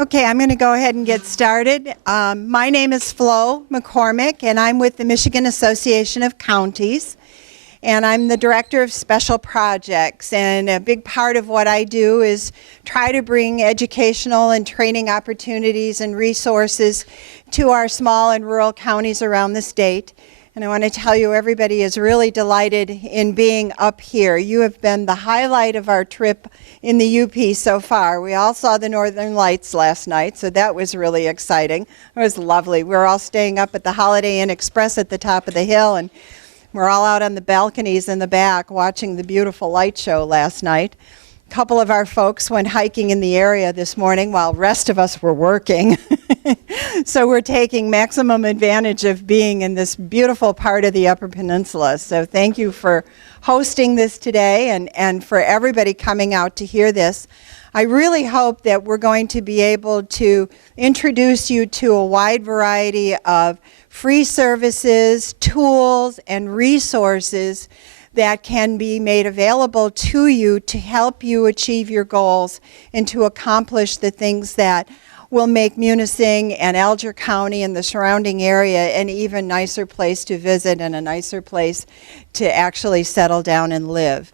Okay, I'm going to go ahead and get started. My name is Flo McCormick, and I'm with the Michigan Association of Counties, and I'm the Director of Special Projects. And a big part of what I do is try to bring educational and training opportunities and resources to our small and rural counties around the state. And I want to tell you, everybody is really delighted in being up here. You have been the highlight of our trip in the UP so far. We all saw the Northern Lights last night, so that was really exciting. It was lovely. We were all staying up at the Holiday Inn Express at the top of the hill, and we're all out on the balconies in the back watching the beautiful light show last night. A couple of our folks went hiking in the area this morning while the rest of us were working. So we're taking maximum advantage of being in this beautiful part of the Upper Peninsula. So thank you for hosting this today and for everybody coming out to hear this. I really hope that we're going to be able to introduce you to a wide variety of free services, tools, and resources that can be made available to you to help you achieve your goals and to accomplish the things that will make Munising and Alger County and the surrounding area an even nicer place to visit and a nicer place to actually settle down and live.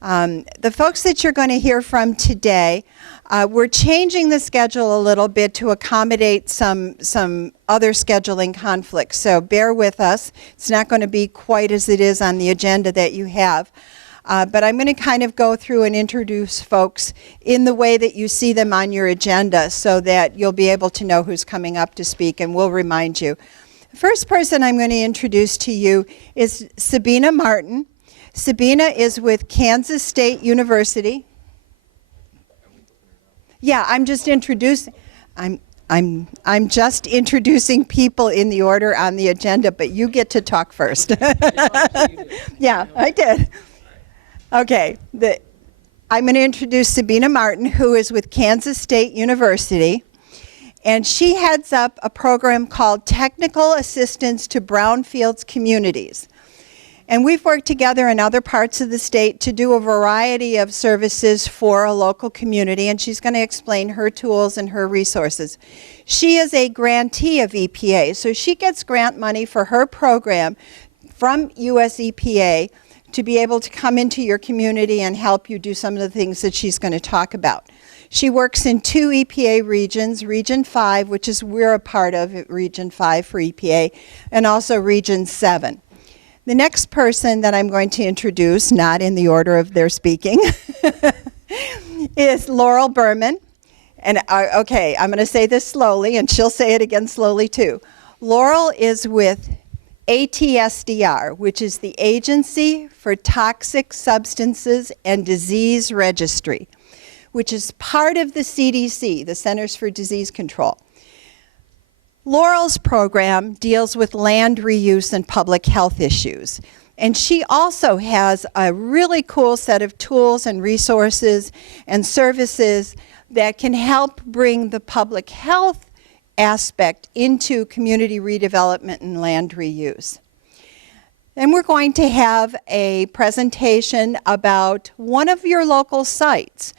The folks that you're going to hear from today, we're changing the schedule a little bit to accommodate some other scheduling conflicts, so bear with us. It's not going to be quite as it is on the agenda that you have. But I'm going to kind of go through and introduce folks in the way that you see them on your agenda so that you'll be able to know who's coming up to speak, and we'll remind you. The first person I'm going to introduce to you is Sabina Martin. Sabina is with Kansas State University. Yeah, I'm just introducing people in the order on the agenda, but you get to talk first. Yeah, I did. Okay, I'm going to introduce Sabina Martin, who is with Kansas State University, and she heads up a program called Technical Assistance to Brownfield Communities. And we've worked together in other parts of the state to do a variety of services for a local community, and she's going to explain her tools and her resources. She is a grantee of EPA, so she gets grant money for her program from US EPA to be able to come into your community and help you do some of the things that she's going to talk about. She works in 2 EPA regions, Region 5, which is we're a part of, Region 5 for EPA, and also Region 7. The next person that I'm going to introduce, not in the order of their speaking, is Laurel Berman. And okay, I'm going to say this slowly, and she'll say it again slowly too. Laurel is with ATSDR, which is the Agency for Toxic Substances and Disease Registry, which is part of the CDC, the Centers for Disease Control. Laurel's program deals with land reuse and public health issues. And she also has a really cool set of tools and resources and services that can help bring the public health aspect into community redevelopment and land reuse. Then we're going to have a presentation about one of your local sites.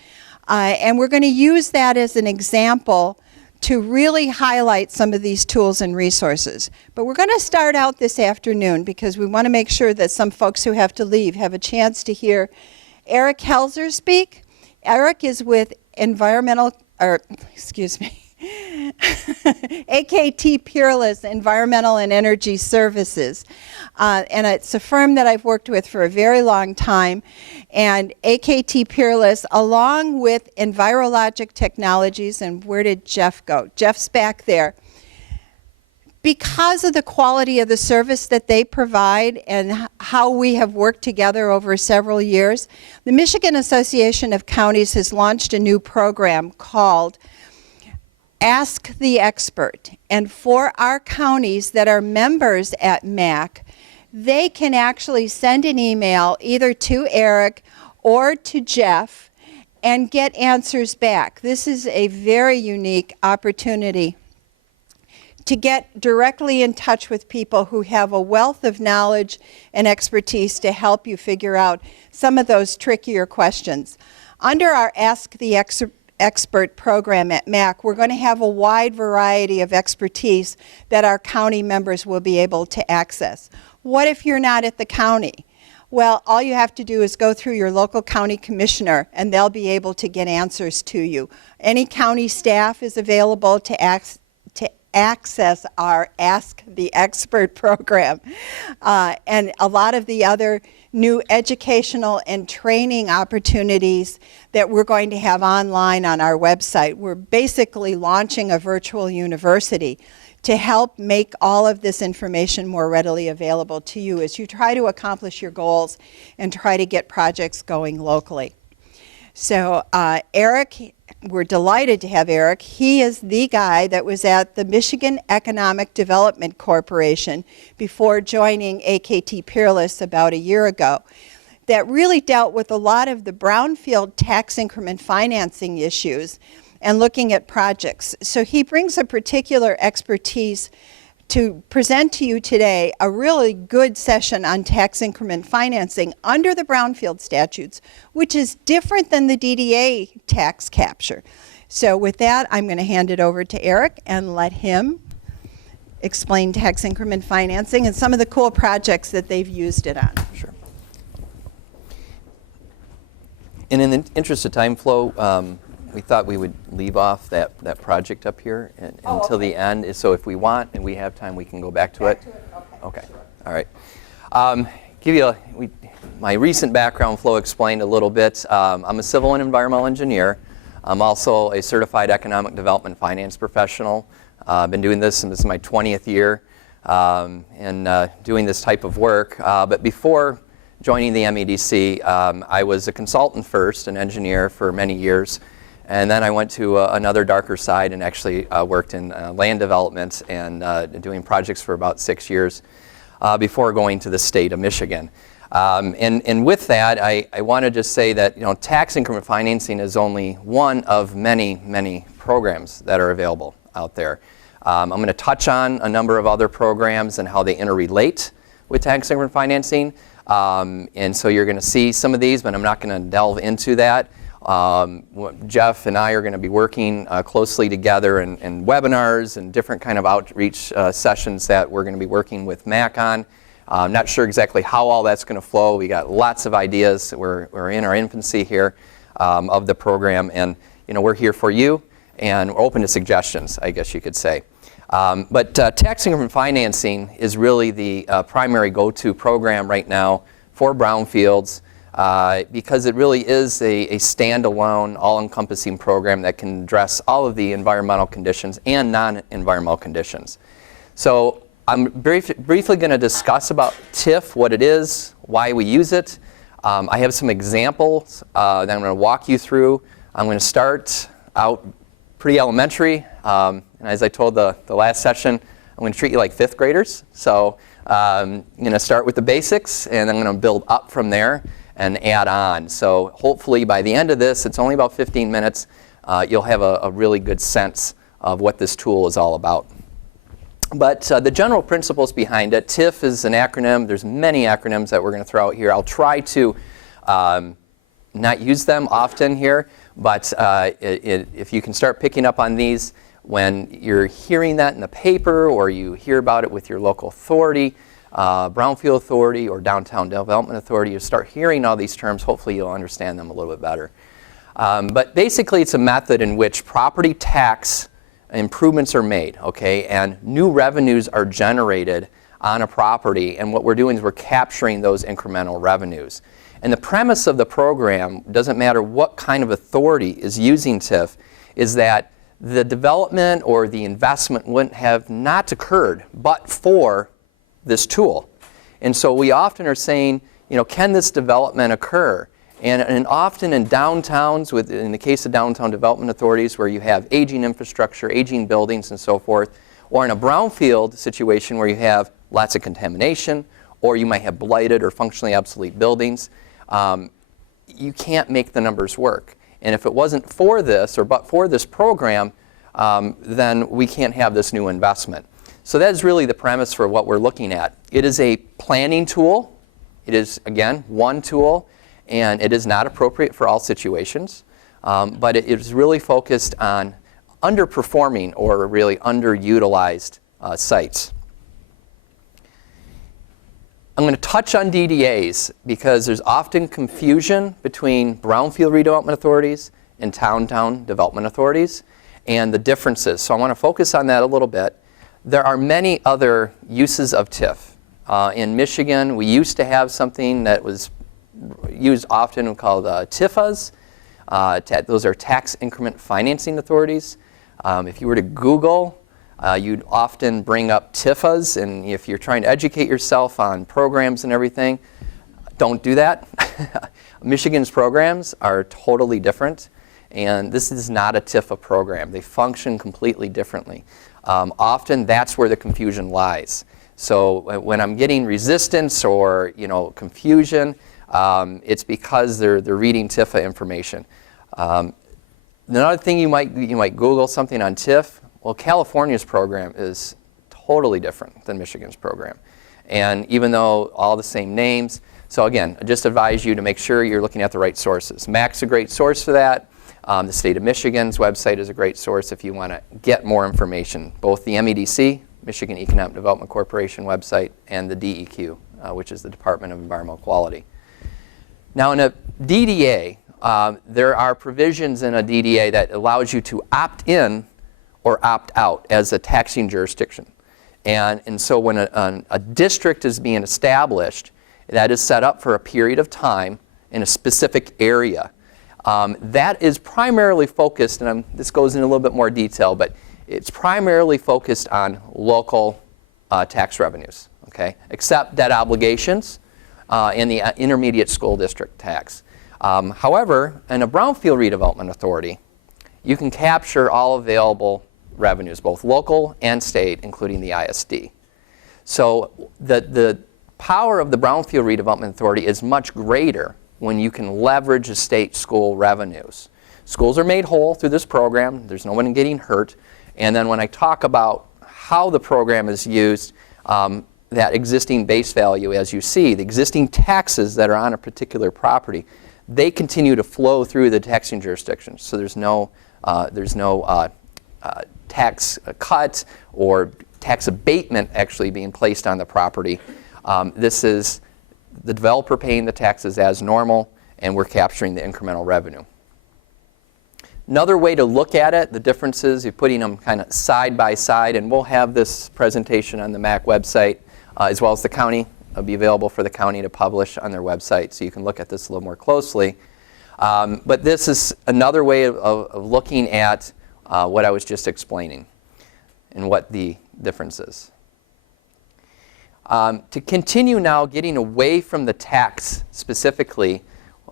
And we're going to use that as an example to really highlight some of these tools and resources. But we're going to start out this afternoon because we want to make sure that some folks who have to leave have a chance to hear Eric Helzer speak. Eric is with AKT Peerless Environmental and Energy Services. And it's a firm that I've worked with for a very long time. And AKT Peerless, along with Envirologic Technologies, and where did Jeff go? Jeff's back there. Because of the quality of the service that they provide and how we have worked together over several years, the Michigan Association of Counties has launched a new program called Ask the Expert. And for our counties that are members at MAC, they can actually send an email either to Eric or to Jeff and get answers back. This is a very unique opportunity to get directly in touch with people who have a wealth of knowledge and expertise to help you figure out some of those trickier questions. Under our Ask the expert program at MAC, we're going to have a wide variety of expertise that our county members will be able to access. What if you're not at the county? Well, all you have to do is go through your local county commissioner, and they'll be able to get answers to you. Any county staff is available to access our Ask the Expert program. And a lot of the other new educational and training opportunities that we're going to have online on our website. We're basically launching a virtual university to help make all of this information more readily available to you as you try to accomplish your goals and try to get projects going locally. So Eric, we're delighted to have Eric. He is the guy that was at the Michigan Economic Development Corporation before joining AKT Peerless about a year ago, that really dealt with a lot of the Brownfield tax increment financing issues and looking at projects. So he brings a particular expertise to present to you today a really good session on tax increment financing under the Brownfield statutes, which is different than the DDA tax capture. So with that, I'm going to hand it over to Eric and let him explain tax increment financing and some of the cool projects that they've used it on. Sure. And in the interest of time flow, we thought we would leave off that project up here until the end. So if we want and we have time, we can go back to it. Okay. Sure. All right. Give you my recent background flow explained a little bit. I'm a civil and environmental engineer. I'm also a certified economic development finance professional. I've been doing this, and this is my 20th year in doing this type of work. But before joining the MEDC, I was a consultant first, an engineer for many years. And then I went to another darker side and actually worked in land development and doing projects for about 6 years before going to the state of Michigan. And with that, I want to just say that tax increment financing is only one of many, many programs that are available out there. I'm going to touch on a number of other programs and how they interrelate with tax increment financing. And so you're going to see some of these, but I'm not going to delve into that. Jeff and I are going to be working closely together in webinars and different kind of outreach sessions that we're going to be working with MAC on. I'm not sure exactly how all that's going to flow. We got lots of ideas. We're in our infancy here of the program, and we're here for you, and we're open to suggestions, I guess you could say. But tax increment financing is really the primary go-to program right now for brownfields. Because it really is a standalone, all-encompassing program that can address all of the environmental conditions and non-environmental conditions. So I'm briefly going to discuss about TIF, what it is, why we use it. I have some examples that I'm going to walk you through. I'm going to start out pretty elementary. And as I told the last session, I'm going to treat you like 5th graders. So I'm going to start with the basics, and I'm going to build up from there and add on. So hopefully by the end of this, it's only about 15 minutes, you'll have a really good sense of what this tool is all about. But the general principles behind it, TIF is an acronym. There's many acronyms that we're going to throw out here. I'll try to not use them often here, but if you can start picking up on these when you're hearing that in the paper or you hear about it with your local authority, Brownfield Authority or Downtown Development Authority, you start hearing all these terms, hopefully you'll understand them a little bit better. But basically it's a method in which property tax improvements are made, okay, and new revenues are generated on a property, and what we're doing is we're capturing those incremental revenues. And the premise of the program, doesn't matter what kind of authority is using TIF, is that the development or the investment wouldn't have not occurred but for this tool. And so we often are saying, can this development occur? And often in downtowns, in the case of downtown development authorities where you have aging infrastructure, aging buildings and so forth, or in a brownfield situation where you have lots of contamination, or you might have blighted or functionally obsolete buildings, you can't make the numbers work. And if it wasn't for this, or but for this program, then we can't have this new investment. So that is really the premise for what we're looking at. It is a planning tool. It is, again, one tool, and it is not appropriate for all situations. but it is really focused on underperforming or really underutilized sites. I'm going to touch on DDAs because there's often confusion between brownfield redevelopment authorities and town development authorities and the differences. So I want to focus on that a little bit. There are many other uses of TIF. In Michigan, we used to have something that was used often called TIFAs. Those are tax increment financing authorities. If you were to Google, you'd often bring up TIFAs, and if you're trying to educate yourself on programs and everything, don't do that. Michigan's programs are totally different, and this is not a TIFA program. They function completely differently. Often that's where the confusion lies. So when I'm getting resistance or confusion, it's because they're reading TIFA information. Another thing you might Google something on TIF. Well, California's program is totally different than Michigan's program. And even though all the same names, so again, I just advise you to make sure you're looking at the right sources. MAC's a great source for that. The state of Michigan's website is a great source if you want to get more information. Both the MEDC, Michigan Economic Development Corporation website, and the DEQ, which is the Department of Environmental Quality. Now in a DDA, there are provisions in a DDA that allows you to opt in or opt out as a taxing jurisdiction. And so when a district is being established, that is set up for a period of time in a specific area. That is primarily focused, and this goes in a little bit more detail, but it's primarily focused on local tax revenues, okay? Except debt obligations and the intermediate school district tax. However, in a brownfield redevelopment authority, you can capture all available revenues, both local and state, including the ISD. So the power of the Brownfield Redevelopment Authority is much greater when you can leverage the state school revenues. Schools are made whole through this program. There's no one getting hurt. And then when I talk about how the program is used, that existing base value, as you see, the existing taxes that are on a particular property, they continue to flow through the taxing jurisdictions. So there's no tax cut or tax abatement actually being placed on the property. This is the developer paying the taxes as normal, and we're capturing the incremental revenue. Another way to look at it, the differences, you're putting them kind of side by side, and we'll have this presentation on the MAC website, as well as the county. It'll be available for the county to publish on their website, so you can look at this a little more closely. But this is another way of looking at what I was just explaining and what the difference is. To continue now getting away from the tax specifically,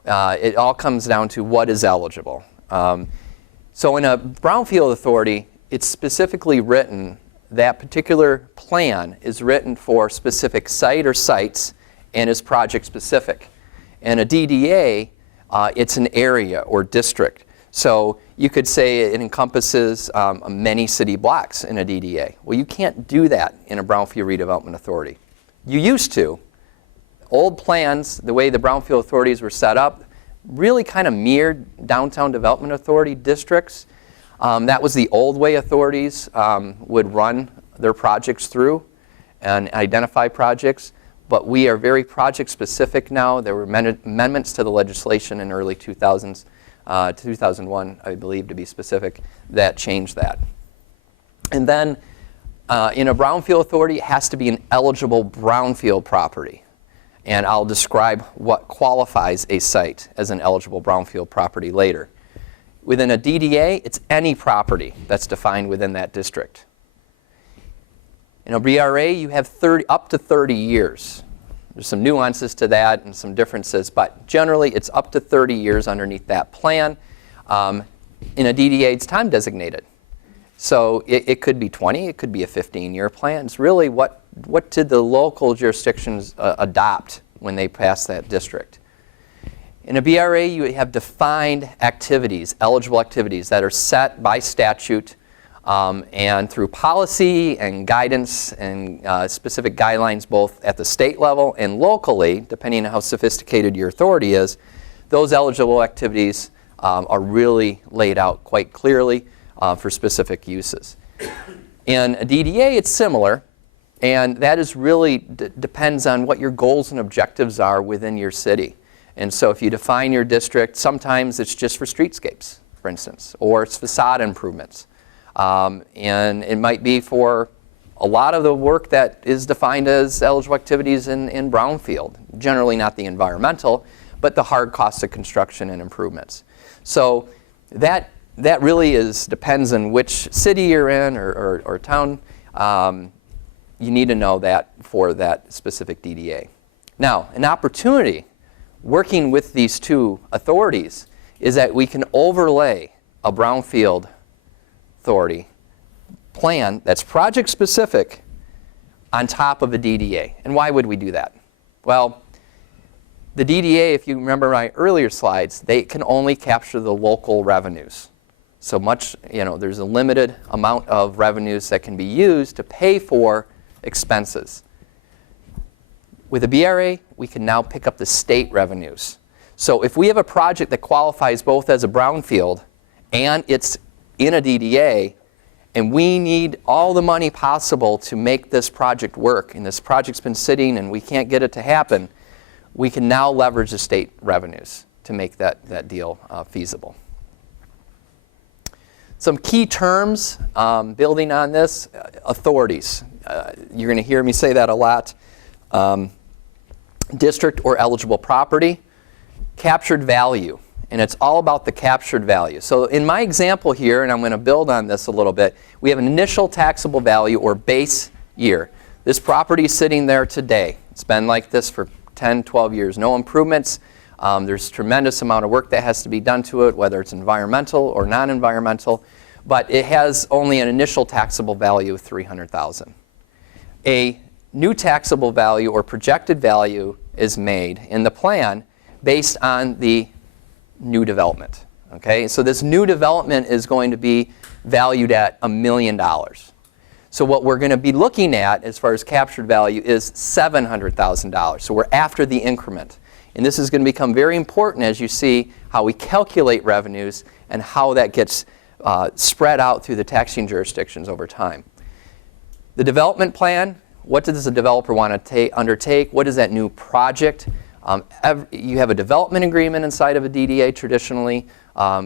it all comes down to what is eligible. So in a brownfield authority, it's specifically written, that particular plan is written for a specific site or sites and is project specific. In a DDA, it's an area or district. So you could say it encompasses many city blocks in a DDA. Well, you can't do that in a Brownfield Redevelopment Authority. You used to. Old plans, the way the Brownfield authorities were set up, really kind of mirrored downtown development authority districts. That was the old way authorities would run their projects through and identify projects. But we are very project specific now. There were amendments to the legislation in early 2000s, 2001, I believe to be specific, that changed that. And then in a brownfield authority, it has to be an eligible brownfield property. And I'll describe what qualifies a site as an eligible brownfield property later. Within a DDA, it's any property that's defined within that district. In a BRA, you have up to 30 years. There's some nuances to that and some differences, but generally it's up to 30 years underneath that plan. In a DDA, it's time designated. So it could be 20, it could be a 15-year plan. It's really what did the local jurisdictions adopt when they passed that district. In a BRA, you have defined activities, eligible activities that are set by statute and through policy and guidance and specific guidelines both at the state level and locally, depending on how sophisticated your authority is. Those eligible activities are really laid out quite clearly for specific uses. In a DDA, it's similar, and that is really depends on what your goals and objectives are within your city. And so if you define your district, sometimes it's just for streetscapes, for instance, or it's facade improvements. And it might be for a lot of the work that is defined as eligible activities in Brownfield, generally not the environmental, but the hard costs of construction and improvements. So that really depends on which city you're in or town. You need to know that for that specific DDA. Now, an opportunity working with these two authorities is that we can overlay a Brownfield authority plan that's project specific on top of a DDA. And why would we do that? Well, the DDA, if you remember my earlier slides, they can only capture the local revenues. So much, there's a limited amount of revenues that can be used to pay for expenses. With a BRA, we can now pick up the state revenues. So if we have a project that qualifies both as a Brownfield and it's in a DDA, and we need all the money possible to make this project work, and this project's been sitting and we can't get it to happen, we can now leverage the state revenues to make that deal feasible. Some key terms building on this, authorities. You're going to hear me say that a lot. District or eligible property, captured value, and it's all about the captured value. So in my example here, and I'm going to build on this a little bit, we have an initial taxable value or base year. This property is sitting there today. It's been like this for 10, 12 years. No improvements. There's tremendous amount of work that has to be done to it, whether it's environmental or non-environmental, but it has only an initial taxable value of $300,000. A new taxable value or projected value is made in the plan based on the new development. Okay, so this new development is going to be valued at $1 million. So what we're going to be looking at as far as captured value is $700,000. So we're after the increment. And this is going to become very important as you see how we calculate revenues and how that gets spread out through the taxing jurisdictions over time. The development plan, what does the developer want to undertake? What is that new project? You have a development agreement inside of a DDA traditionally.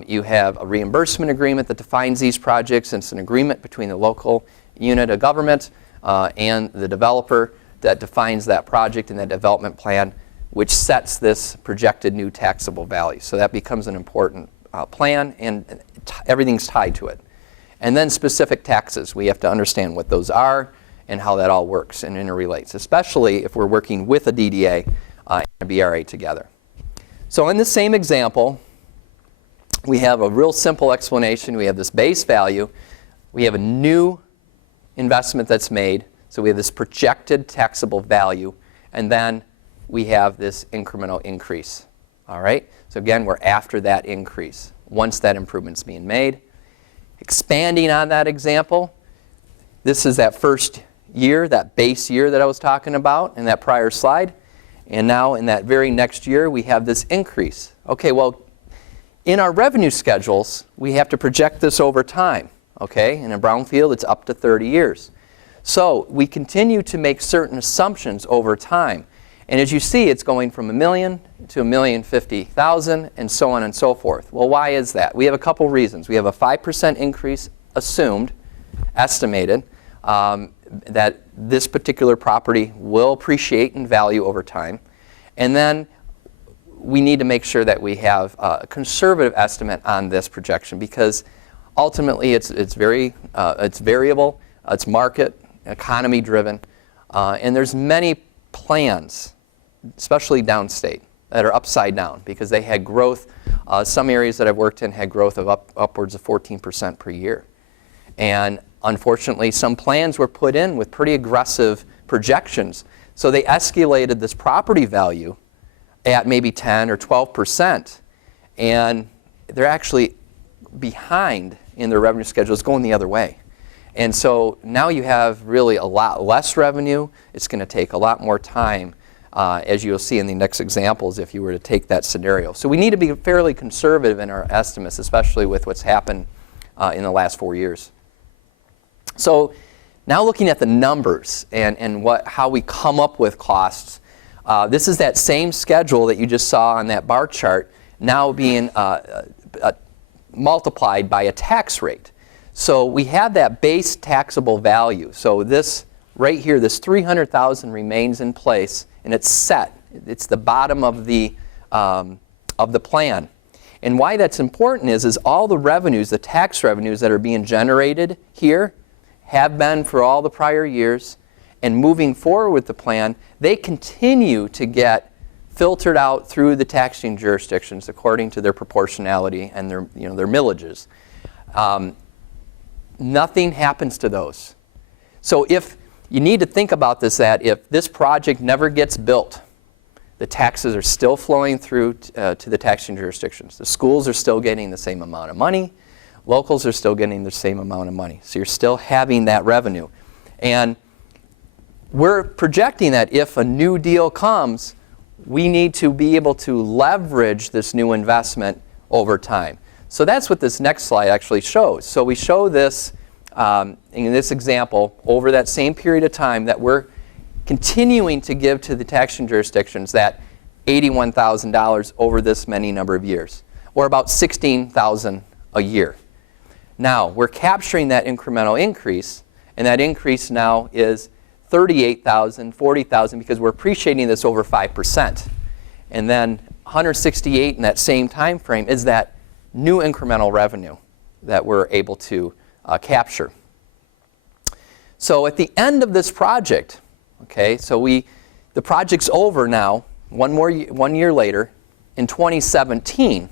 You have a reimbursement agreement that defines these projects. And it's an agreement between the local unit of government and the developer that defines that project and that development plan, which sets this projected new taxable value. So that becomes an important plan, and everything's tied to it. And then specific taxes. We have to understand what those are and how that all works and interrelates, especially if we're working with a DDA and a BRA together. So in the same example, we have a real simple explanation. We have this base value. We have a new investment that's made. So we have this projected taxable value. And then we have this incremental increase. All right? So again, we're after that increase once that improvement's being made. Expanding on that example, this is that first year, that base year that I was talking about in that prior slide. And now in that very next year, we have this increase. Okay, well, in our revenue schedules, we have to project this over time. Okay, in a Brownfield, it's up to 30 years. So we continue to make certain assumptions over time. And as you see, it's going from $1 million to $1,050,000 and so on and so forth. Well, why is that? We have a couple reasons. We have a 5% increase assumed, estimated, that this particular property will appreciate in value over time. And then we need to make sure that we have a conservative estimate on this projection, because ultimately it's variable, it's market, economy driven, and there's many plans, especially downstate, that are upside down because they had growth. Some areas that I've worked in had growth of upwards of 14% per year. And unfortunately, some plans were put in with pretty aggressive projections. So they escalated this property value at maybe 10 or 12%. And they're actually behind in their revenue schedules going the other way. And so now you have really a lot less revenue. It's going to take a lot more time as you'll see in the next examples if you were to take that scenario. So we need to be fairly conservative in our estimates, especially with what's happened in the last 4 years. So now looking at the numbers and how we come up with costs, this is that same schedule that you just saw on that bar chart now being multiplied by a tax rate. So we have that base taxable value. So this right here, this $300,000 remains in place, and it's set. It's the bottom of the plan. And why that's important is all the revenues, the tax revenues that are being generated here, have been for all the prior years, and moving forward with the plan, they continue to get filtered out through the taxing jurisdictions according to their proportionality and their millages. Nothing happens to those. So if you need to think about this, that if this project never gets built, the taxes are still flowing through to the taxing jurisdictions. The schools are still getting the same amount of money. Locals are still getting the same amount of money. So you're still having that revenue. And we're projecting that if a new deal comes, we need to be able to leverage this new investment over time. So that's what this next slide actually shows. So we show this in this example over that same period of time that we're continuing to give to the taxing jurisdictions that $81,000 over this many number of years, or about $16,000 a year. Now, we're capturing that incremental increase, and that increase now is $38,000, $40,000, because we're appreciating this over 5%. And then 168 in that same time frame is that new incremental revenue that we're able to capture. So at the end of this project, okay, so the project's over now, 1 year later, in 2017,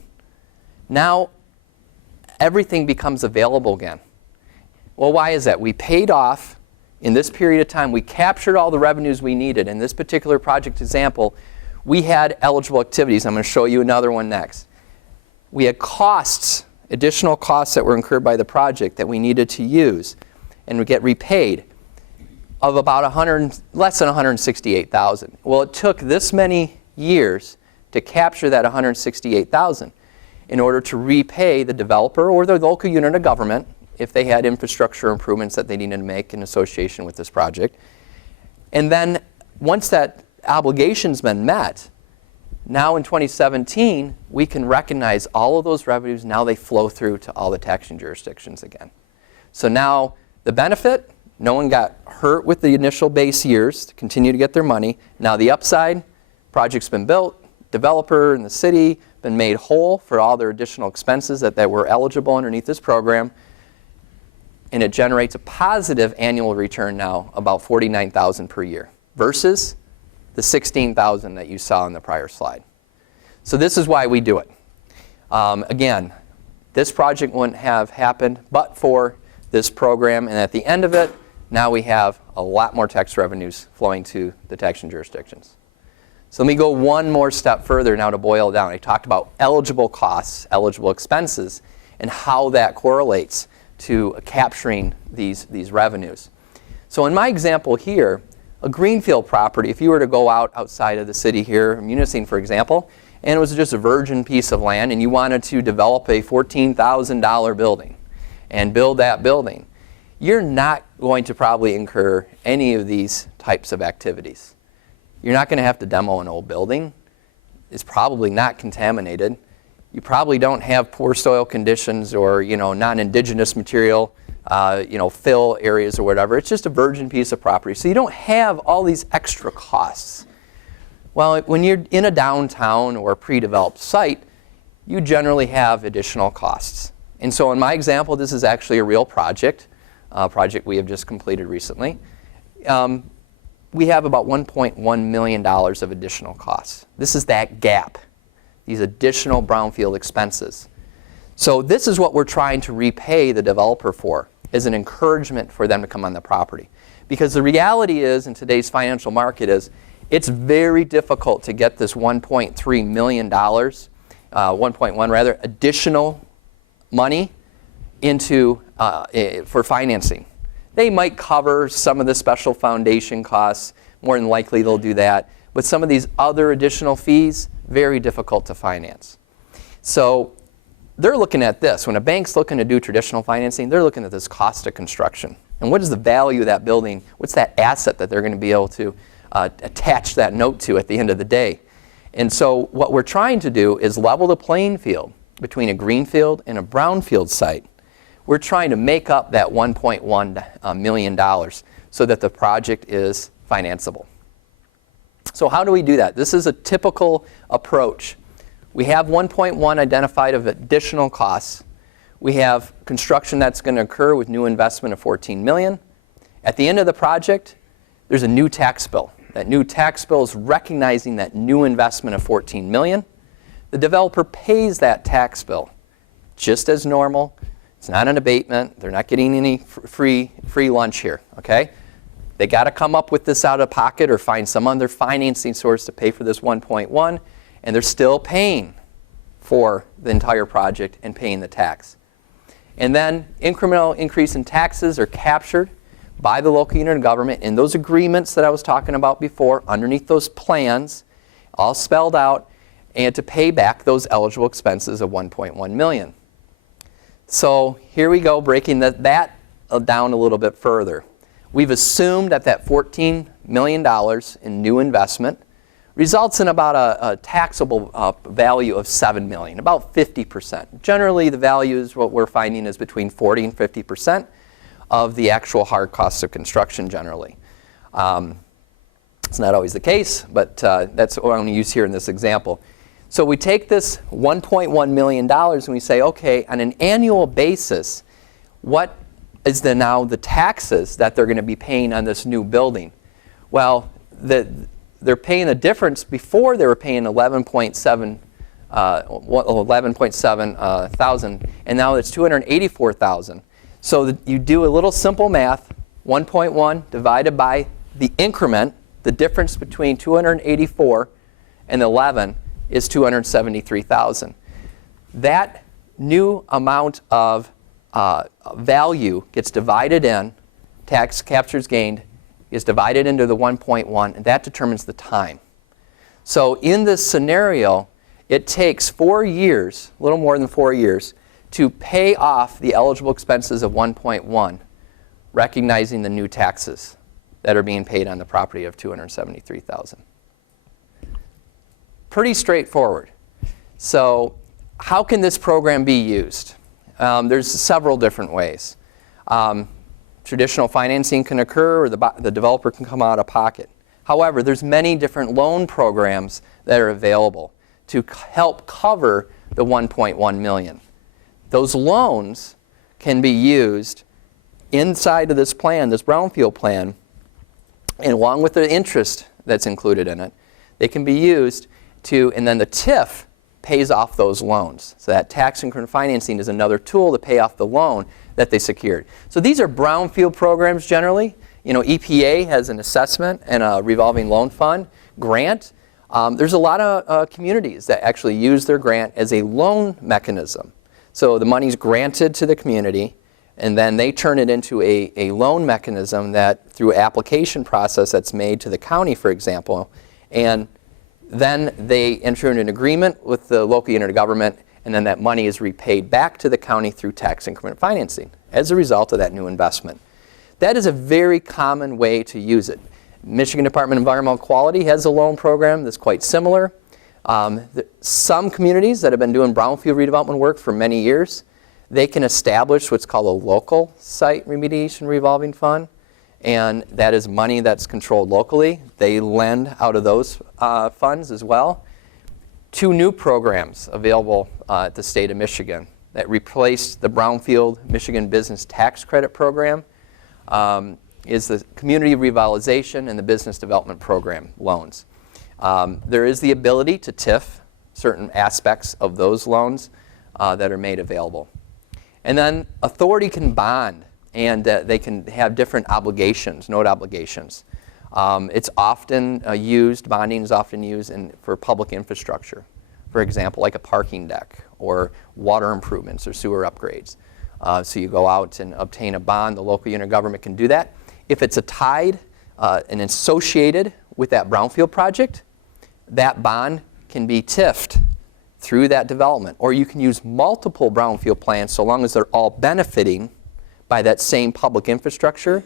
now everything becomes available again. Well, why is that? We paid off in this period of time, we captured all the revenues we needed. In this particular project example, we had eligible activities. I'm going to show you another one next. We had costs, additional costs that were incurred by the project that we needed to use and would get repaid of about less than $168,000. Well, it took this many years to capture that $168,000 in order to repay the developer or the local unit of government if they had infrastructure improvements that they needed to make in association with this project. And then once that obligation's been met, now in 2017, we can recognize all of those revenues. Now they flow through to all the taxing jurisdictions again. So now the benefit, no one got hurt with the initial base years to continue to get their money. Now the upside, project's been built, developer and the city been made whole for all their additional expenses that were eligible underneath this program. And it generates a positive annual return now, about $49,000 per year, versus the $16,000 that you saw in the prior slide. So this is why we do it. Again, this project wouldn't have happened but for this program, and at the end of it, now we have a lot more tax revenues flowing to the taxing jurisdictions. So let me go one more step further now to boil it down. I talked about eligible costs, eligible expenses, and how that correlates to capturing these revenues. So in my example here, a greenfield property, if you were to go outside of the city here, Munising for example, and it was just a virgin piece of land and you wanted to develop a $14,000 building and build that building, you're not going to probably incur any of these types of activities. You're not going to have to demo an old building. It's probably not contaminated. You probably don't have poor soil conditions or non-indigenous material, fill areas or whatever. It's just a virgin piece of property. So you don't have all these extra costs. Well, when you're in a downtown or a pre-developed site, you generally have additional costs. And so in my example, this is actually a real project, a project we have just completed recently. We have about $1.1 million of additional costs. This is that gap, these additional brownfield expenses. So this is what we're trying to repay the developer for, as an encouragement for them to come on the property. Because the reality is, in today's financial market, is it's very difficult to get this $1.3 million, 1.1 rather, additional money into for financing. They might cover some of the special foundation costs. More than likely they'll do that. but some of these other additional fees, very difficult to finance. So they're looking at this. When a bank's looking to do traditional financing, they're looking at this cost of construction. And what is the value of that building? What's that asset that they're going to be able to attach that note to at the end of the day? And so what we're trying to do is level the playing field between a greenfield and a brownfield site. We're trying to make up that $1.1 million so that the project is financeable. So how do we do that? This is a typical approach. We have 1.1 identified of additional costs. We have construction that's going to occur with new investment of 14 million. At the end of the project, there's a new tax bill. That new tax bill is recognizing that new investment of 14 million. The developer pays that tax bill just as normal. It's not an abatement. They're not getting any free lunch here, okay? They got to come up with this out of pocket or find some other financing source to pay for this 1.1, and they're still paying for the entire project and paying the tax. And then incremental increase in taxes are captured by the local unit of government in those agreements that I was talking about before, underneath those plans, all spelled out, and to pay back those eligible expenses of 1.1 million. So here we go, breaking that down a little bit further. We've assumed that that $14 million in new investment results in about a taxable value of $7 million, about 50%. Generally, the values, what we're finding, is between 40 and 50% of the actual hard costs of construction generally. It's not always the case, but that's what I'm going to use here in this example. So we take this $1.1 million and we say, okay, on an annual basis, what is now the taxes that they're going to be paying on this new building? Well, they're paying the difference. Before they were paying 11.7 thousand, and now it's 284,000. So you do a little simple math, 1.1 divided by the increment, the difference between 284 and 11 is 273,000. That new amount of value gets divided in, tax captures gained, is divided into the 1.1, and that determines the time. So in this scenario, it takes 4 years, a little more than 4 years, to pay off the eligible expenses of 1.1, recognizing the new taxes that are being paid on the property of 273,000. Pretty straightforward. So how can this program be used? There's several different ways. Traditional financing can occur, or the developer can come out of pocket. However, there's many different loan programs that are available to help cover the 1.1 million. Those loans can be used inside of this plan, this Brownfield plan, and along with the interest that's included in it, they can be used to, and then the TIF pays off those loans. So that tax increment financing is another tool to pay off the loan that they secured. So these are Brownfield programs generally. You know, EPA has an assessment and a revolving loan fund grant. There's a lot of communities that actually use their grant as a loan mechanism. So the money's granted to the community, and then they turn it into a loan mechanism that, through application process that's made to the county, for example, and then they enter into an agreement with the local unit of government, and then that money is repaid back to the county through tax increment financing as a result of that new investment. That is a very common way to use it. Michigan Department of Environmental Quality has a loan program that's quite similar. Some communities that have been doing brownfield redevelopment work for many years, they can establish what's called a local site remediation revolving fund, and that is money that's controlled locally. They lend out of those funds as well. 2 new programs available at the state of Michigan that replaced the Brownfield Michigan Business Tax Credit Program is the Community Revitalization and the Business Development Program loans. There is the ability to TIF certain aspects of those loans that are made available. And then authority can bond, and they can have different obligations, note obligations. It's often used, bonding is often used for public infrastructure. For example, like a parking deck or water improvements or sewer upgrades. So you go out and obtain a bond. The local unit of government can do that. If it's tied and associated with that brownfield project, that bond can be TIF'd through that development. Or you can use multiple brownfield plans so long as they're all benefiting by that same public infrastructure.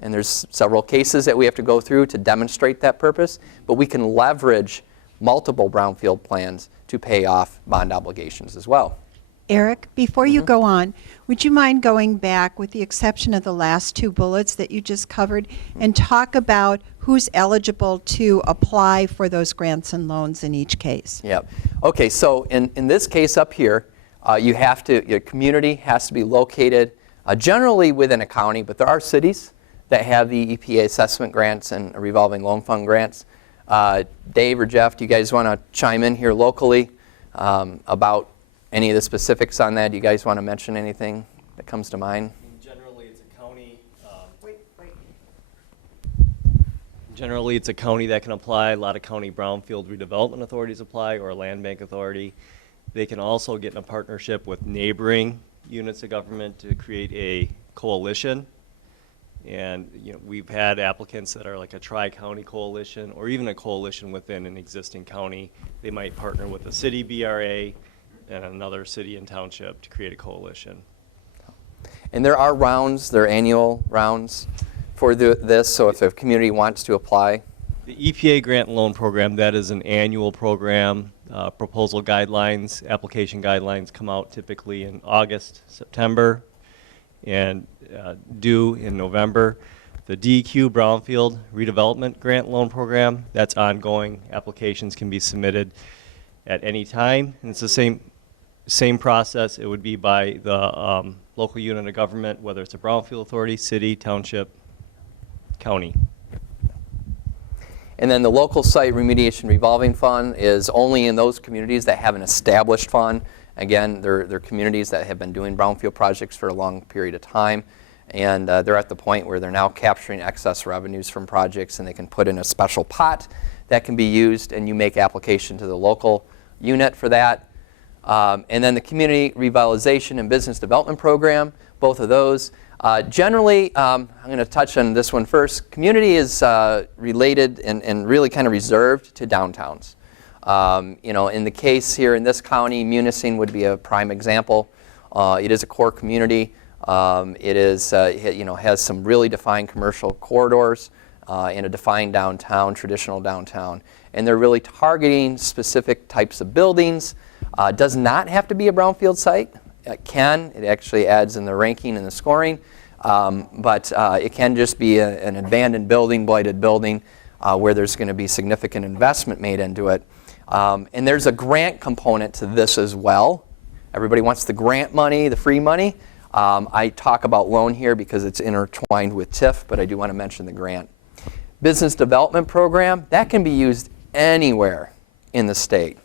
And there's several cases that we have to go through to demonstrate that purpose, but we can leverage multiple brownfield plans to pay off bond obligations as well. Eric, before you go on, would you mind going back, with the exception of the last two bullets that you just covered, and talk about who's eligible to apply for those grants and loans in each case? Yeah. Okay, so in this case up here, your community has to be located generally within a county, but there are cities that have the EPA assessment grants and revolving loan fund grants. Dave or Jeff, do you guys want to chime in here locally about any of the specifics on that? Do you guys want to mention anything that comes to mind? Generally, it's a county. Generally, it's a county that can apply. A lot of county brownfield redevelopment authorities apply, or a land bank authority. They can also get in a partnership with neighboring units of government to create a coalition. And we've had applicants that are like a tri-county coalition, or even a coalition within an existing county. They might partner with a city BRA and another city and township to create a coalition. And there are rounds, there are annual rounds for this, so if a community wants to apply. The EPA grant and loan program, that is an annual program. Proposal guidelines, application guidelines come out typically in August, September, and due in November. The DEQ Brownfield Redevelopment Grant Loan Program, that's ongoing. Applications can be submitted at any time, and it's the same process. It would be by the local unit of government, whether it's a brownfield authority, city, township, county. And then the local site remediation revolving fund is only in those communities that have an established fund. Again, they're communities that have been doing brownfield projects for a long period of time, and they're at the point where they're now capturing excess revenues from projects, and they can put in a special pot that can be used, and you make application to the local unit for that. And then the Community Revitalization and Business Development Program, both of those. Generally, I'm going to touch on this one first. Community is related and really kind of reserved to downtowns. In the case here in this county, Munising would be a prime example. It is a core community. It is, has some really defined commercial corridors and a defined downtown, traditional downtown. And they're really targeting specific types of buildings. Does not have to be a brownfield site. It can. It actually adds in the ranking and the scoring. But it can just be an abandoned building, blighted building, where there's going to be significant investment made into it. And there's a grant component to this as well. Everybody wants the grant money, the free money. I talk about loan here because it's intertwined with TIF, but I do want to mention the grant. Business development program, that can be used anywhere in the state.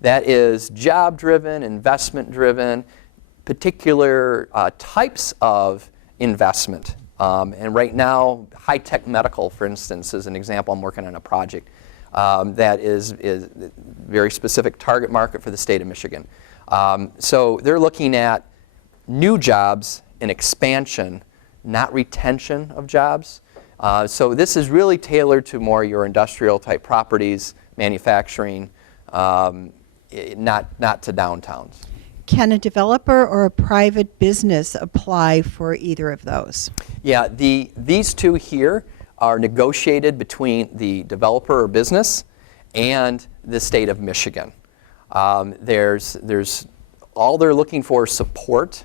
That is job-driven, investment-driven, particular types of investment. And right now, high-tech medical, for instance, is an example. I'm working on a project that is very specific target market for the state of Michigan. So they're looking at new jobs and expansion, not retention of jobs. So this is really tailored to more your industrial type properties, manufacturing, not to downtowns. Can a developer or a private business apply for either of those? Yeah, these two here are negotiated between the developer or business and the state of Michigan. There's all they're looking for is support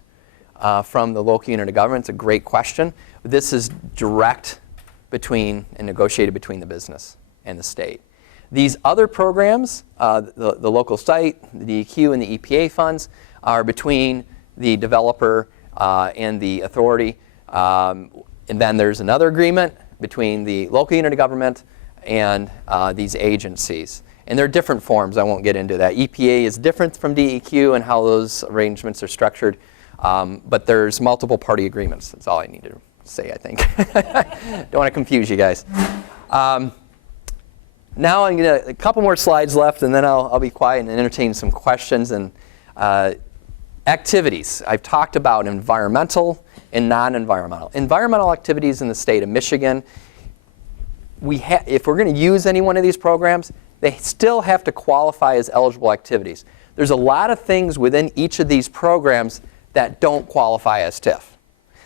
from the local unit of government. It's a great question. This is direct between and negotiated between the business and the state. These other programs, the local site, the DEQ, and the EPA funds, are between the developer and the authority. And then there's another agreement between the local unit of government and these agencies. And they're different forms. I won't get into that. EPA is different from DEQ and how those arrangements are structured. But there's multiple party agreements. That's all I need to say, I think. Don't want to confuse you guys. Now I'm going to, a couple more slides left, and then I'll be quiet and entertain some questions and activities. I've talked about environmental and non-environmental. Environmental activities in the state of Michigan, if we're going to use any one of these programs, they still have to qualify as eligible activities. There's a lot of things within each of these programs that don't qualify as TIF.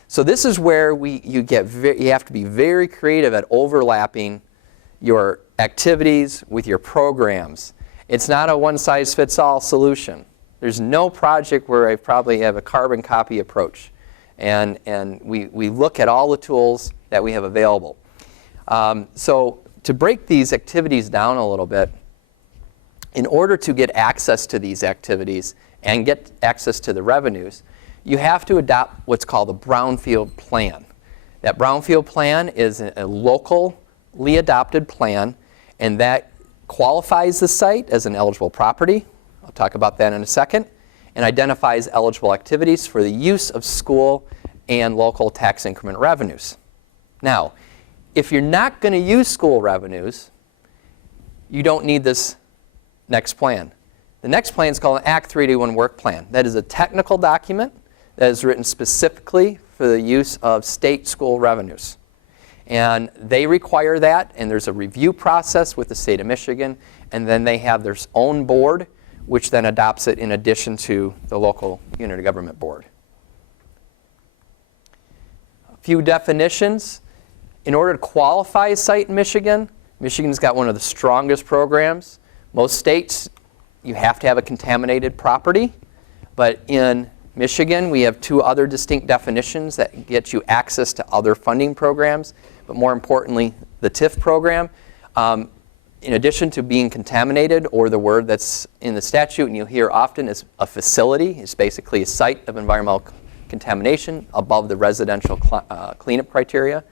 So this is where you have to be very creative at overlapping your activities with your programs. It's not a one-size-fits-all solution. There's no project where I probably have a carbon copy approach. And we look at all the tools that we have available. So to break these activities down a little bit, in order to get access to these activities and get access to the revenues, you have to adopt what's called a Brownfield plan. That Brownfield plan is a locally adopted plan, and that qualifies the site as an eligible property. I'll talk about that in a second, and identifies eligible activities for the use of school and local tax increment revenues. Now, if you're not going to use school revenues, you don't need this next plan. The next plan is called an Act 321 Work Plan. That is a technical document that is written specifically for the use of state school revenues. And they require that, and there's a review process with the state of Michigan, and then they have their own board, which then adopts it in addition to the local unit of government board. A few definitions. In order to qualify a site in Michigan, Michigan's got one of the strongest programs. Most states, you have to have a contaminated property, but in Michigan, we have two other distinct definitions that get you access to other funding programs, but more importantly, the TIF program. In addition to being contaminated, or the word that's in the statute and you'll hear often is a facility, it's basically a site of environmental contamination above the residential cleanup criteria.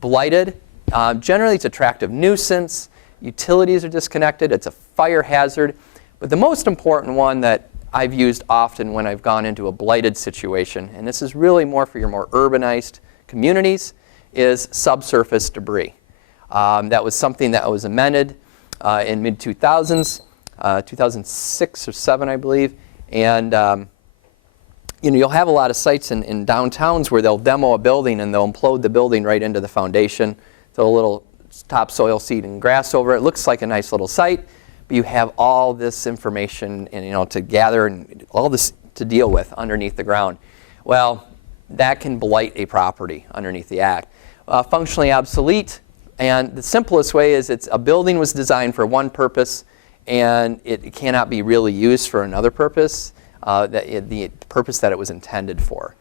Blighted, generally it's a attractive nuisance, utilities are disconnected, it's a fire hazard, but the most important one that I've used often when I've gone into a blighted situation, and this is really more for your more urbanized communities, is subsurface debris. That was something that was amended in mid-2000s, 2006 or 7, I believe. And you'll have a lot of sites in downtowns where they'll demo a building and they'll implode the building right into the foundation, throw a little topsoil, seed, and grass over it. It looks like a nice little site, but you have all this information and, to gather and all this to deal with underneath the ground. Well, that can blight a property underneath the Act. Functionally obsolete. And the simplest way is a building was designed for one purpose and it cannot be really used for another purpose, the purpose that it was intended for.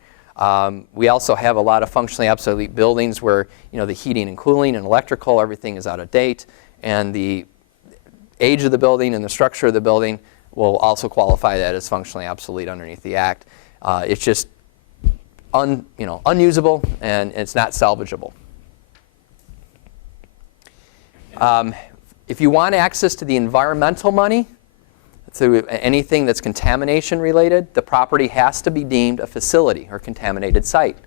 We also have a lot of functionally obsolete buildings where the heating and cooling and electrical, everything is out of date, and the age of the building and the structure of the building will also qualify that as functionally obsolete underneath the Act. It's just unusable and it's not salvageable. If you want access to the environmental money, through anything that's contamination related, the property has to be deemed a facility or contaminated site.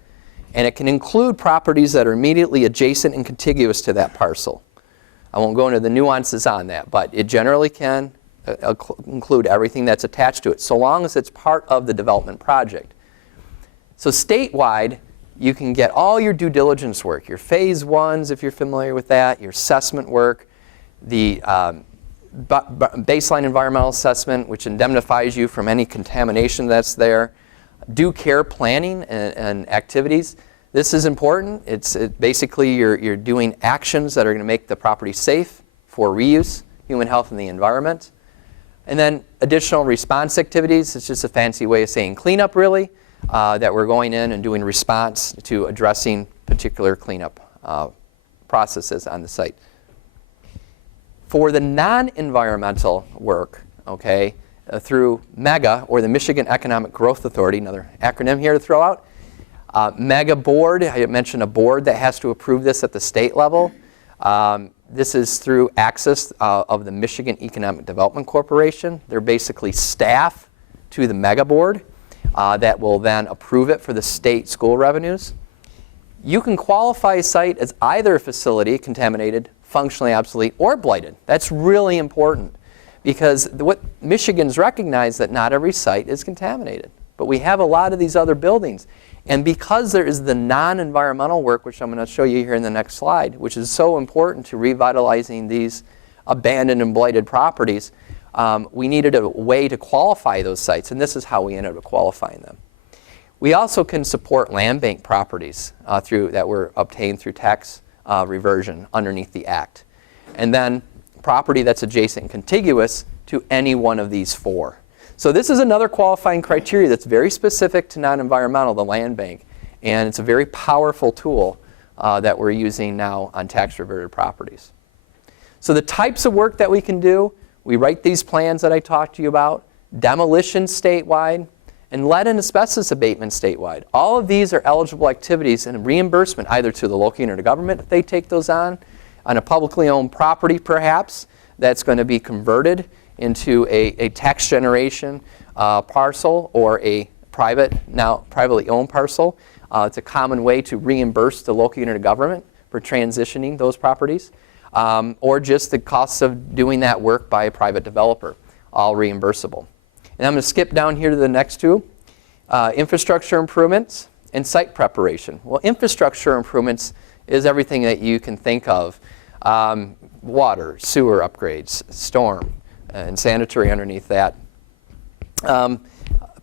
And it can include properties that are immediately adjacent and contiguous to that parcel. I won't go into the nuances on that, but it generally can include everything that's attached to it, so long as it's part of the development project. So statewide, you can get all your due diligence work, your phase ones, if you're familiar with that, your assessment work, the baseline environmental assessment, which indemnifies you from any contamination that's there, due care planning and activities. This is important. It's basically you're doing actions that are going to make the property safe for reuse, human health, and the environment. And then additional response activities. It's just a fancy way of saying cleanup, really. That we're going in and doing response to addressing particular cleanup processes on the site. For the non-environmental work, through MEGA, or the Michigan Economic Growth Authority, another acronym here to throw out. MEGA board, I mentioned a board that has to approve this at the state level. This is through access of the Michigan Economic Development Corporation. They're basically staff to the MEGA board. That will then approve it for the state school revenues. You can qualify a site as either a facility, contaminated, functionally obsolete, or blighted. That's really important because what Michigan's recognized that not every site is contaminated. But we have a lot of these other buildings. And because there is the non-environmental work, which I'm going to show you here in the next slide, which is so important to revitalizing these abandoned and blighted properties, we needed a way to qualify those sites, and this is how we ended up qualifying them. We also can support land bank properties that were obtained through tax reversion underneath the Act. And then property that's adjacent and contiguous to any one of these four. So this is another qualifying criteria that's very specific to non-environmental, the land bank. And it's a very powerful tool that we're using now on tax reverted properties. So the types of work that we can do, we write these plans that I talked to you about, demolition statewide, and lead and asbestos abatement statewide. All of these are eligible activities and reimbursement either to the local unit of government if they take those on a publicly owned property perhaps that's going to be converted into a tax generation parcel or a privately owned parcel. It's a common way to reimburse the local unit of government for transitioning those properties, or just the costs of doing that work by a private developer, all reimbursable. And I'm going to skip down here to the next two, infrastructure improvements and site preparation. Well, infrastructure improvements is everything that you can think of. Water, sewer upgrades, storm, and sanitary underneath that.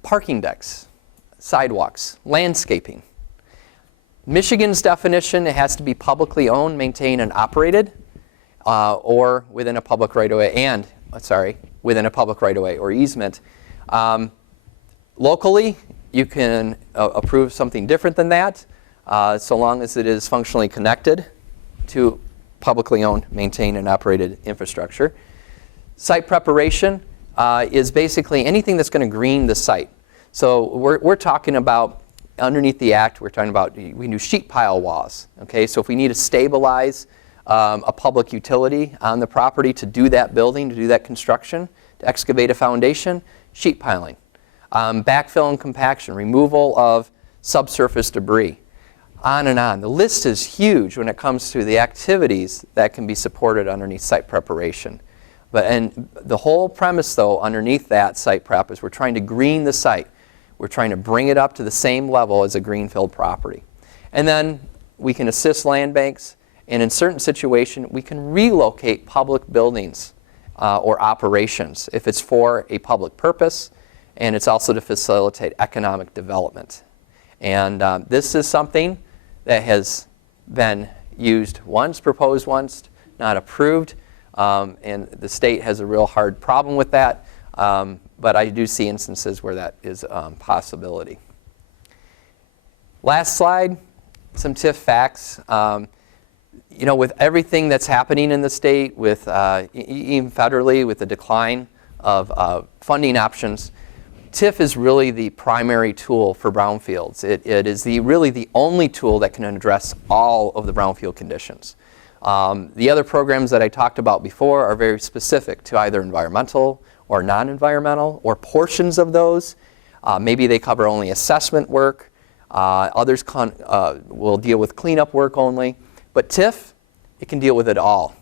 Parking decks, sidewalks, landscaping. Michigan's definition, it has to be publicly owned, maintained, and operated, or within a public right-of-way, within a public right-of-way or easement. Locally, you can approve something different than that, so long as it is functionally connected to publicly owned, maintained, and operated infrastructure. Site preparation is basically anything that's going to green the site. So we're talking about, underneath the Act, we're talking about, we do sheet pile walls. Okay, so if we need to stabilize a public utility on the property to do that building, to do that construction, to excavate a foundation, sheet piling. Backfill and compaction, removal of subsurface debris. On and on. The list is huge when it comes to the activities that can be supported underneath site preparation. And the whole premise, though, underneath that site prep is we're trying to green the site. We're trying to bring it up to the same level as a greenfield property. And then we can assist land banks, and in certain situations, we can relocate public buildings or operations if it's for a public purpose, and it's also to facilitate economic development. And this is something that has been used once, proposed once, not approved. And the state has a real hard problem with that. But I do see instances where that is a possibility. Last slide, some TIF facts. With everything that's happening in the state, with even federally, with the decline of funding options, TIF is really the primary tool for brownfields. It is really the only tool that can address all of the brownfield conditions. The other programs that I talked about before are very specific to either environmental or non-environmental or portions of those. Maybe they cover only assessment work. Others will deal with cleanup work only. But TIF, it can deal with it all.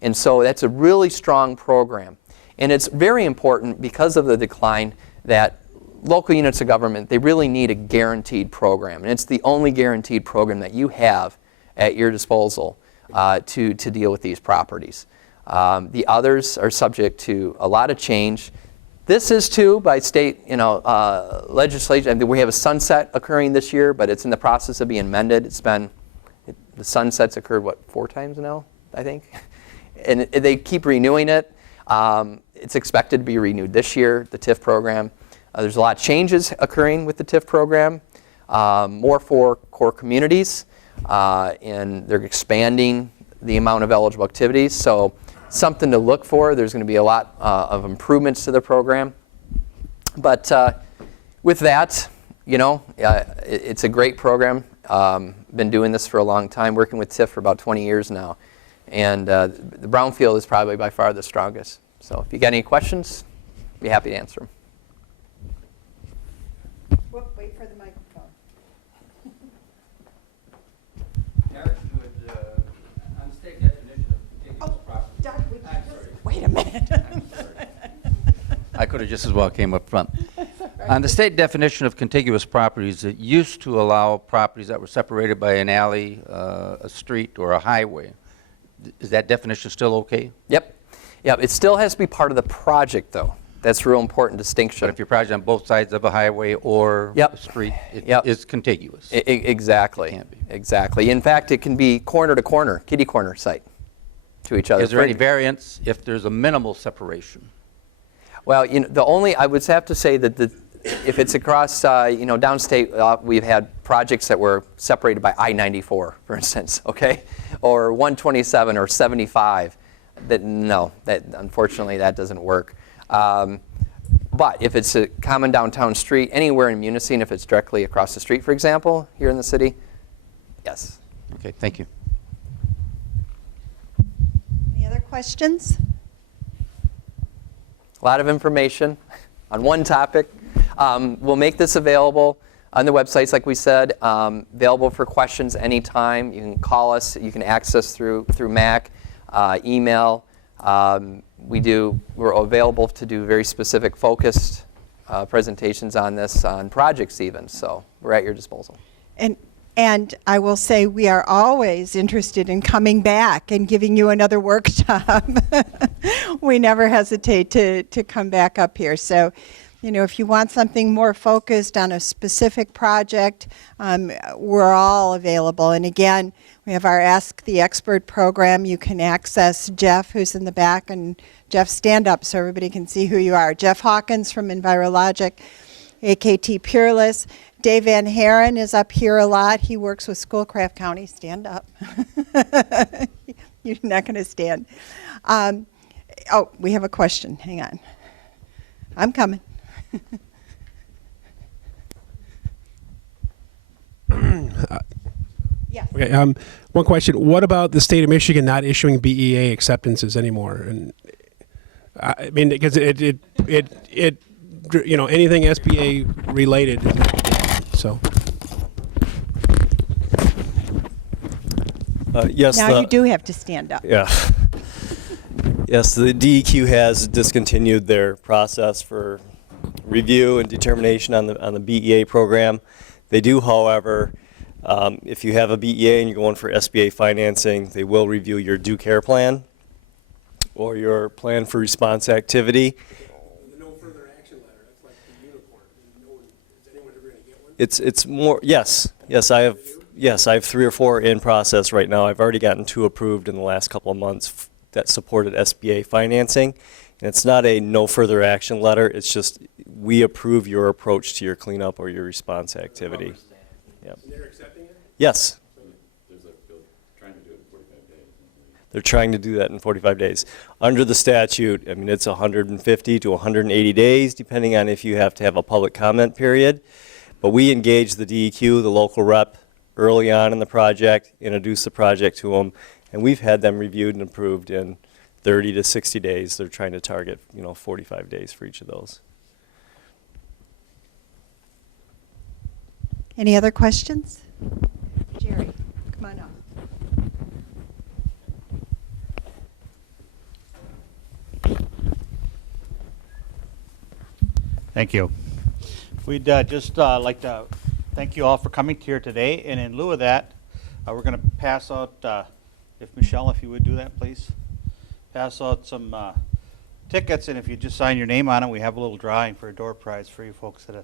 And so that's a really strong program. And it's very important because of the decline that local units of government, they really need a guaranteed program. And it's the only guaranteed program that you have at your disposal to deal with these properties. The others are subject to a lot of change. This is too by state legislation. I mean, we have a sunset occurring this year, but it's in the process of being amended. The sunsets occurred, 4 times now, I think? And they keep renewing it. It's expected to be renewed this year, the TIF program. There's a lot of changes occurring with the TIF program, more for core communities, and they're expanding the amount of eligible activities. So something to look for. There's going to be a lot of improvements to the program. But with that, it's a great program. Been doing this for a long time, working with TIF for about 20 years now. And the Brownfield is probably by far the strongest. So if you got any questions, I'd be happy to answer them. Wait for the microphone. Eric, on the state definition of contiguous property. Doug, I'm sorry. wait a minute. I'm sorry. I could have just as well came up front. On the state definition of contiguous properties, it used to allow properties that were separated by an alley, a street, or a highway. Is that definition still okay? Yep. Yep. It still has to be part of the project, though. That's a real important distinction. But if your project on both sides of a highway or Yep. a street, it Yep. is contiguous. Exactly. Can't be. Exactly. In fact, it can be corner to corner, kitty corner site to each other. Is there any variance if there's a minimal separation? Well, I would have to say that if it's across, downstate, we've had projects that were separated by I-94, for instance, okay, or 127 or 75. Unfortunately, that doesn't work. But if it's a common downtown street, anywhere in Munising, if it's directly across the street, for example, here in the city, yes. Okay, thank you. Any other questions? A lot of information on one topic. We'll make this available on the websites, like we said, available for questions anytime. You can call us. You can access through Mac, email. We're available to do very specific, focused presentations on this, on projects even. So we're at your disposal. And I will say we are always interested in coming back and giving you another workshop. We never hesitate to come back up here. So, if you want something more focused on a specific project, we're all available. And again, we have our Ask the Expert program. You can access Jeff, who's in the back, and Jeff, stand up so everybody can see who you are. Jeff Hawkins from Envirologic, AKT Peerless. Dave Van Haren is up here a lot. He works with Schoolcraft County. Stand up. You're not going to stand. We have a question. Hang on. I'm coming. Yes. Okay, one question. What about the state of Michigan not issuing BEA acceptances anymore? And I mean, because anything SBA related, so. Yes. Now you do have to stand up. Yeah. Yes, the DEQ has discontinued their process for review and determination on the BEA program. They do, however, if you have a BEA and you're going for SBA financing, they will review your due care plan or your plan for response activity. The no further action letter, that's like the unicorn. Is anyone ever going to get one? It's more, yes, I have 3 or 4 in process right now. I've already gotten 2 approved in the last couple of months that supported SBA financing. And it's not a no further action letter, it's just we approve your approach to your cleanup or your response activity. Yep. And they're accepting it? Yes. They're trying to do it in 45 days. They're trying to do that in 45 days. Under the statute, I mean, it's 150 to 180 days, depending on if you have to have a public comment period. But we engage the DEQ, the local rep, early on in the project, introduce the project to them, and we've had them reviewed and approved in 30 to 60 days. They're trying to target, 45 days for each of those. Any other questions? Jerry, come on up. Thank you. We'd just like to thank you all for coming here today. And in lieu of that, we're going to pass out, if Michelle, if you would do that, please. Pass out some tickets, and if you just sign your name on it, we have a little drawing for a door prize for you folks that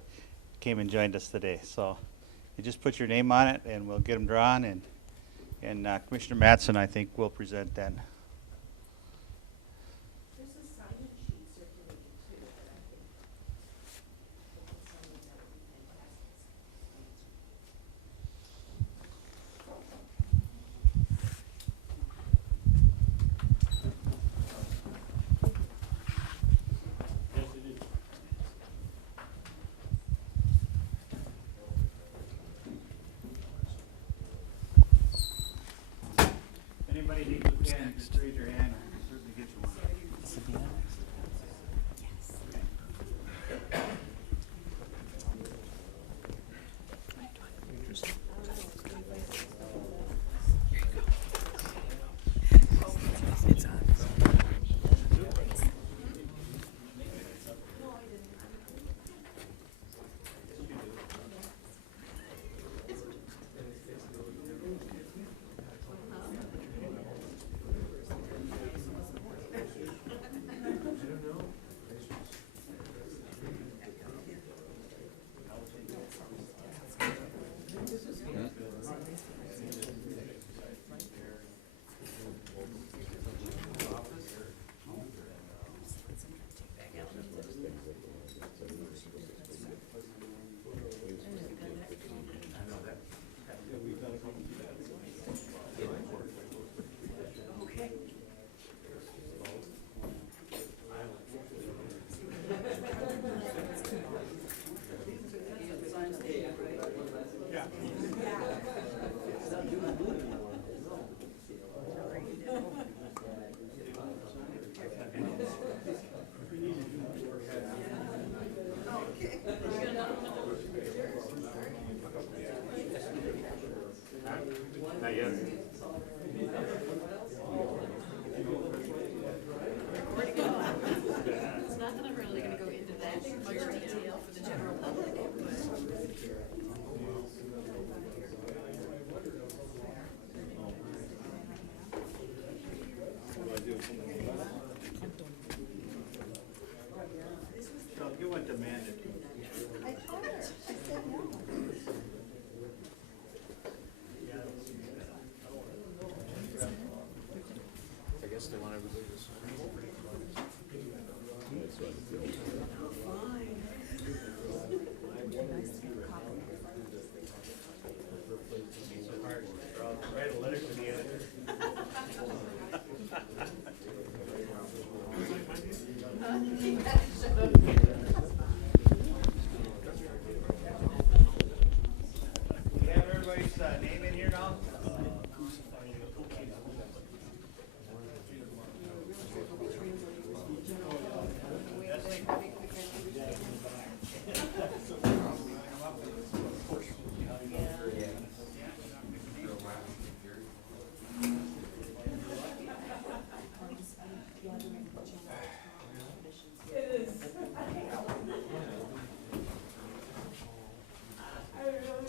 came and joined us today. So you just put your name on it, and we'll get them drawn, and Commissioner Mattson, I think, will present then. There's a sign-in sheet circulated too, that I think someone that would be fantastic. Anybody needs a pen, just raise your hand. I can certainly get you one.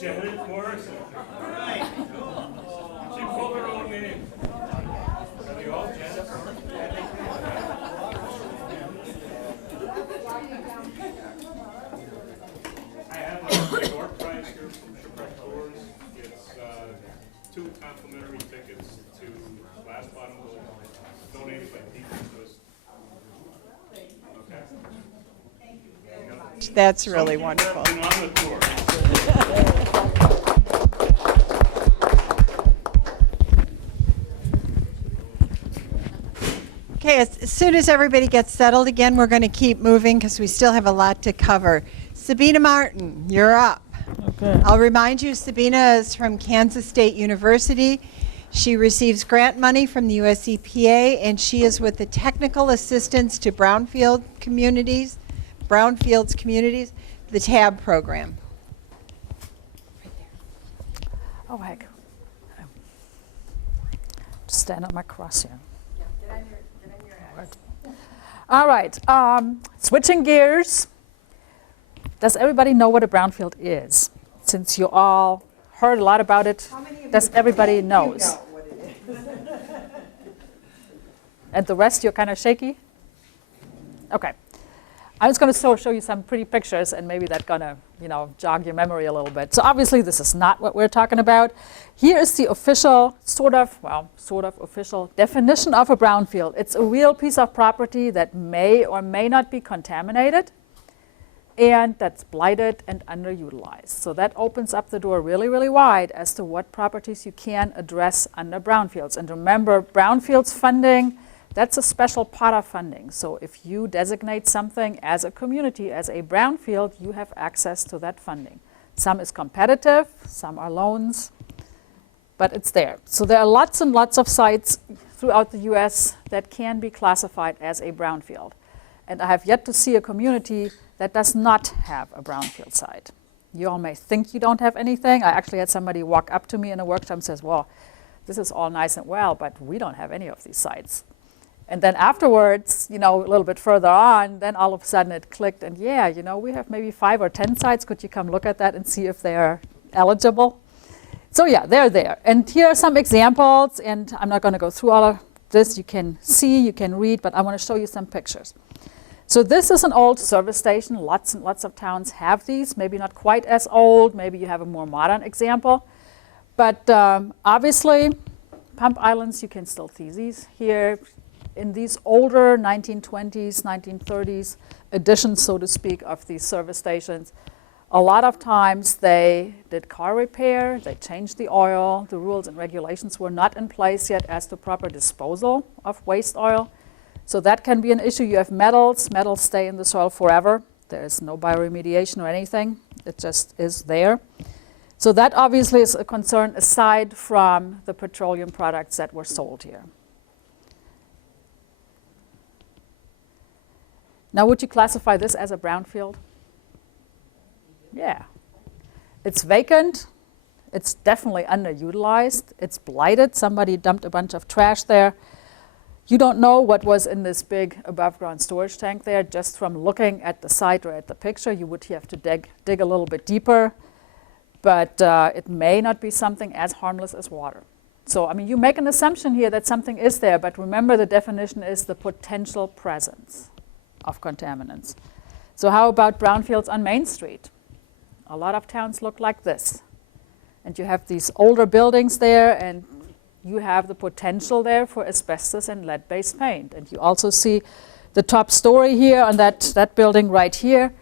Janet Morrison. Right. She pulled her own name. Are they all Janet? I have a door prize here from Shipwreck Tours. It's 2 complimentary tickets to Last Bottom Bowl, donated by People Twist. Okay. That's really wonderful. Been on the tour. Okay, as soon as everybody gets settled again, we're going to keep moving because we still have a lot to cover. Sabina Martin, you're up. Okay. I'll remind you, Sabina is from Kansas State University. She receives grant money from the US EPA, and she is with the Technical Assistance to Brownfield's Communities, the TAB program. Oh, heck. Just stand on my cross here. All right. Switching gears. Does everybody know what a brownfield is? Since you all heard a lot about it, does everybody knows? And the rest, you're kind of shaky? Okay. I'm just going to show you some pretty pictures, and maybe that's going to, jog your memory a little bit. So obviously, this is not what we're talking about. Here is the official, sort of official definition of a brownfield. It's a real piece of property that may or may not be contaminated, and that's blighted and underutilized. So that opens up the door really, really wide as to what properties you can address under brownfields. And remember, brownfields funding, that's a special pot of funding. So if you designate something as a community, as a brownfield, you have access to that funding. Some is competitive, some are loans, but it's there. So there are lots and lots of sites throughout the US that can be classified as a brownfield. And I have yet to see a community that does not have a brownfield site. You all may think you don't have anything. I actually had somebody walk up to me in a workshop and says, well, this is all nice and well, but we don't have any of these sites. And then afterwards, a little bit further on, then all of a sudden it clicked, and yeah, we have maybe 5 or 10 sites. Could you come look at that and see if they're eligible? So yeah, they're there. And here are some examples, and I'm not going to go through all of this. You can see, you can read, but I want to show you some pictures. So this is an old service station. Lots and lots of towns have these, maybe not quite as old. Maybe you have a more modern example. But obviously, pump islands, you can still see these here. In these older 1920s, 1930s editions, so to speak, of these service stations, a lot of times they did car repair, they changed the oil, the rules and regulations were not in place yet as to proper disposal of waste oil. So that can be an issue. You have metals stay in the soil forever. There's no bioremediation or anything, it just is there. So that obviously is a concern aside from the petroleum products that were sold here. Now, would you classify this as a brownfield? Yeah. It's vacant. It's definitely underutilized. It's blighted. Somebody dumped a bunch of trash there. You don't know what was in this big above-ground storage tank there. Just from looking at the site or at the picture, you would have to dig a little bit deeper. But it may not be something as harmless as water. So, you make an assumption here that something is there, but remember the definition is the potential presence of contaminants. So how about brownfields on Main Street? A lot of towns look like this. And you have these older buildings there, and you have the potential there for asbestos and lead-based paint. And you also see the top story here on that building right here.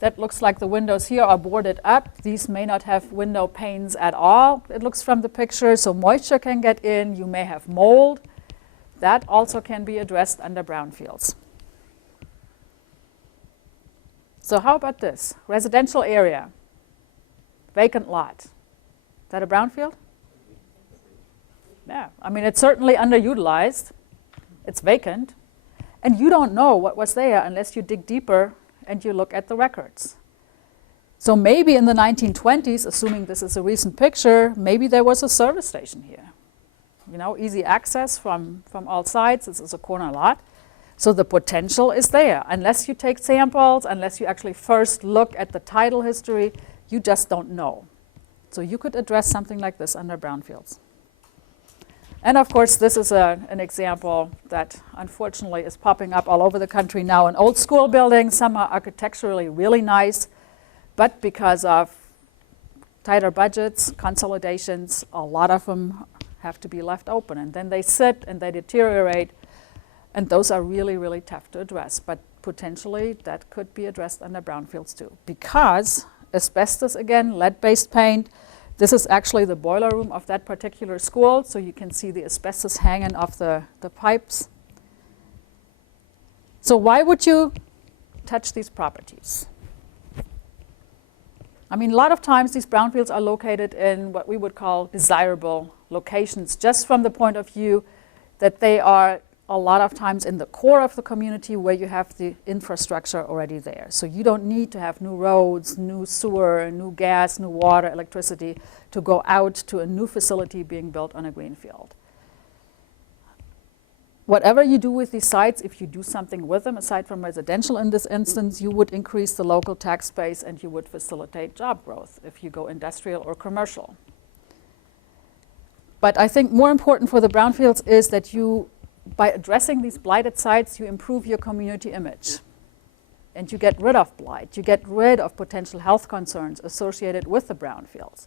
That looks like the windows here are boarded up. These may not have window panes at all, it looks from the picture, so moisture can get in. You may have mold. That also can be addressed under brownfields. So how about this? Residential area, vacant lot. Is that a brownfield? Yeah, it's certainly underutilized. It's vacant. And you don't know what was there unless you dig deeper and you look at the records. So maybe in the 1920s, assuming this is a recent picture, maybe there was a service station here. Easy access from all sides. This is a corner lot. So the potential is there. Unless you take samples, unless you actually first look at the title history, you just don't know. So you could address something like this under brownfields. And of course, this is an example that unfortunately is popping up all over the country now in old school buildings. Some are architecturally really nice, but because of tighter budgets, consolidations, a lot of them have to be left open. And then they sit and they deteriorate. And those are really, really tough to address. But potentially that could be addressed under brownfields too. Because asbestos, again, lead-based paint, this is actually the boiler room of that particular school. So you can see the asbestos hanging off the pipes. So why would you touch these properties? I mean, a lot of times these brownfields are located in what we would call desirable locations, just from the point of view that they are a lot of times in the core of the community where you have the infrastructure already there. So you don't need to have new roads, new sewer, new gas, new water, electricity to go out to a new facility being built on a greenfield. Whatever you do with these sites, if you do something with them, aside from residential in this instance, you would increase the local tax base and you would facilitate job growth if you go industrial or commercial. But I think more important for the brownfields is that you, by addressing these blighted sites, you improve your community image. And you get rid of blight. You get rid of potential health concerns associated with the brownfields.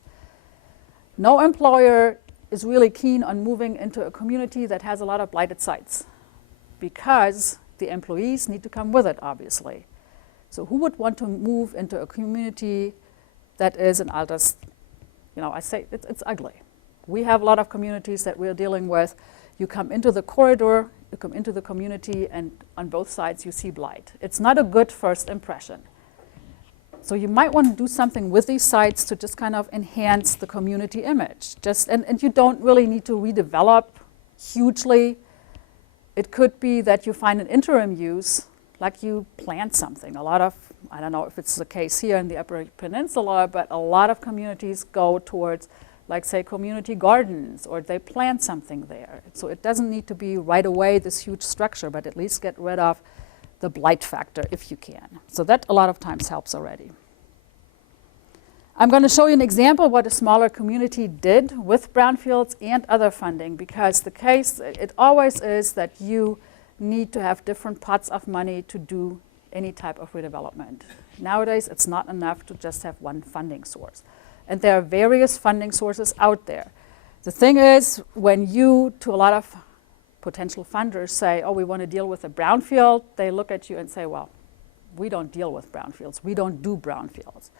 No employer is really keen on moving into a community that has a lot of blighted sites because the employees need to come with it, obviously. So who would want to move into a community that is an alters, I say it's ugly. We have a lot of communities that we're dealing with. You come into the corridor, you come into the community, and on both sides you see blight. It's not a good first impression. So you might want to do something with these sites to just kind of enhance the community image. And you don't really need to redevelop hugely. It could be that you find an interim use, like you plant something. A lot of, I don't know if it's the case here in the Upper Peninsula, but a lot of communities go towards, like say, community gardens, or they plant something there. So it doesn't need to be right away this huge structure, but at least get rid of the blight factor if you can. So that a lot of times helps already. I'm going to show you an example of what a smaller community did with brownfields and other funding, because the case, it always is that you need to have different pots of money to do any type of redevelopment. Nowadays, it's not enough to just have one funding source. And there are various funding sources out there. The thing is, when you, to a lot of potential funders, say, oh, we want to deal with a brownfield, they look at you and say, well, we don't deal with brownfields. We don't do brownfields.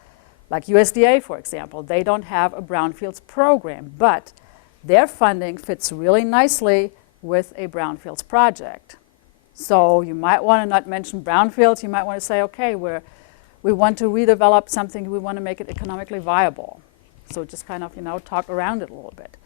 Like USDA, for example, they don't have a brownfields program, but their funding fits really nicely with a brownfields project. So you might want to not mention brownfields. You might want to say, okay, we want to redevelop something. We want to make it economically viable. So just kind of, talk around it a little bit.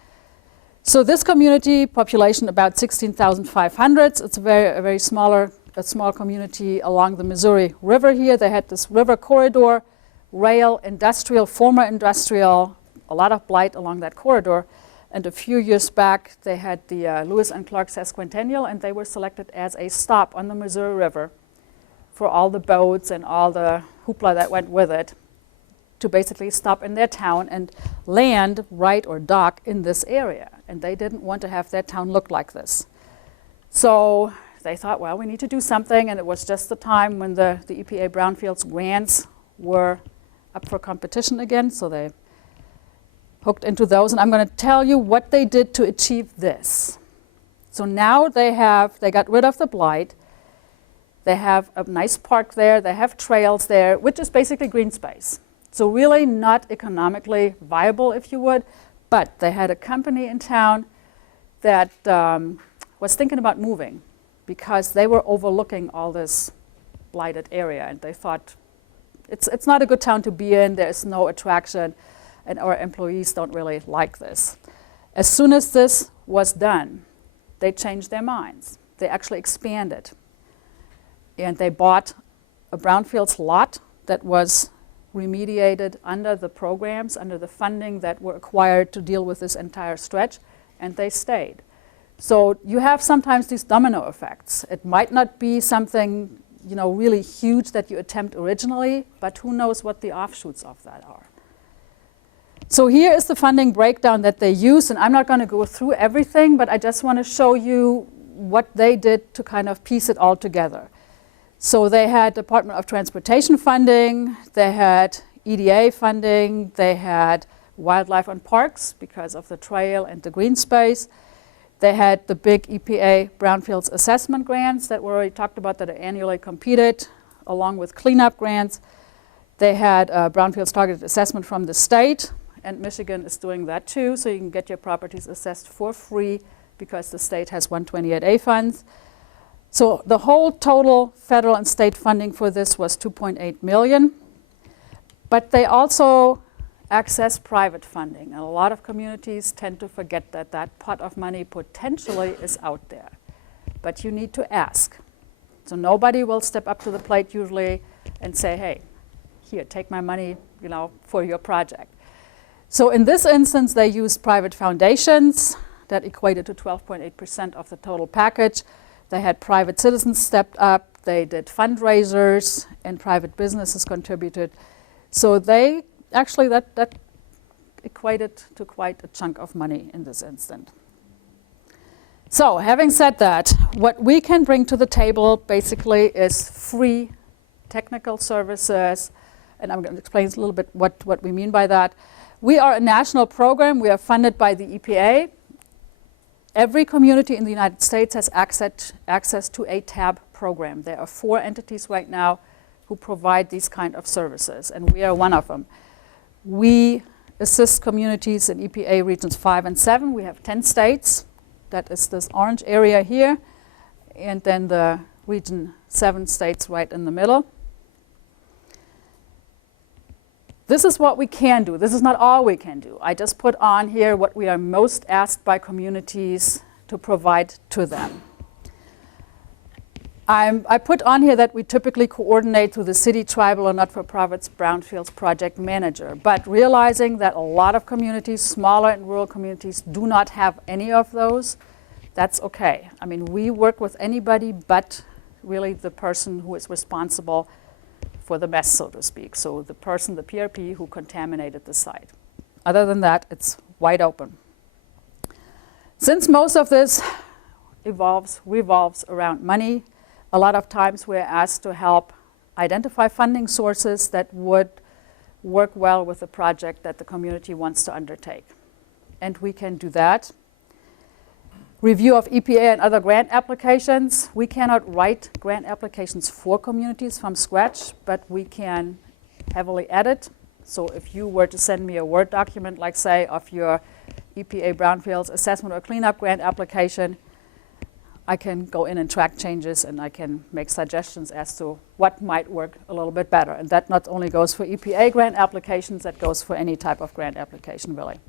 So this community, population about 16,500. It's a very small community along the Missouri River here. They had this river corridor, rail, industrial, former industrial, a lot of blight along that corridor. And a few years back, they had the Lewis and Clark Sesquicentennial, and they were selected as a stop on the Missouri River for all the boats and all the hoopla that went with it, to basically stop in their town and land right or dock in this area. And they didn't want to have their town look like this. So they thought, well, we need to do something. And it was just the time when the EPA Brownfields grants were up for competition again. So they hooked into those. And I'm going to tell you what they did to achieve this. So now they got rid of the blight. They have a nice park there. They have trails there, which is basically green space. So really not economically viable, if you would, but they had a company in town that was thinking about moving because they were overlooking all this blighted area, and they thought, it's not a good town to be in, there's no attraction, and our employees don't really like this. As soon as this was done, they changed their minds. They actually expanded, and they bought a brownfields lot that was remediated under the programs, under the funding that were acquired to deal with this entire stretch, and they stayed. So you have sometimes these domino effects. It might not be something really huge that you attempt originally, but who knows what the offshoots of that are. So here is the funding breakdown that they use, and I'm not going to go through everything, but I just want to show you what they did to kind of piece it all together. So they had Department of Transportation funding, they had EDA funding, they had wildlife and parks because of the trail and the green space. They had the big EPA Brownfields assessment grants that we already talked about that are annually competed, along with cleanup grants. They had Brownfields targeted assessment from the state, and Michigan is doing that too, so you can get your properties assessed for free because the state has 128A funds. So the whole total federal and state funding for this was $2.8 million. But they also access private funding. And a lot of communities tend to forget that that pot of money potentially is out there. But you need to ask. So nobody will step up to the plate usually and say, hey, here, take my money, for your project. So in this instance, they used private foundations that equated to 12.8% of the total package. They had private citizens stepped up. They did fundraisers, and private businesses contributed. So they actually, that equated to quite a chunk of money in this instant. So having said that, what we can bring to the table basically is free technical services, and I'm going to explain a little bit what we mean by that. We are a national program. We are funded by the EPA. Every community in the United States has access to a TAB program. There are 4 entities right now who provide these kind of services, and we are one of them. We assist communities in EPA regions 5 and 7. We have 10 states. That is this orange area here, and then the region 7 states right in the middle. This is what we can do. This is not all we can do. I just put on here what we are most asked by communities to provide to them. I put on here that we typically coordinate through the city, tribal, or not-for-profits Brownfields project manager, but realizing that a lot of communities, smaller and rural communities, do not have any of those, that's okay. I mean, we work with anybody but really the person who is responsible for the mess, so to speak. So the person, the PRP, who contaminated the site. Other than that, it's wide open. Since most of this revolves around money, a lot of times we're asked to help identify funding sources that would work well with the project that the community wants to undertake. And we can do that. Review of EPA and other grant applications. We cannot write grant applications for communities from scratch, but we can heavily edit. So if you were to send me a Word document, like say, of your EPA Brownfields assessment or cleanup grant application, I can go in and track changes, and I can make suggestions as to what might work a little bit better. And that not only goes for EPA grant applications, that goes for any type of grant application, really.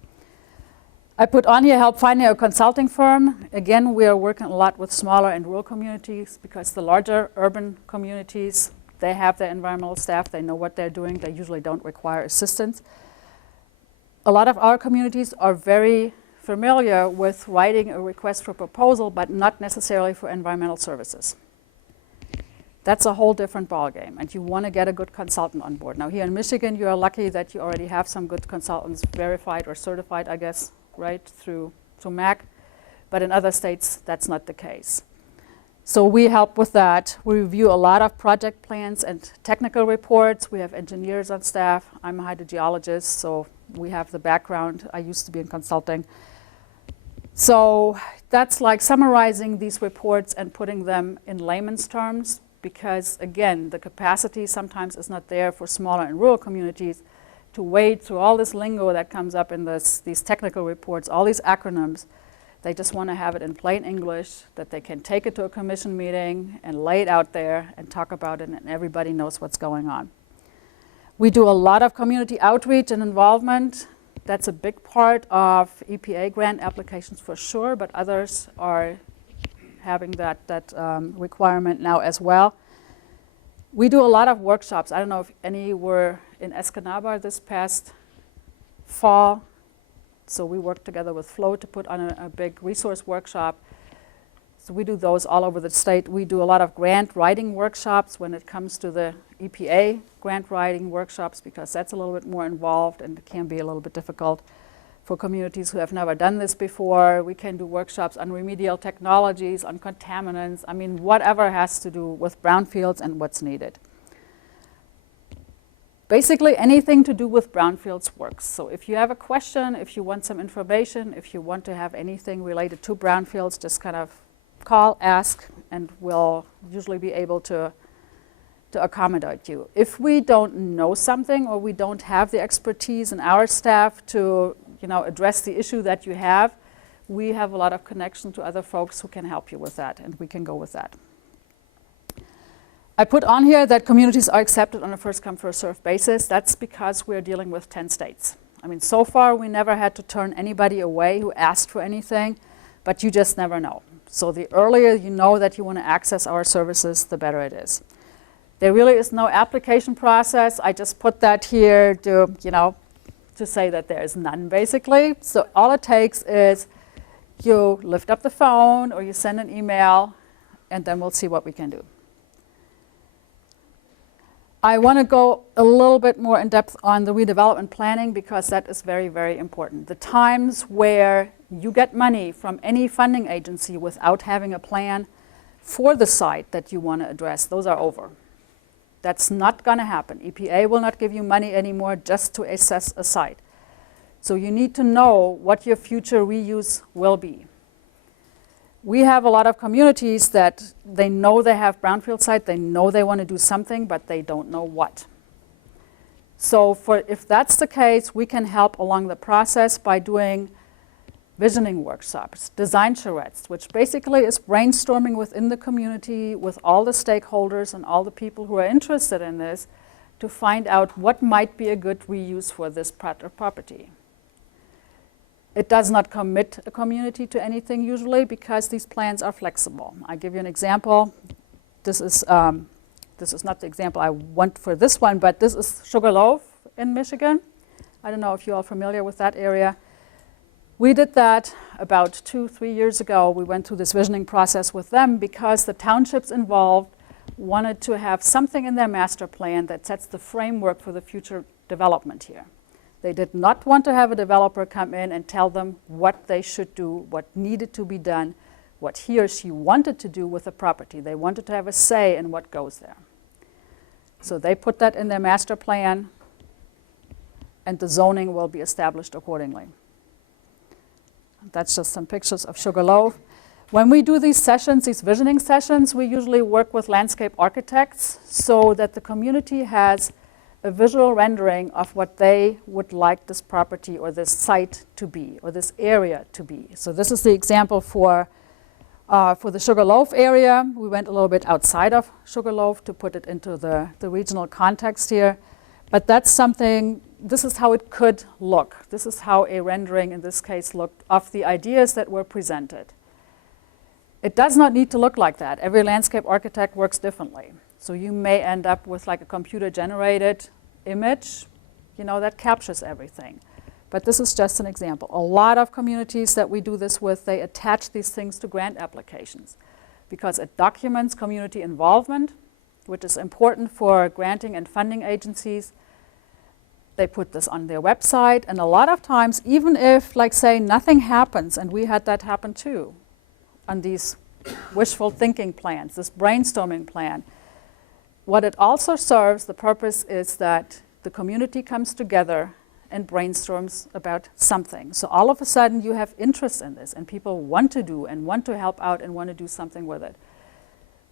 I put on here help finding a consulting firm. Again, we are working a lot with smaller and rural communities because the larger urban communities, they have their environmental staff. They know what they're doing. They usually don't require assistance. A lot of our communities are very familiar with writing a request for proposal, but not necessarily for environmental services. That's a whole different ballgame, and you want to get a good consultant on board. Now, here in Michigan, you are lucky that you already have some good consultants verified or certified, I guess, right, through MAC. But in other states, that's not the case. So we help with that. We review a lot of project plans and technical reports. We have engineers on staff. I'm a hydrogeologist, so we have the background. I used to be in consulting. So that's like summarizing these reports and putting them in layman's terms, because again, the capacity sometimes is not there for smaller and rural communities to wade through all this lingo that comes up in these technical reports, all these acronyms. They just want to have it in plain English, that they can take it to a commission meeting and lay it out there and talk about it, and everybody knows what's going on. We do a lot of community outreach and involvement. That's a big part of EPA grant applications for sure, but others are having that requirement now as well. We do a lot of workshops. I don't know if any were in Escanaba this past fall. So we worked together with Flo to put on a big resource workshop. So we do those all over the state. We do a lot of grant writing workshops when it comes to the EPA grant writing workshops because that's a little bit more involved and it can be a little bit difficult for communities who have never done this before. We can do workshops on remedial technologies, on contaminants, I mean, whatever has to do with brownfields and what's needed. Basically, anything to do with brownfields works. So if you have a question, if you want some information, if you want to have anything related to brownfields, just kind of call, ask, and we'll usually be able to accommodate you. If we don't know something or we don't have the expertise in our staff to address the issue that you have, we have a lot of connection to other folks who can help you with that, and we can go with that. I put on here that communities are accepted on a first-come, first-served basis. That's because we're dealing with 10 states. I mean, so far we never had to turn anybody away who asked for anything, but you just never know. So the earlier you know that you want to access our services, the better it is. There really is no application process. I just put that here to say that there is none, basically. So all it takes is you lift up the phone or you send an email, and then we'll see what we can do. I want to go a little bit more in depth on the redevelopment planning because that is very, very important. The times where you get money from any funding agency without having a plan for the site that you want to address, those are over. That's not going to happen. EPA will not give you money anymore just to assess a site. So you need to know what your future reuse will be. We have a lot of communities that they know they have brownfield site, they know they want to do something, but they don't know what. So if that's the case, we can help along the process by doing visioning workshops, design charrettes, which basically is brainstorming within the community with all the stakeholders and all the people who are interested in this to find out what might be a good reuse for this property. It does not commit a community to anything usually because these plans are flexible. I'll give you an example. This is not the example I want for this one, but this is Sugarloaf in Michigan. I don't know if you're all familiar with that area. We did that about 2-3 years ago. We went through this visioning process with them because the townships involved wanted to have something in their master plan that sets the framework for the future development here. They did not want to have a developer come in and tell them what they should do, what needed to be done, what he or she wanted to do with the property. They wanted to have a say in what goes there. So they put that in their master plan, and the zoning will be established accordingly. That's just some pictures of Sugarloaf. When we do these sessions, these visioning sessions, we usually work with landscape architects so that the community has a visual rendering of what they would like this property or this site to be, or this area to be. So this is the example for the Sugarloaf area. We went a little bit outside of Sugarloaf to put it into the regional context here. But that's something, this is how it could look. This is how a rendering in this case looked of the ideas that were presented. It does not need to look like that. Every landscape architect works differently. So you may end up with like a computer-generated image, that captures everything. But this is just an example. A lot of communities that we do this with, they attach these things to grant applications because it documents community involvement, which is important for granting and funding agencies. They put this on their website, and a lot of times, even if, like say, nothing happens, and we had that happen too, on these wishful thinking plans, this brainstorming plan, what it also serves, the purpose is that the community comes together and brainstorms about something. So all of a sudden, you have interest in this, and people want to do and want to help out and want to do something with it.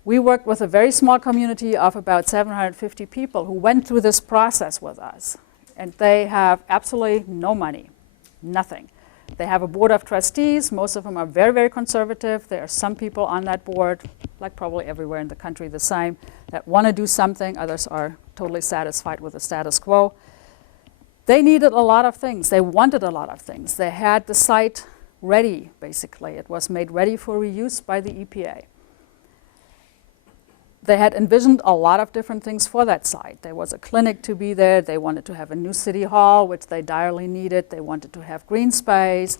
We worked with a very small community of about 750 people who went through this process with us. And they have absolutely no money, nothing. They have a board of trustees. Most of them are very, very conservative. There are some people on that board, like probably everywhere in the country the same, that want to do something. Others are totally satisfied with the status quo. They needed a lot of things. They wanted a lot of things. They had the site ready, basically. It was made ready for reuse by the EPA. They had envisioned a lot of different things for that site. There was a clinic to be there. They wanted to have a new city hall, which they direly needed. They wanted to have green space.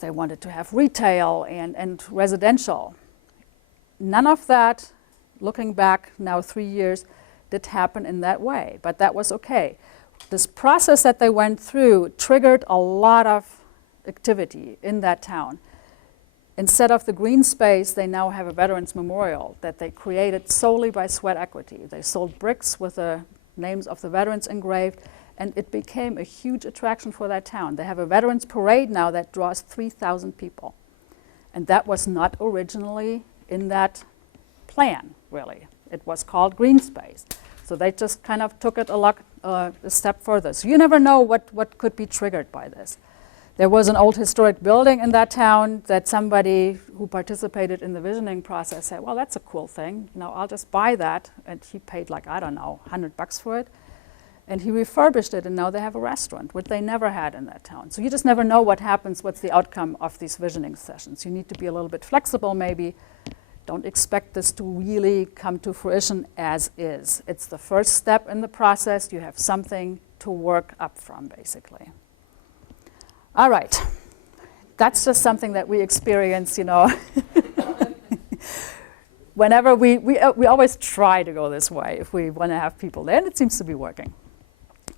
They wanted to have retail and residential. None of that, looking back now 3 years, did happen in that way, but that was okay. This process that they went through triggered a lot of activity in that town. Instead of the green space, they now have a Veterans Memorial that they created solely by sweat equity. They sold bricks with the names of the veterans engraved, and it became a huge attraction for that town. They have a Veterans Parade now that draws 3,000 people. And that was not originally in that plan, really. It was called green space. So they just kind of took it a step further. So you never know what could be triggered by this. There was an old historic building in that town that somebody who participated in the visioning process said, well, that's a cool thing. You know, I'll just buy that. And he paid like, I don't know, $100 for it. And he refurbished it, and now they have a restaurant, which they never had in that town. So you just never know what happens, what's the outcome of these visioning sessions. You need to be a little bit flexible, maybe. Don't expect this to really come to fruition as is. It's the first step in the process. You have something to work up from, basically. All right. That's just something that we experience, you know. Whenever we always try to go this way if we want to have people there, and it seems to be working.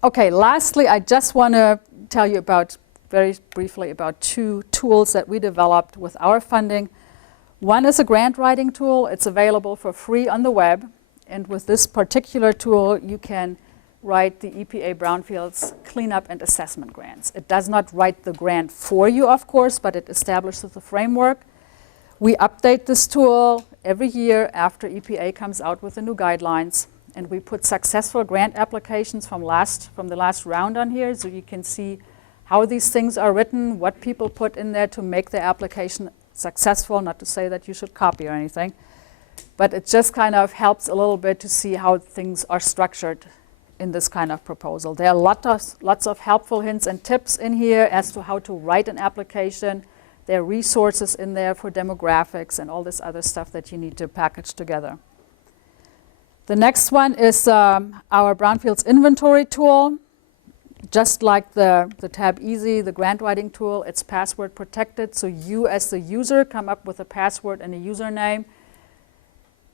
Okay, lastly, I just want to tell you about, very briefly, about 2 tools that we developed with our funding. One is a grant writing tool. It's available for free on the web. And with this particular tool, you can write the EPA Brownfields cleanup and assessment grants. It does not write the grant for you, of course, but it establishes the framework. We update this tool every year after EPA comes out with the new guidelines. And we put successful grant applications from the last round on here, so you can see how these things are written, what people put in there to make the application successful. Not to say that you should copy or anything, but it just kind of helps a little bit to see how things are structured in this kind of proposal. There are lots of helpful hints and tips in here as to how to write an application. There are resources in there for demographics and all this other stuff that you need to package together. The next one is our Brownfields inventory tool. Just like the Tab Easy, the grant writing tool, it's password protected. So you as the user come up with a password and a username.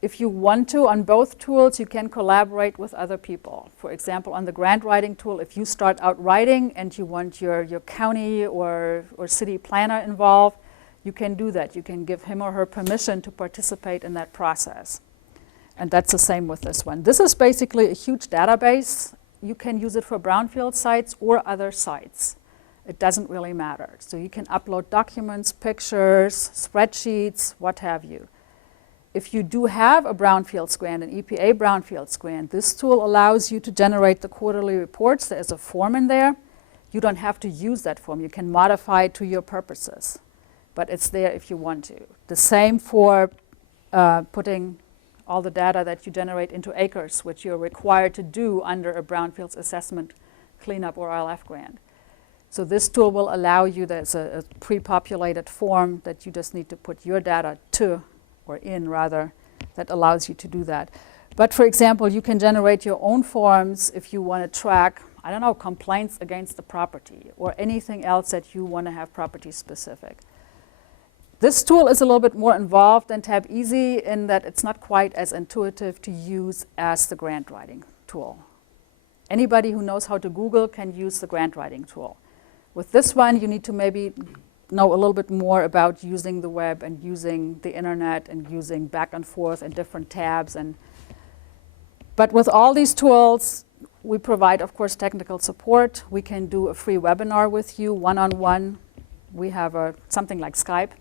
If you want to, on both tools, you can collaborate with other people. For example, on the grant writing tool, if you start out writing and you want your county or city planner involved, you can do that. You can give him or her permission to participate in that process. And that's the same with this one. This is basically a huge database. You can use it for brownfield sites or other sites. It doesn't really matter. So you can upload documents, pictures, spreadsheets, what have you. If you do have a brownfields grant, an EPA brownfields grant, this tool allows you to generate the quarterly reports. There's a form in there. You don't have to use that form. You can modify it to your purposes. But it's there if you want to. The same for putting all the data that you generate into acres, which you're required to do under a brownfields assessment cleanup or ILF grant. So this tool will allow you, there's a pre-populated form that you just need to put your data to, or in rather, that allows you to do that. But for example, you can generate your own forms if you want to track, I don't know, complaints against the property or anything else that you want to have property specific. This tool is a little bit more involved than Tab Easy in that it's not quite as intuitive to use as the grant writing tool. Anybody who knows how to Google can use the grant writing tool. With this one, you need to maybe know a little bit more about using the web and using the internet and using back and forth and different tabs. But with all these tools, we provide, of course, technical support. We can do a free webinar with you, one-on-one. We have something like Skype.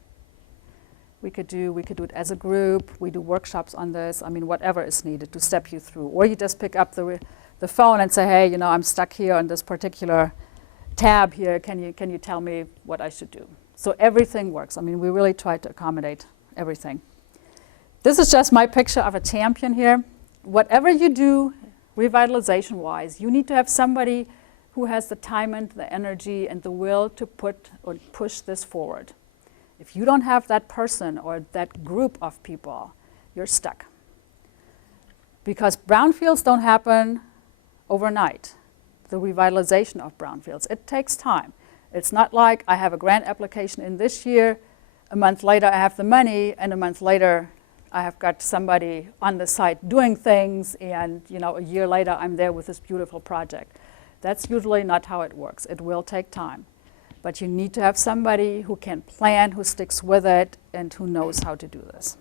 We could do it as a group. We do workshops on this. I mean, whatever is needed to step you through. Or you just pick up the phone and say, hey, you know, I'm stuck here on this particular tab here. Can you tell me what I should do? So everything works. I mean, we really try to accommodate everything. This is just my picture of a champion here. Whatever you do, revitalization-wise, you need to have somebody who has the time and the energy and the will to put or push this forward. If you don't have that person or that group of people, you're stuck. Because brownfields don't happen overnight, the revitalization of brownfields. It takes time. It's not like I have a grant application in this year, a month later I have the money, and a month later I have got somebody on the site doing things, and a year later I'm there with this beautiful project. That's usually not how it works. It will take time. But you need to have somebody who can plan, who sticks with it, and who knows how to do this.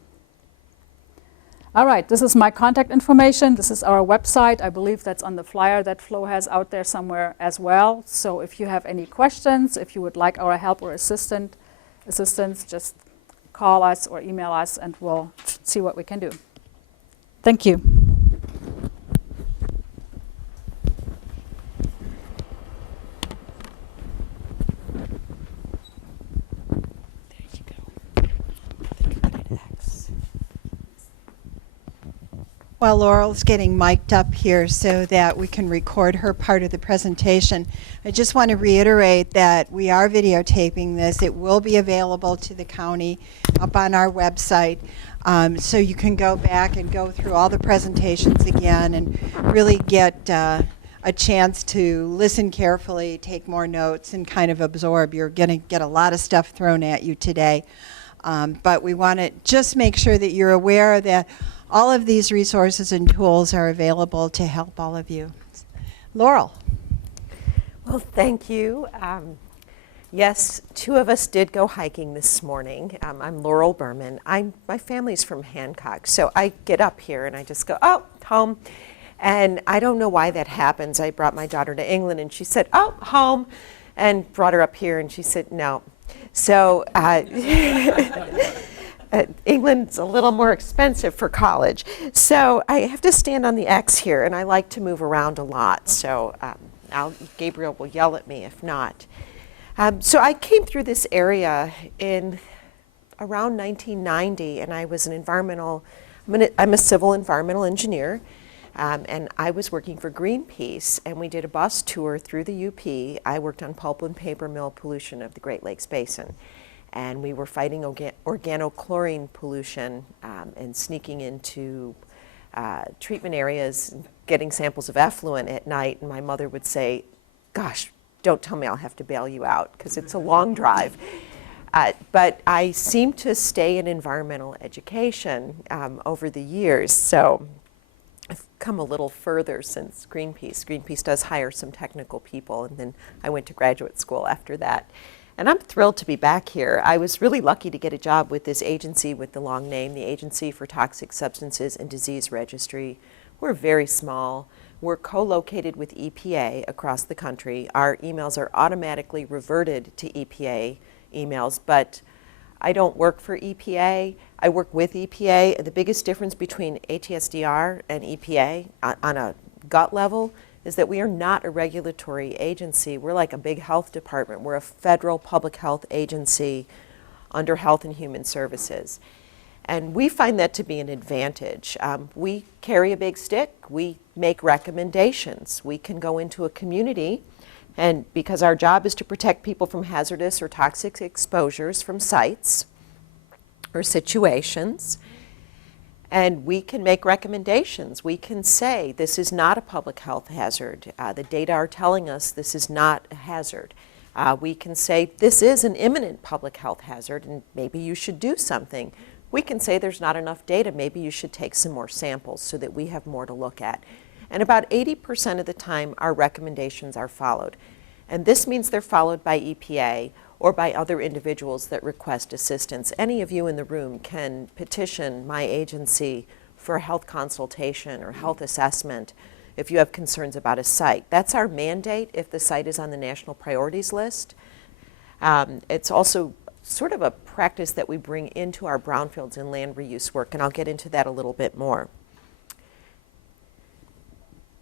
All right, this is my contact information. This is our website. I believe that's on the flyer that Flo has out there somewhere as well. So if you have any questions, if you would like our help or assistance, just call us or email us, and we'll see what we can do. Thank you. While Laurel's getting mic'd up here so that we can record her part of the presentation, I just want to reiterate that we are videotaping this. It will be available to the county up on our website, so you can go back and go through all the presentations again and really get a chance to listen carefully, take more notes, and kind of absorb. You're going to get a lot of stuff thrown at you today, but we want to just make sure that you're aware that all of these resources and tools are available to help all of you. Laurel. Well, thank you. Yes, two of us did go hiking this morning. I'm Laurel Berman. My family's from Hancock, so I get up here and I just go, oh, home. And I don't know why that happens. I brought my daughter to England and she said, oh, home, and brought her up here and she said, no. So England's a little more expensive for college. So I have to stand on the X here, and I like to move around a lot. So Gabriel will yell at me if not. So I came through this area in around 1990, and I was I'm a civil environmental engineer, and I was working for Greenpeace, and we did a bus tour through the UP. I worked on pulp and paper mill pollution of the Great Lakes Basin. And we were fighting organochlorine pollution and sneaking into treatment areas, getting samples of effluent at night. And my mother would say, gosh, don't tell me I'll have to bail you out, because it's a long drive. But I seem to stay in environmental education over the years. So I've come a little further since Greenpeace. Greenpeace does hire some technical people, and then I went to graduate school after that. And I'm thrilled to be back here. I was really lucky to get a job with this agency with the long name, the Agency for Toxic Substances and Disease Registry. We're very small. We're co-located with EPA across the country. Our emails are automatically reverted to EPA emails, but I don't work for EPA. I work with EPA. The biggest difference between ATSDR and EPA on a gut level is that we are not a regulatory agency. We're like a big health department. We're a federal public health agency under Health and Human Services. And we find that to be an advantage. We carry a big stick. We make recommendations. We can go into a community, and because our job is to protect people from hazardous or toxic exposures from sites or situations, and we can make recommendations. We can say, this is not a public health hazard. The data are telling us this is not a hazard. We can say, this is an imminent public health hazard, and maybe you should do something. We can say there's not enough data. Maybe you should take some more samples so that we have more to look at. And about 80% of the time, our recommendations are followed. And this means they're followed by EPA or by other individuals that request assistance. Any of you in the room can petition my agency for a health consultation or health assessment if you have concerns about a site. That's our mandate if the site is on the national priorities list. It's also sort of a practice that we bring into our brownfields and land reuse work, and I'll get into that a little bit more.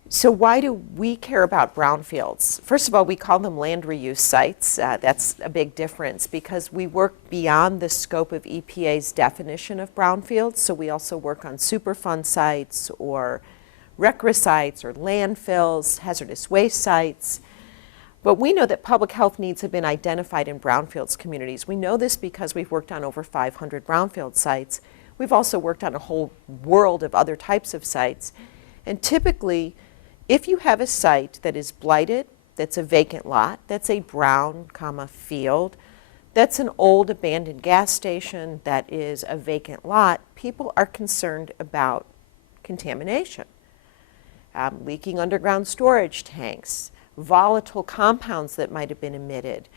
So why do we care about brownfields? First of all, we call them land reuse sites. That's a big difference because we work beyond the scope of EPA's definition of brownfields. So we also work on Superfund sites or RCRA sites or landfills, hazardous waste sites. But we know that public health needs have been identified in brownfields communities. We know this because we've worked on over 500 brownfield sites. We've also worked on a whole world of other types of sites. And typically, if you have a site that is blighted, that's a vacant lot, that's a brown, field, that's an old abandoned gas station that is a vacant lot, people are concerned about contamination. Leaking underground storage tanks, volatile compounds that might have been emitted,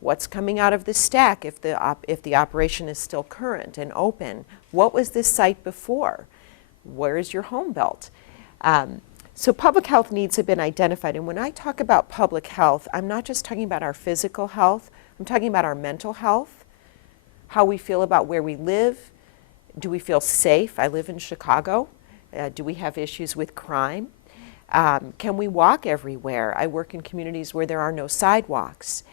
what's coming out of the stack if the operation is still current and open, what was this site before, where is your home belt? So public health needs have been identified, and when I talk about public health, I'm not just talking about our physical health, I'm talking about our mental health, how we feel about where we live. Do we feel safe? I live in Chicago. Do we have issues with crime? Can we walk everywhere? I work in communities where there are no sidewalks.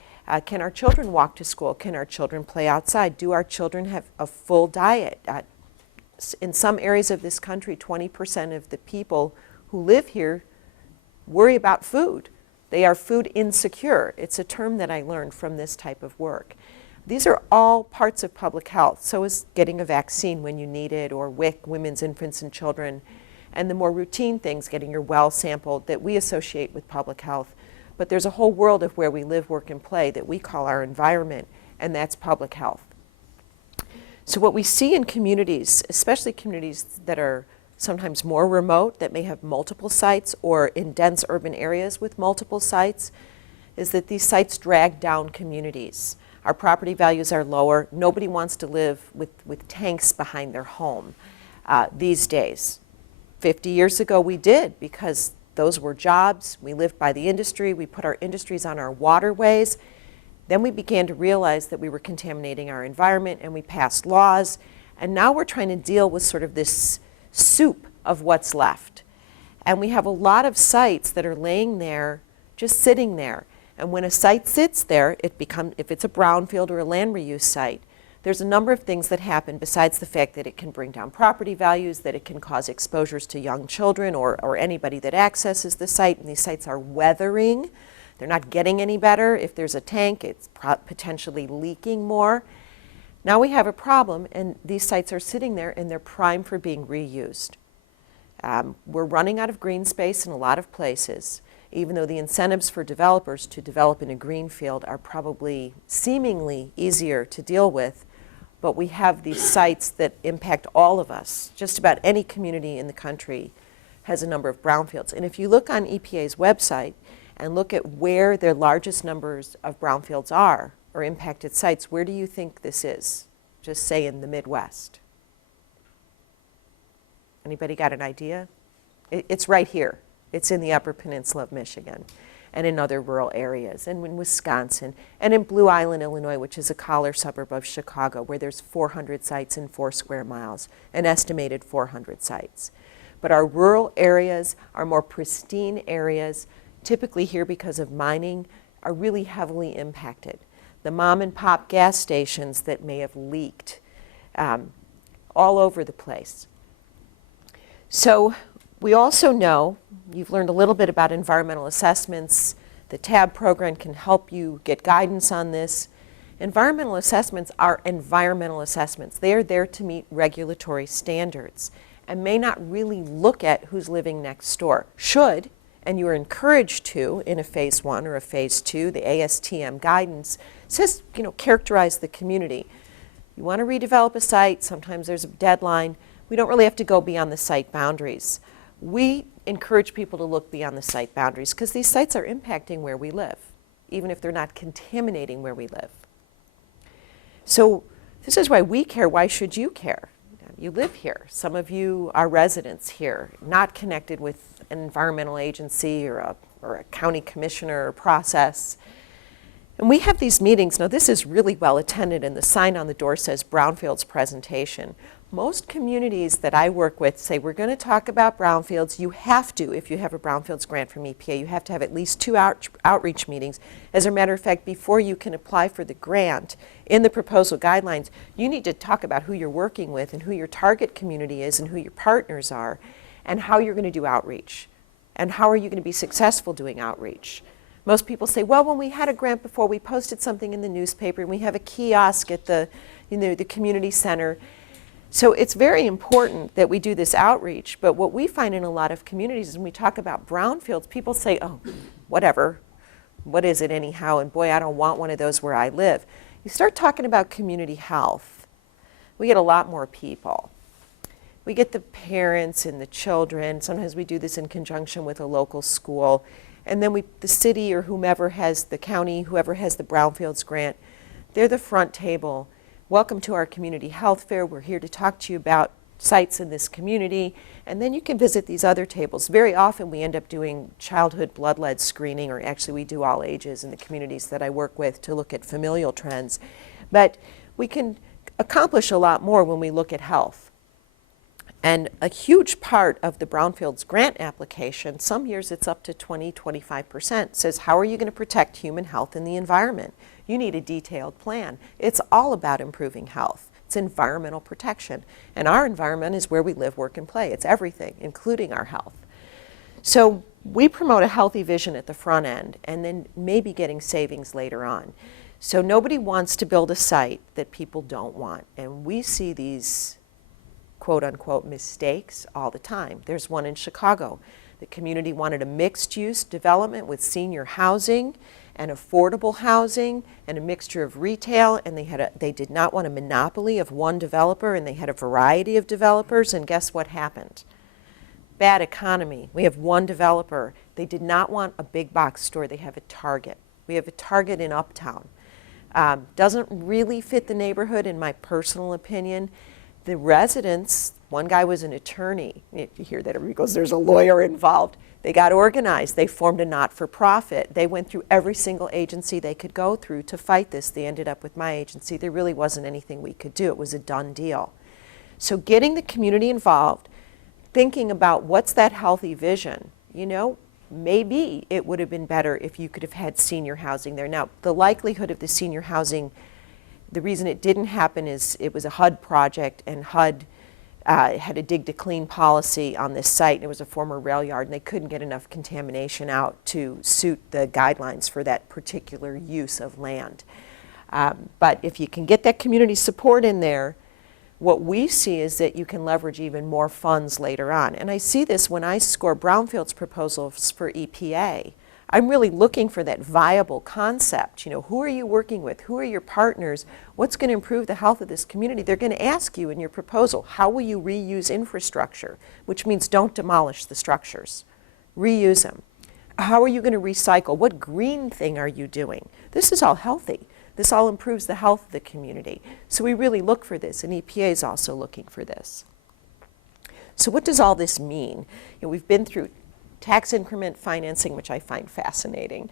Can our children walk to school? Can our children play outside? Do our children have a full diet? In some areas of this country, 20% of the people who live here worry about food. They are food insecure. It's a term that I learned from this type of work. These are all parts of public health. So is getting a vaccine when you need it, or WIC, women's, infants, and children, and the more routine things, getting your well sampled, that we associate with public health. But there's a whole world of where we live, work, and play that we call our environment, and that's public health. So what we see in communities, especially communities that are sometimes more remote, that may have multiple sites, or in dense urban areas with multiple sites, is that these sites drag down communities. Our property values are lower. Nobody wants to live with tanks behind their home these days. 50 years ago we did, because those were jobs. We lived by the industry. We put our industries on our waterways. Then we began to realize that we were contaminating our environment, and we passed laws. And now we're trying to deal with sort of this soup of what's left. And we have a lot of sites that are laying there, just sitting there. And when a site sits there, if it's a brownfield or a land reuse site, there's a number of things that happen besides the fact that it can bring down property values, that it can cause exposures to young children or anybody that accesses the site. And these sites are weathering. They're not getting any better. If there's a tank, it's potentially leaking more. Now we have a problem, and these sites are sitting there, and they're primed for being reused. We're running out of green space in a lot of places, even though the incentives for developers to develop in a green field are probably seemingly easier to deal with. But we have these sites that impact all of us. Just about any community in the country has a number of brownfields. And if you look on EPA's website and look at where their largest numbers of brownfields are, or impacted sites, where do you think this is? Just say in the Midwest. Anybody got an idea? It's right here. It's in the Upper Peninsula of Michigan, and in other rural areas, and in Wisconsin, and in Blue Island, Illinois, which is a collar suburb of Chicago, where there's 400 sites in 4 square miles, an estimated 400 sites. But our rural areas, our more pristine areas, typically here because of mining, are really heavily impacted. The mom and pop gas stations that may have leaked all over the place. So we also know, you've learned a little bit about environmental assessments. The TAB program can help you get guidance on this. Environmental assessments are environmental assessments. They are there to meet regulatory standards and may not really look at who's living next door. Should, and you are encouraged to, in a phase 1 or a phase 2, the ASTM guidance says, characterize the community. You want to redevelop a site, sometimes there's a deadline. We don't really have to go beyond the site boundaries. We encourage people to look beyond the site boundaries because these sites are impacting where we live, even if they're not contaminating where we live. So this is why we care. Why should you care? You live here. Some of you are residents here, not connected with an environmental agency or a county commissioner or process. And we have these meetings. Now, this is really well attended, and the sign on the door says Brownfield's presentation. Most communities that I work with say, we're going to talk about brownfields. You have to, if you have a brownfields grant from EPA, you have to have at least 2 outreach meetings. As a matter of fact, before you can apply for the grant, in the proposal guidelines, you need to talk about who you're working with and who your target community is and who your partners are and how you're going to do outreach and how are you going to be successful doing outreach. Most people say, well, when we had a grant before, we posted something in the newspaper and we have a kiosk at the community center. So it's very important that we do this outreach, but what we find in a lot of communities is when we talk about brownfields, people say, oh, whatever, what is it anyhow, and boy, I don't want one of those where I live. You start talking about community health, we get a lot more people. We get the parents and the children. Sometimes we do this in conjunction with a local school. And then the city or whomever has the county, whoever has the Brownfields grant, they're the front table. Welcome to our community health fair. We're here to talk to you about sites in this community. And then you can visit these other tables. Very often we end up doing childhood blood lead screening, or actually we do all ages in the communities that I work with to look at familial trends. But we can accomplish a lot more when we look at health. And a huge part of the Brownfields grant application, some years it's up to 20–25%, says how are you going to protect human health and the environment? You need a detailed plan. It's all about improving health. It's environmental protection. And our environment is where we live, work, and play. It's everything, including our health. So we promote a healthy vision at the front end and then maybe getting savings later on. So nobody wants to build a site that people don't want. And we see these quote-unquote mistakes all the time. There's one in Chicago. The community wanted a mixed-use development with senior housing and affordable housing and a mixture of retail, and they did not want a monopoly of one developer, and they had a variety of developers, and guess what happened? Bad economy. We have one developer. They did not want a big box store. They have a Target. We have a Target in Uptown. Doesn't really fit the neighborhood in my personal opinion. The residents, one guy was an attorney. You hear that everybody goes, there's a lawyer involved. They got organized. They formed a not-for-profit. They went through every single agency they could go through to fight this. They ended up with my agency. There really wasn't anything we could do. It was a done deal. So getting the community involved, thinking about what's that healthy vision, you know, maybe it would have been better if you could have had senior housing there. Now, the likelihood of the senior housing, the reason it didn't happen is it was a HUD project, and HUD had a dig to clean policy on this site, and it was a former rail yard, and they couldn't get enough contamination out to suit the guidelines for that particular use of land. But if you can get that community support in there, what we see is that you can leverage even more funds later on. And I see this when I score Brownfield's proposals for EPA. I'm really looking for that viable concept. You know, who are you working with? Who are your partners? What's going to improve the health of this community? They're going to ask you in your proposal, how will you reuse infrastructure? Which means don't demolish the structures. Reuse them. How are you going to recycle? What green thing are you doing? This is all healthy. This all improves the health of the community. So we really look for this, and EPA is also looking for this. So what does all this mean? You know, we've been through tax increment financing, which I find fascinating.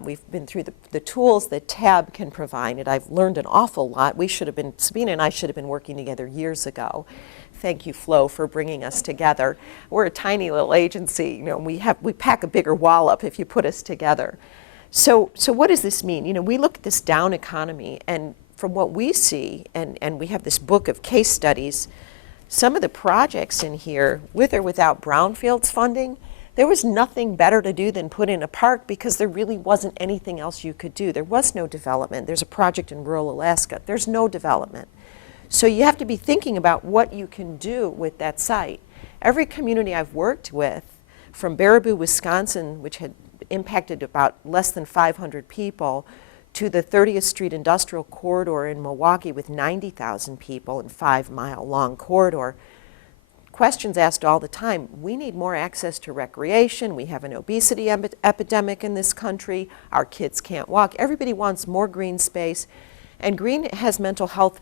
We've been through the tools that TAB can provide, and I've learned an awful lot. Sabina and I should have been working together years ago. Thank you, Flo, for bringing us together. We're a tiny little agency. You know, we pack a bigger wallop if you put us together. So what does this mean? You know, we look at this down economy, and from what we see, and we have this book of case studies, some of the projects in here, with or without Brownfields funding, there was nothing better to do than put in a park because there really wasn't anything else you could do. There was no development. There's a project in rural Alaska. There's no development. So you have to be thinking about what you can do with that site. Every community I've worked with, from Baraboo, Wisconsin, which had impacted about less than 500 people, to the 30th Street Industrial Corridor in Milwaukee with 90,000 people and 5-mile long corridor, questions asked all the time. We need more access to recreation. We have an obesity epidemic in this country. Our kids can't walk. Everybody wants more green space. And green has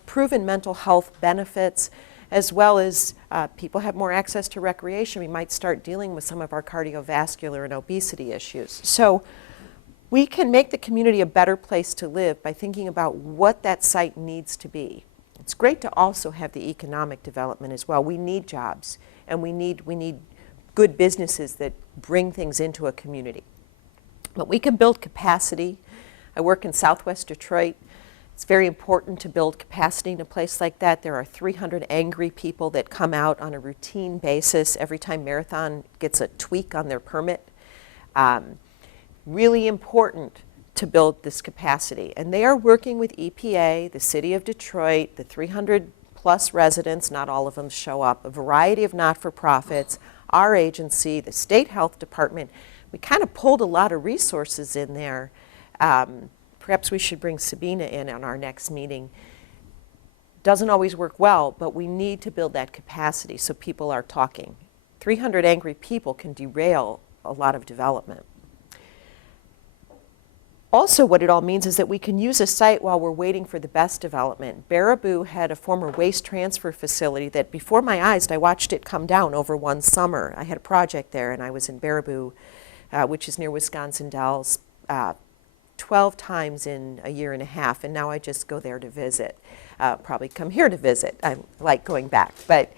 proven mental health benefits, as well as people have more access to recreation. We might start dealing with some of our cardiovascular and obesity issues. So we can make the community a better place to live by thinking about what that site needs to be. It's great to also have the economic development as well. We need jobs, and we need good businesses that bring things into a community. But we can build capacity. I work in Southwest Detroit. It's very important to build capacity in a place like that. There are 300 angry people that come out on a routine basis every time Marathon gets a tweak on their permit. Really important to build this capacity. And they are working with EPA, the City of Detroit, the 300 plus residents, not all of them show up, a variety of not-for-profits, our agency, the State Health Department. We kind of pulled a lot of resources in there perhaps we should bring Sabina in on our next meeting. Doesn't always work well, but we need to build that capacity so people are talking. 300 angry people can derail a lot of development. Also, what it all means is that we can use a site while we're waiting for the best development. Baraboo had a former waste transfer facility that before my eyes, I watched it come down over one summer. I had a project there and I was in Baraboo, which is near Wisconsin Dells, 12 times in a year and a half, and now I just go there to visit. Probably come here to visit. I like going back. But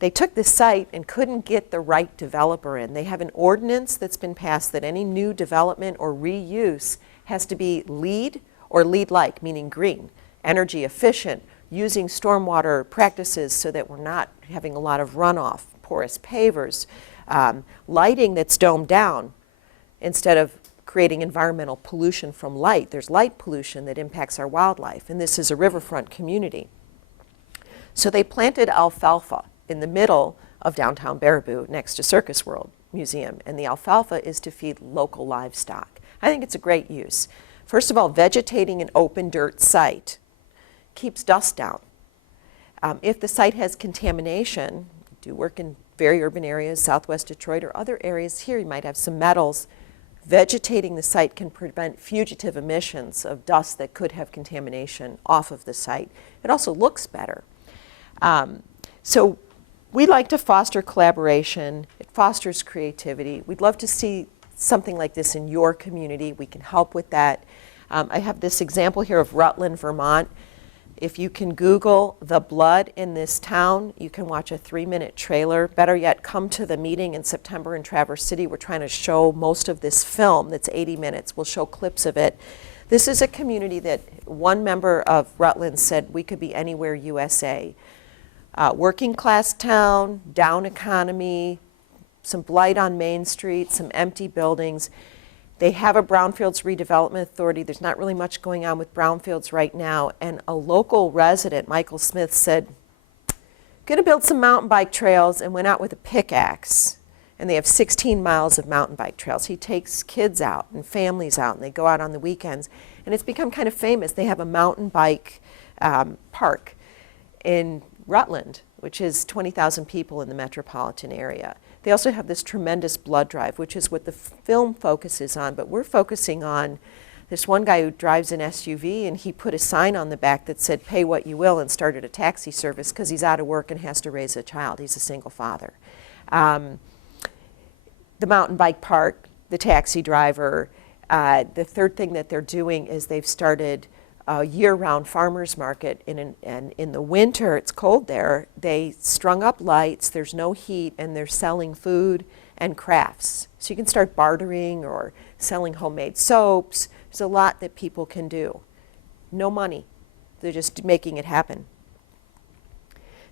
they took this site and couldn't get the right developer in. They have an ordinance that's been passed that any new development or reuse has to be LEED or LEED-like, meaning green, energy efficient, using stormwater practices so that we're not having a lot of runoff, porous pavers, lighting that's domed down instead of creating environmental pollution from light. There's light pollution that impacts our wildlife, and this is a riverfront community. So they planted alfalfa in the middle of downtown Baraboo next to Circus World Museum, and the alfalfa is to feed local livestock. I think it's a great use. First of all, vegetating an open dirt site keeps dust down. If the site has contamination, do work in very urban areas, southwest Detroit or other areas here, you might have some metals. Vegetating the site can prevent fugitive emissions of dust that could have contamination off of the site. It also looks better. So we like to foster collaboration. It fosters creativity. We'd love to see something like this in your community. We can help with that. I have this example here of Rutland, Vermont. If you can Google the blood in this town, you can watch a 3-minute trailer. Better yet, come to the meeting in September in Traverse City. We're trying to show most of this film that's 80 minutes. We'll show clips of it. This is a community that one member of Rutland said we could be anywhere USA. Working class town, down economy, some blight on Main Street, some empty buildings. They have a Brownfields redevelopment authority. There's not really much going on with Brownfields right now. And a local resident, Michael Smith, said, gonna build some mountain bike trails, and went out with a pickaxe. And they have 16 miles of mountain bike trails. He takes kids out and families out, and they go out on the weekends. And it's become kind of famous. They have a mountain bike park in Rutland, which is 20,000 people in the metropolitan area. They also have this tremendous blood drive, which is what the film focuses on, but we're focusing on this one guy who drives an SUV, and he put a sign on the back that said, pay what you will, and started a taxi service because he's out of work and has to raise a child. He's a single father. The mountain bike park, the taxi driver. The third thing that they're doing is they've started a year-round farmers market, and in the winter, it's cold there, they strung up lights, there's no heat, and they're selling food and crafts. So you can start bartering or selling homemade soaps. There's a lot that people can do. No money. They're just making it happen.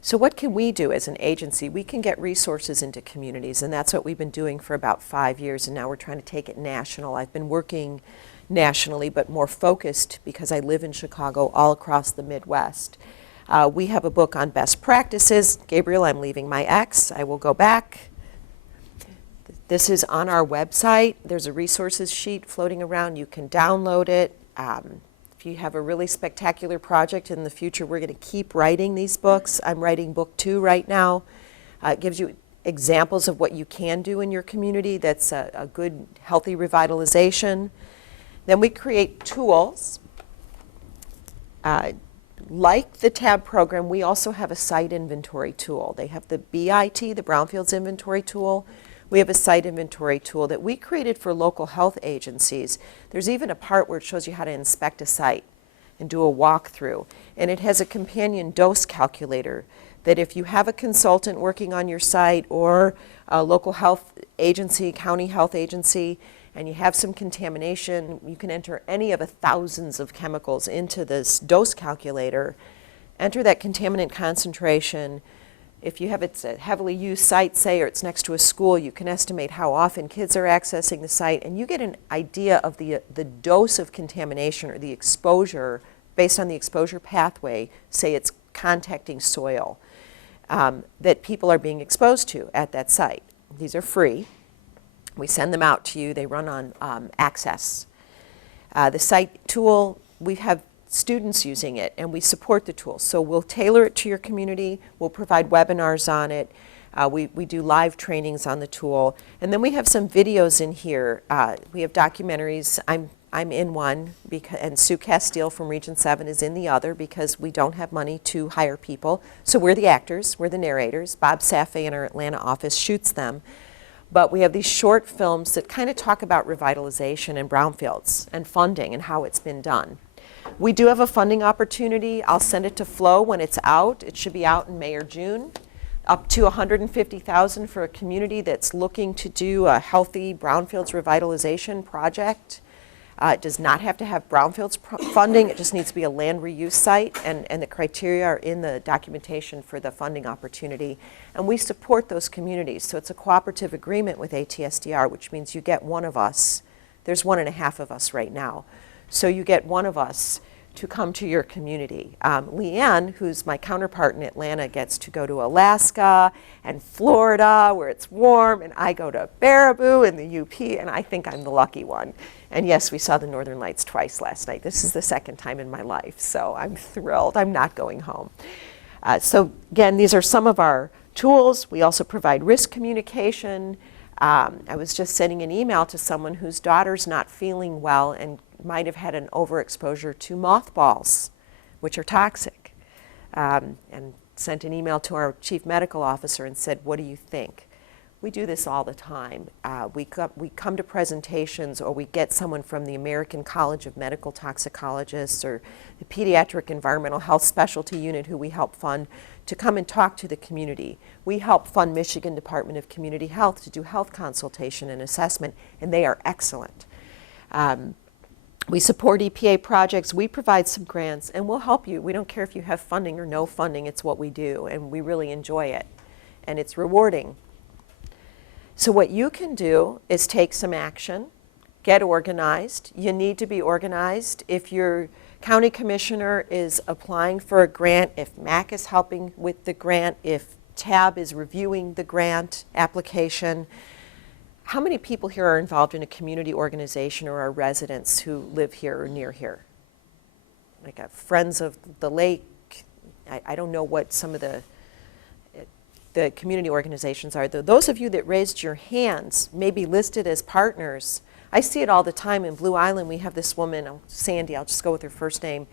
So what can we do as an agency? We can get resources into communities, and that's what we've been doing for about 5 years, and now we're trying to take it national. I've been working nationally, but more focused because I live in Chicago, all across the Midwest. We have a book on best practices. Gabriel, I'm leaving my ex. I will go back. This is on our website. There's a resources sheet floating around. You can download it. If you have a really spectacular project in the future, we're going to keep writing these books. I'm writing book 2 right now. It gives you examples of what you can do in your community that's a good, healthy revitalization. Then we create tools. Like the TAB program, we also have a site inventory tool. They have the BIT, the Brownfields Inventory Tool. We have a site inventory tool that we created for local health agencies. There's even a part where it shows you how to inspect a site and do a walkthrough. And it has a companion dose calculator that if you have a consultant working on your site or a local health agency, county health agency, and you have some contamination, you can enter any of thousands of chemicals into this dose calculator, enter that contaminant concentration. If you have it's a heavily used site, say, or it's next to a school, you can estimate how often kids are accessing the site, and you get an idea of the dose of contamination or the exposure based on the exposure pathway, say it's contacting soil, that people are being exposed to at that site. These are free. We send them out to you. They run on Access. The site tool, we have students using it, and we support the tool. So we'll tailor it to your community. We'll provide webinars on it. We do live trainings on the tool. And then we have some videos in here. We have documentaries. I'm in one, and Sue Castile from Region 7 is in the other, because we don't have money to hire people. So we're the actors, we're the narrators. Bob Saffey in our Atlanta office shoots them. But we have these short films that kind of talk about revitalization and brownfields and funding and how it's been done. We do have a funding opportunity. I'll send it to Flo when it's out. It should be out in May or June. Up to $150,000 for a community that's looking to do a healthy brownfields revitalization project. It does not have to have brownfields funding. It just needs to be a land reuse site, and the criteria are in the documentation for the funding opportunity. And we support those communities. So it's a cooperative agreement with ATSDR, which means you get one of us. There's 1.5 of us right now. So you get one of us to come to your community. Leanne, who's my counterpart in Atlanta, gets to go to Alaska and Florida where it's warm, and I go to Baraboo in the UP, and I think I'm the lucky one. And yes, we saw the Northern Lights twice last night. This is the second time in my life, so I'm thrilled. I'm not going home. So again, these are some of our tools. We also provide risk communication. I was just sending an email to someone whose daughter's not feeling well and might have had an overexposure to mothballs, which are toxic, and sent an email to our chief medical officer and said, what do you think? We do this all the time. We come to presentations, or we get someone from the American College of Medical Toxicologists or the Pediatric Environmental Health Specialty Unit, who we help fund, to come and talk to the community. We help fund Michigan Department of Community Health to do health consultation and assessment, and they are excellent. We support EPA projects. We provide some grants, and we'll help you. We don't care if you have funding or no funding. It's what we do, and we really enjoy it, and it's rewarding. So what you can do is take some action, get organized. You need to be organized. If your county commissioner is applying for a grant, if MAC is helping with the grant, if TAB is reviewing the grant application, how many people here are involved in a community organization or are residents who live here or near here? Like Friends of the Lake. I don't know what some of the community organizations are. Those of you that raised your hands may be listed as partners. I see it all the time in Blue Island. We have this woman, Sandy, I'll just go with her first name,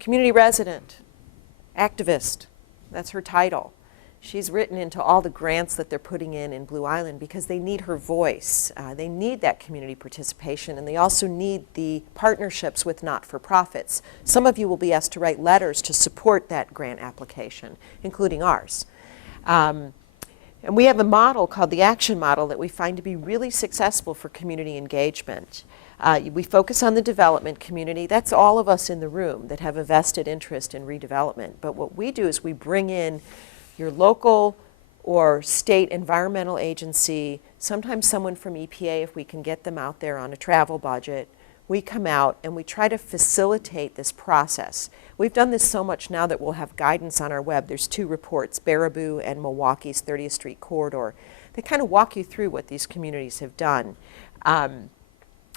community resident, activist. That's her title. She's written into all the grants that they're putting in Blue Island because they need her voice. They need that community participation, and they also need the partnerships with not-for-profits. Some of you will be asked to write letters to support that grant application, including ours. And we have a model called the action model that we find to be really successful for community engagement. We focus on the development community. That's all of us in the room that have a vested interest in redevelopment. But what we do is we bring in your local or state environmental agency, sometimes someone from EPA if we can get them out there on a travel budget. We come out and we try to facilitate this process. We've done this so much now that we'll have guidance on our web. There's 2 reports, Baraboo and Milwaukee's 30th Street Corridor. They kind of walk you through what these communities have done.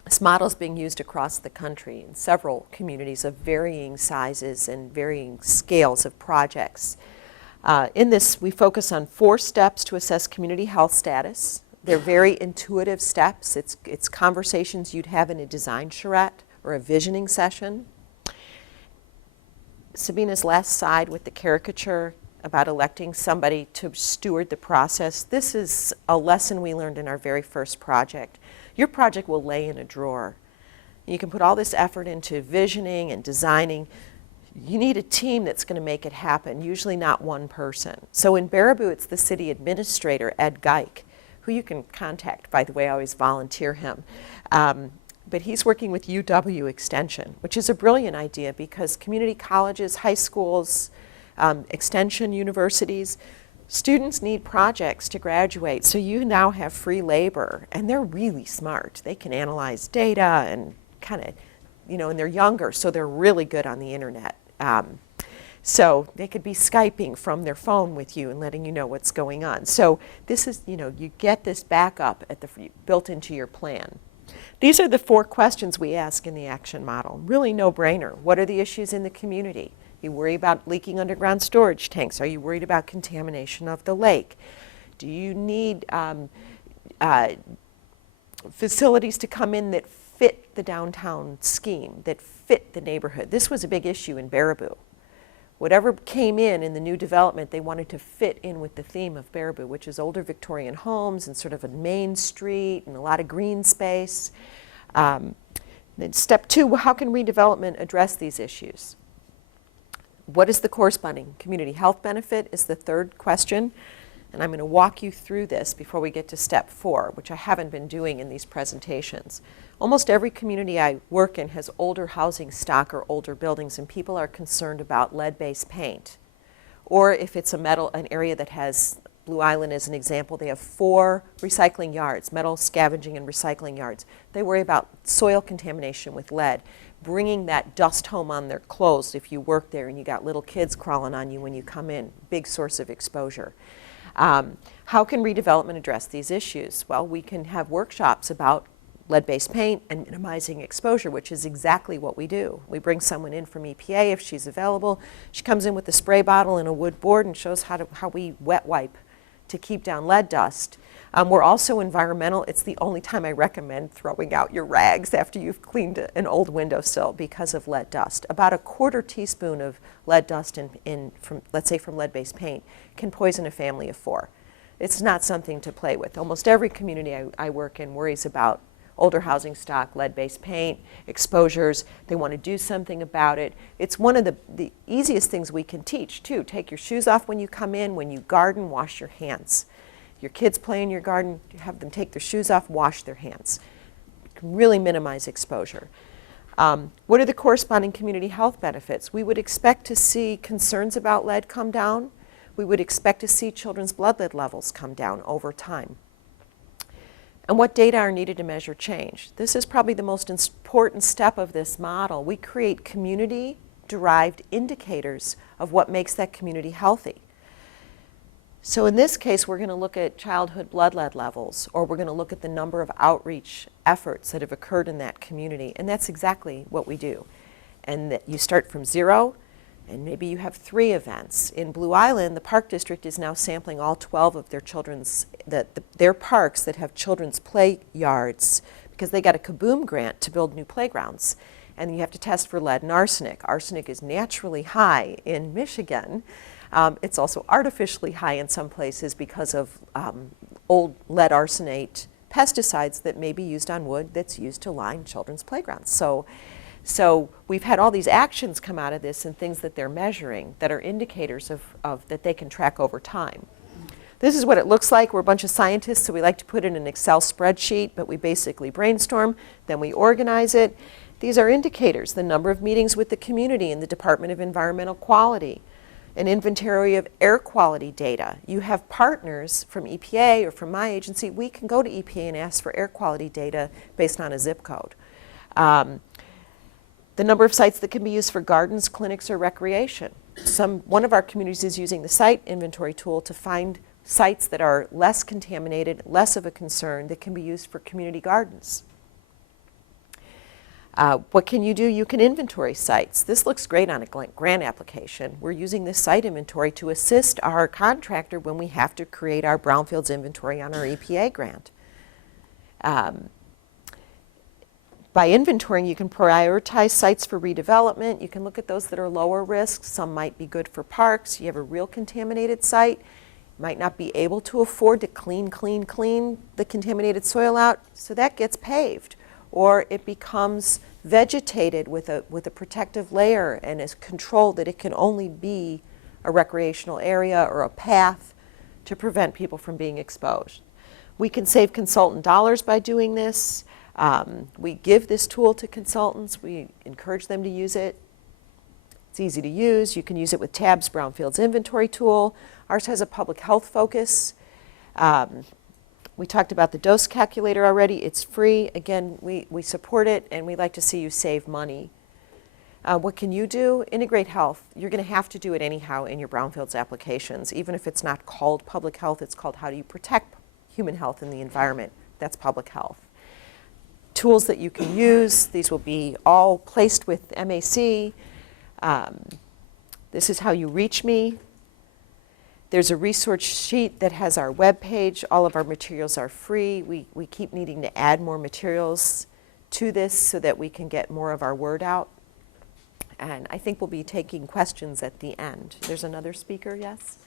This model is being used across the country in several communities of varying sizes and varying scales of projects. In this, we focus on 4 steps to assess community health status. They're very intuitive steps. It's conversations you'd have in a design charrette or a visioning session. Sabina's last slide with the caricature about electing somebody to steward the process. This is a lesson we learned in our very first project. Your project will lay in a drawer. You can put all this effort into visioning and designing. You need a team that's going to make it happen, usually not one person. So in Baraboo, it's the city administrator, Ed Geik, who you can contact. By the way, I always volunteer him. But he's working with UW Extension, which is a brilliant idea because community colleges, high schools, extension universities, students need projects to graduate. So you now have free labor, and they're really smart. They can analyze data and kind of, and they're younger, so they're really good on the internet. So they could be Skyping from their phone with you and letting you know what's going on. So this is, you get this backup built into your plan. These are the 4 questions we ask in the action model. Really no-brainer. What are the issues in the community? You worry about leaking underground storage tanks? Are you worried about contamination of the lake? Do you need facilities to come in that fit the downtown scheme, that fit the neighborhood? This was a big issue in Baraboo. Whatever came in the new development, they wanted to fit in with the theme of Baraboo, which is older Victorian homes and sort of a main street and a lot of green space. Then step 2, well, how can redevelopment address these issues? What is the corresponding community health benefit is the 3rd question. And I'm going to walk you through this before we get to step 4, which I haven't been doing in these presentations. Almost every community I work in has older housing stock or older buildings, and people are concerned about lead-based paint. Or if it's an area that has, Blue Island as an example, they have 4 recycling yards, metal scavenging and recycling yards. They worry about soil contamination with lead, bringing that dust home on their clothes if you work there and you got little kids crawling on you when you come in. Big source of exposure. How can redevelopment address these issues? Well, we can have workshops about lead-based paint and minimizing exposure, which is exactly what we do. We bring someone in from EPA if she's available. She comes in with a spray bottle and a wood board and shows how we wet wipe to keep down lead dust. We're also environmental. It's the only time I recommend throwing out your rags after you've cleaned an old windowsill because of lead dust. About a 1/4 teaspoon of lead dust from, let's say, from lead-based paint can poison a family of 4. It's not something to play with. Almost every community I work in worries about older housing stock, lead-based paint, exposures. They want to do something about it. It's one of the easiest things we can teach, too. Take your shoes off when you come in. When you garden, wash your hands. Your kids play in your garden, have them take their shoes off, wash their hands. You can really minimize exposure. What are the corresponding community health benefits? We would expect to see concerns about lead come down. We would expect to see children's blood lead levels come down over time. And what data are needed to measure change? This is probably the most important step of this model. We create community-derived indicators of what makes that community healthy. So in this case, we're going to look at childhood blood lead levels, or we're going to look at the number of outreach efforts that have occurred in that community, and that's exactly what we do. And that you start from 0, and maybe you have 3 events. In Blue Island, the Park District is now sampling all 12 of their their parks that have children's play yards, because they got a Kaboom grant to build new playgrounds. And you have to test for lead and arsenic. Arsenic is naturally high in Michigan. It's also artificially high in some places because of old lead arsenate pesticides that may be used on wood that's used to line children's playgrounds. So we've had all these actions come out of this and things that they're measuring that are indicators of that they can track over time. This is what it looks like. We're a bunch of scientists, so we like to put it in an Excel spreadsheet, but we basically brainstorm, then we organize it. These are indicators: the number of meetings with the community and the Department of Environmental Quality, an inventory of air quality data. You have partners from EPA or from my agency. We can go to EPA and ask for air quality data based on a zip code. The number of sites that can be used for gardens, clinics, or recreation. One of our communities is using the site inventory tool to find sites that are less contaminated, less of a concern, that can be used for community gardens. What can you do? You can inventory sites. This looks great on a grant application. We're using this site inventory to assist our contractor when we have to create our Brownfields inventory on our EPA grant. By inventorying, you can prioritize sites for redevelopment. You can look at those that are lower risk. Some might be good for parks. You have a real contaminated site. You might not be able to afford to clean the contaminated soil out, so that gets paved. Or it becomes vegetated with a protective layer and is controlled that it can only be a recreational area or a path to prevent people from being exposed. We can save consultant dollars by doing this. We give this tool to consultants. We encourage them to use it. It's easy to use. You can use it with TAB's Brownfields inventory tool. Ours has a public health focus. We talked about the dose calculator already. It's free. Again, we support it, and we like to see you save money. What can you do? Integrate health. You're going to have to do it anyhow in your Brownfields applications. Even if it's not called public health, it's called how do you protect human health and the environment. That's public health. tools that you can use. These will be all placed with MAC. This is how you reach me. There's a resource sheet that has our webpage. All of our materials are free. We keep needing to add more materials to this so that we can get more of our word out. And I think we'll be taking questions at the end. There's another speaker, yes?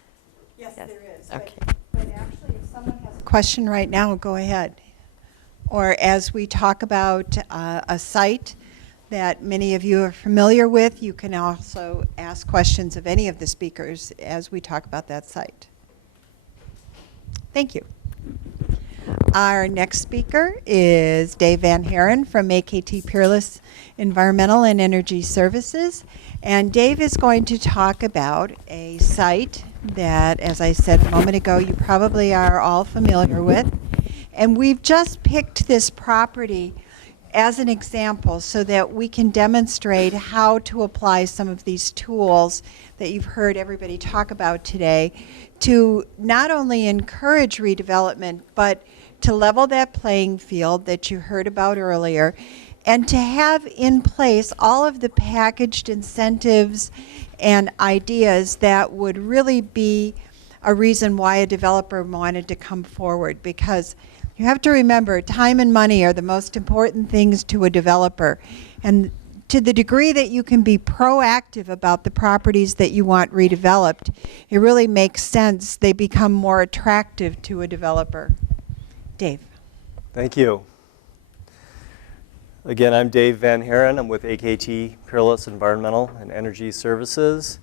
Yes, there is. Okay. But actually, if someone has a question right now, go ahead. Or as we talk about a site that many of you are familiar with, you can also ask questions of any of the speakers as we talk about that site. Thank you. Our next speaker is Dave Van Haren from AKT Peerless Environmental and Energy Services. And Dave is going to talk about a site that, as I said a moment ago, you probably are all familiar with. And we've just picked this property as an example so that we can demonstrate how to apply some of these tools that you've heard everybody talk about today to not only encourage redevelopment, but to level that playing field that you heard about earlier, and to have in place all of the packaged incentives and ideas that would really be a reason why a developer wanted to come forward. Because you have to remember, time and money are the most important things to a developer. And to the degree that you can be proactive about the properties that you want redeveloped, it really makes sense. They become more attractive to a developer. Dave. Thank you. Again, I'm Dave Van Haren. I'm with AKT Peerless Environmental and Energy Services.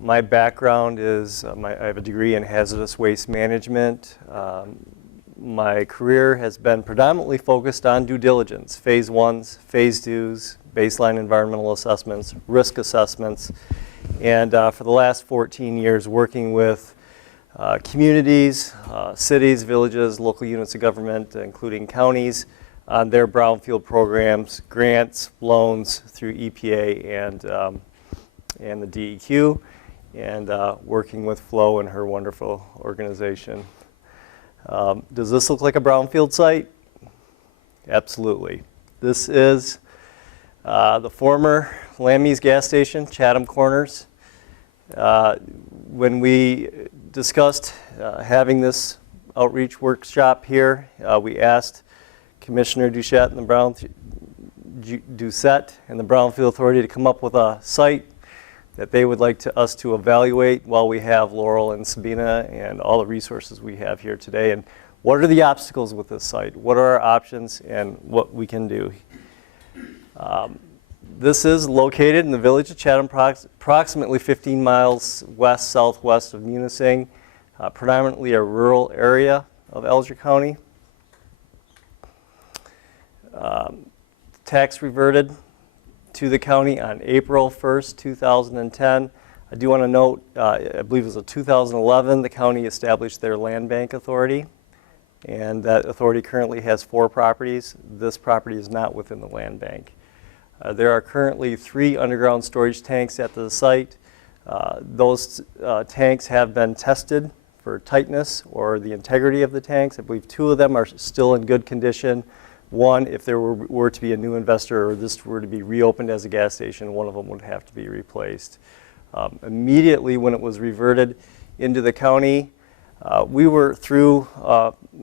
My background is I have a degree in hazardous waste management. My career has been predominantly focused on due diligence, phase ones, phase twos, baseline environmental assessments, risk assessments, and for the last 14 years working with communities, cities, villages, local units of government, including counties, on their brownfield programs, grants, loans through EPA and the DEQ, and working with Flo and her wonderful organization. Does this look like a brownfield site? Absolutely. This is the former Lammy's gas station, Chatham Corners. When we discussed having this outreach workshop here, we asked Commissioner Doucette and the Brownfield Authority to come up with a site that they would like us to evaluate while we have Laurel and Sabina and all the resources we have here today. And what are the obstacles with this site? What are our options and what we can do? This is located in the village of Chatham, approximately 15 miles west-southwest of Munising, predominantly a rural area of Alger County. Tax reverted to the county on April 1st, 2010. I do want to note, I believe it was in 2011, the county established their land bank authority, and that authority currently has 4 properties. This property is not within the land bank. There are currently 3 underground storage tanks at the site. Those tanks have been tested for tightness or the integrity of the tanks. I believe 2 of them are still in good condition. One, if there were to be a new investor or this were to be reopened as a gas station, one of them would have to be replaced. Immediately when it was reverted into the county, we were through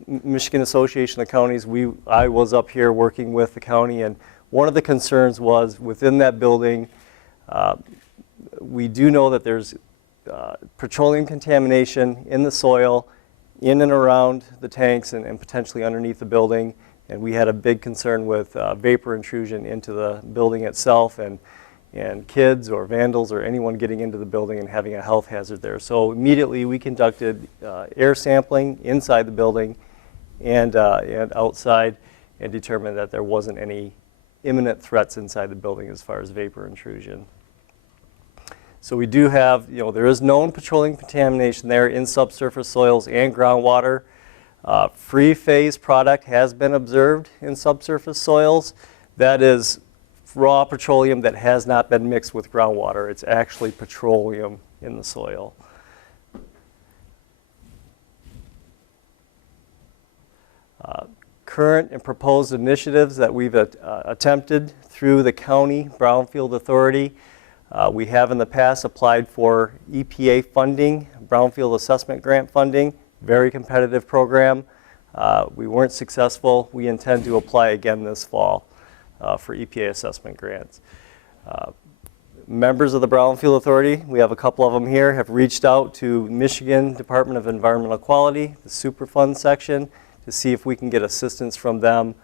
Michigan Association of Counties. I was up here working with the county, and one of the concerns was within that building, we do know that there's petroleum contamination in the soil, in and around the tanks and potentially underneath the building. And we had a big concern with vapor intrusion into the building itself and kids or vandals or anyone getting into the building and having a health hazard there. So immediately we conducted air sampling inside the building and outside and determined that there wasn't any imminent threats inside the building as far as vapor intrusion. So we do have, there is known petroleum contamination there in subsurface soils and groundwater. Free-phase product has been observed in subsurface soils. That is raw petroleum that has not been mixed with groundwater. It's actually petroleum in the soil. current and proposed initiatives that we've attempted through the county Brownfield Authority. We have in the past applied for EPA funding, Brownfield Assessment Grant funding, very competitive program. We weren't successful. We intend to apply again this fall for EPA assessment grants. Members of the Brownfield Authority, we have a couple of them here, have reached out to Michigan Department of Environmental Quality, the Superfund section, to see if we can get assistance from them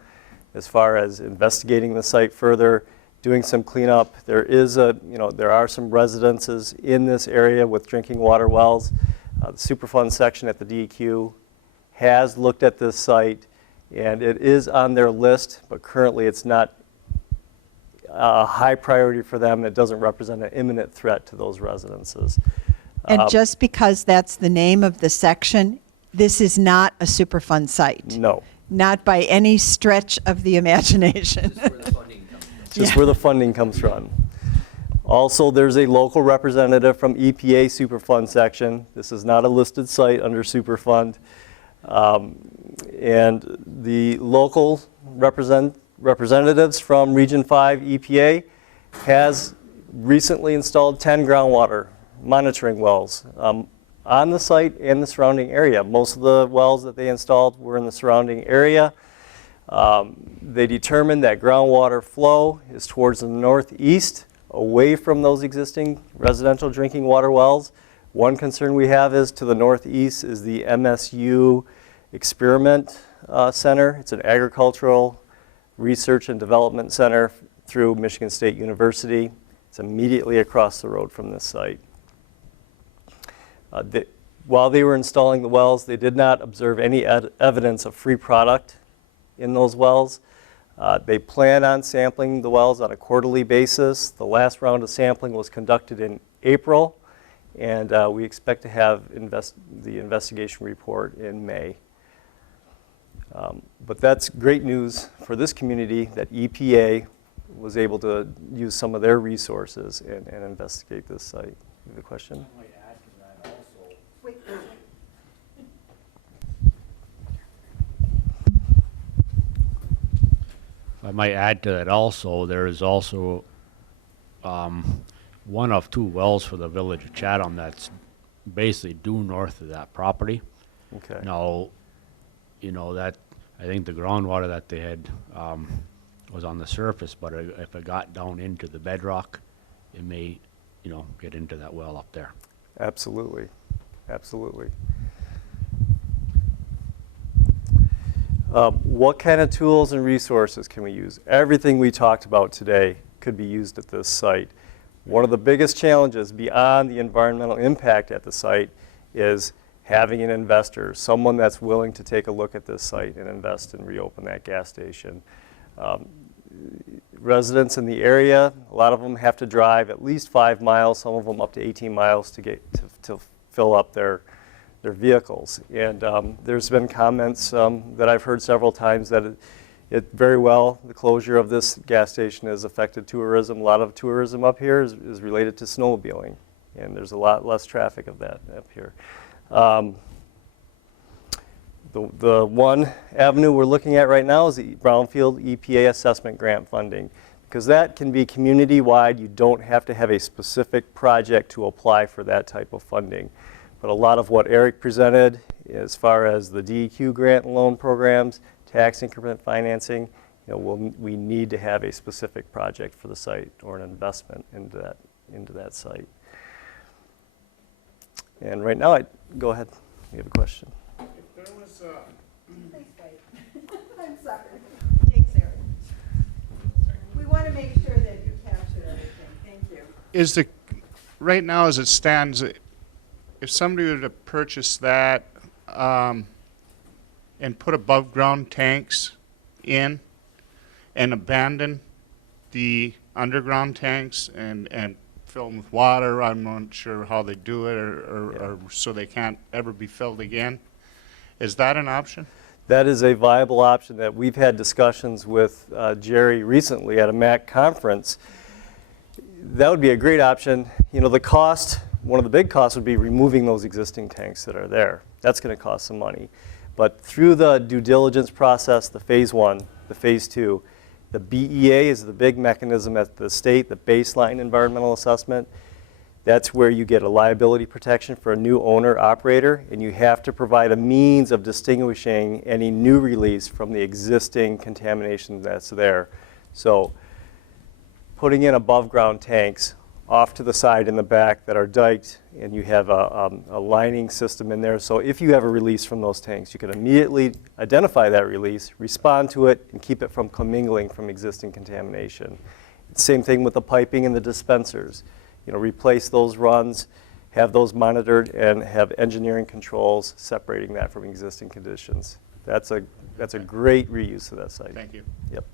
as far as investigating the site further, doing some cleanup. There are some residences in this area with drinking water wells. The Superfund section at the DEQ has looked at this site, and it is on their list, but currently it's not a high priority for them. It doesn't represent an imminent threat to those residences. And just because that's the name of the section, this is not a Superfund site. No. Not by any stretch of the imagination. Just where the funding comes from. Also, there's a local representative from EPA Superfund section. This is not a listed site under Superfund. And the local representatives from Region 5 EPA has recently installed 10 groundwater monitoring wells on the site and the surrounding area. Most of the wells that they installed were in the surrounding area. They determined that groundwater flow is towards the northeast, away from those existing residential drinking water wells. One concern we have is to the northeast is the MSU Experiment Center. It's an agricultural research and development center through Michigan State University. It's immediately across the road from this site. While they were installing the wells, they did not observe any evidence of free product in those wells. They plan on sampling the wells on a quarterly basis. The last round of sampling was conducted in April, and we expect to have the investigation report in May. But that's great news for this community that EPA was able to use some of their resources and investigate this site. You have a question? I might add to that also, there is also one of two wells for the village of Chatham that's basically due north of that property. Okay. Now, that I think the groundwater that they had was on the surface, but if it got down into the bedrock, it may, get into that well up there. Absolutely. Absolutely. What kind of tools and resources can we use? Everything we talked about today could be used at this site. One of the biggest challenges beyond the environmental impact at the site is having an investor, someone that's willing to take a look at this site and invest and reopen that gas station. Residents in the area, a lot of them have to drive at least 5 miles, some of them up to 18 miles to get to fill up their vehicles. And there's been comments that I've heard several times that it very well, the closure of this gas station has affected tourism. A lot of tourism up here is related to snowmobiling, and there's a lot less traffic of that up here. The one avenue we're looking at right now is the Brownfield EPA assessment grant funding, because that can be community-wide. You don't have to have a specific project to apply for that type of funding. But a lot of what Eric presented as far as the DEQ grant and loan programs, tax increment financing, we need to have a specific project for the site or an investment into that site. And right now, go ahead. You have a question. If there was Please wait. I'm sorry. Thanks, Eric. We want to make sure that you capture everything. Thank you. right now as it stands, if somebody were to purchase that and put above ground tanks in and abandon the underground tanks and fill them with water, I'm not sure how they do it or so they can't ever be filled again. Is that an option? That is a viable option that we've had discussions with Jerry recently at a MAC conference. That would be a great option. The cost, one of the big costs would be removing those existing tanks that are there. That's going to cost some money. But through the due diligence process, the phase 1, the phase 2, the BEA is the big mechanism at the state, the baseline environmental assessment. That's where you get a liability protection for a new owner operator, and you have to provide a means of distinguishing any new release from the existing contamination that's there. So putting in above ground tanks off to the side in the back that are diked, and you have a lining system in there. So if you have a release from those tanks, you can immediately identify that release, respond to it, and keep it from commingling from existing contamination. Same thing with the piping and the dispensers. You know, replace those runs, have those monitored, and have engineering controls separating that from existing conditions. That's a great reuse of that site. Thank you. Yep.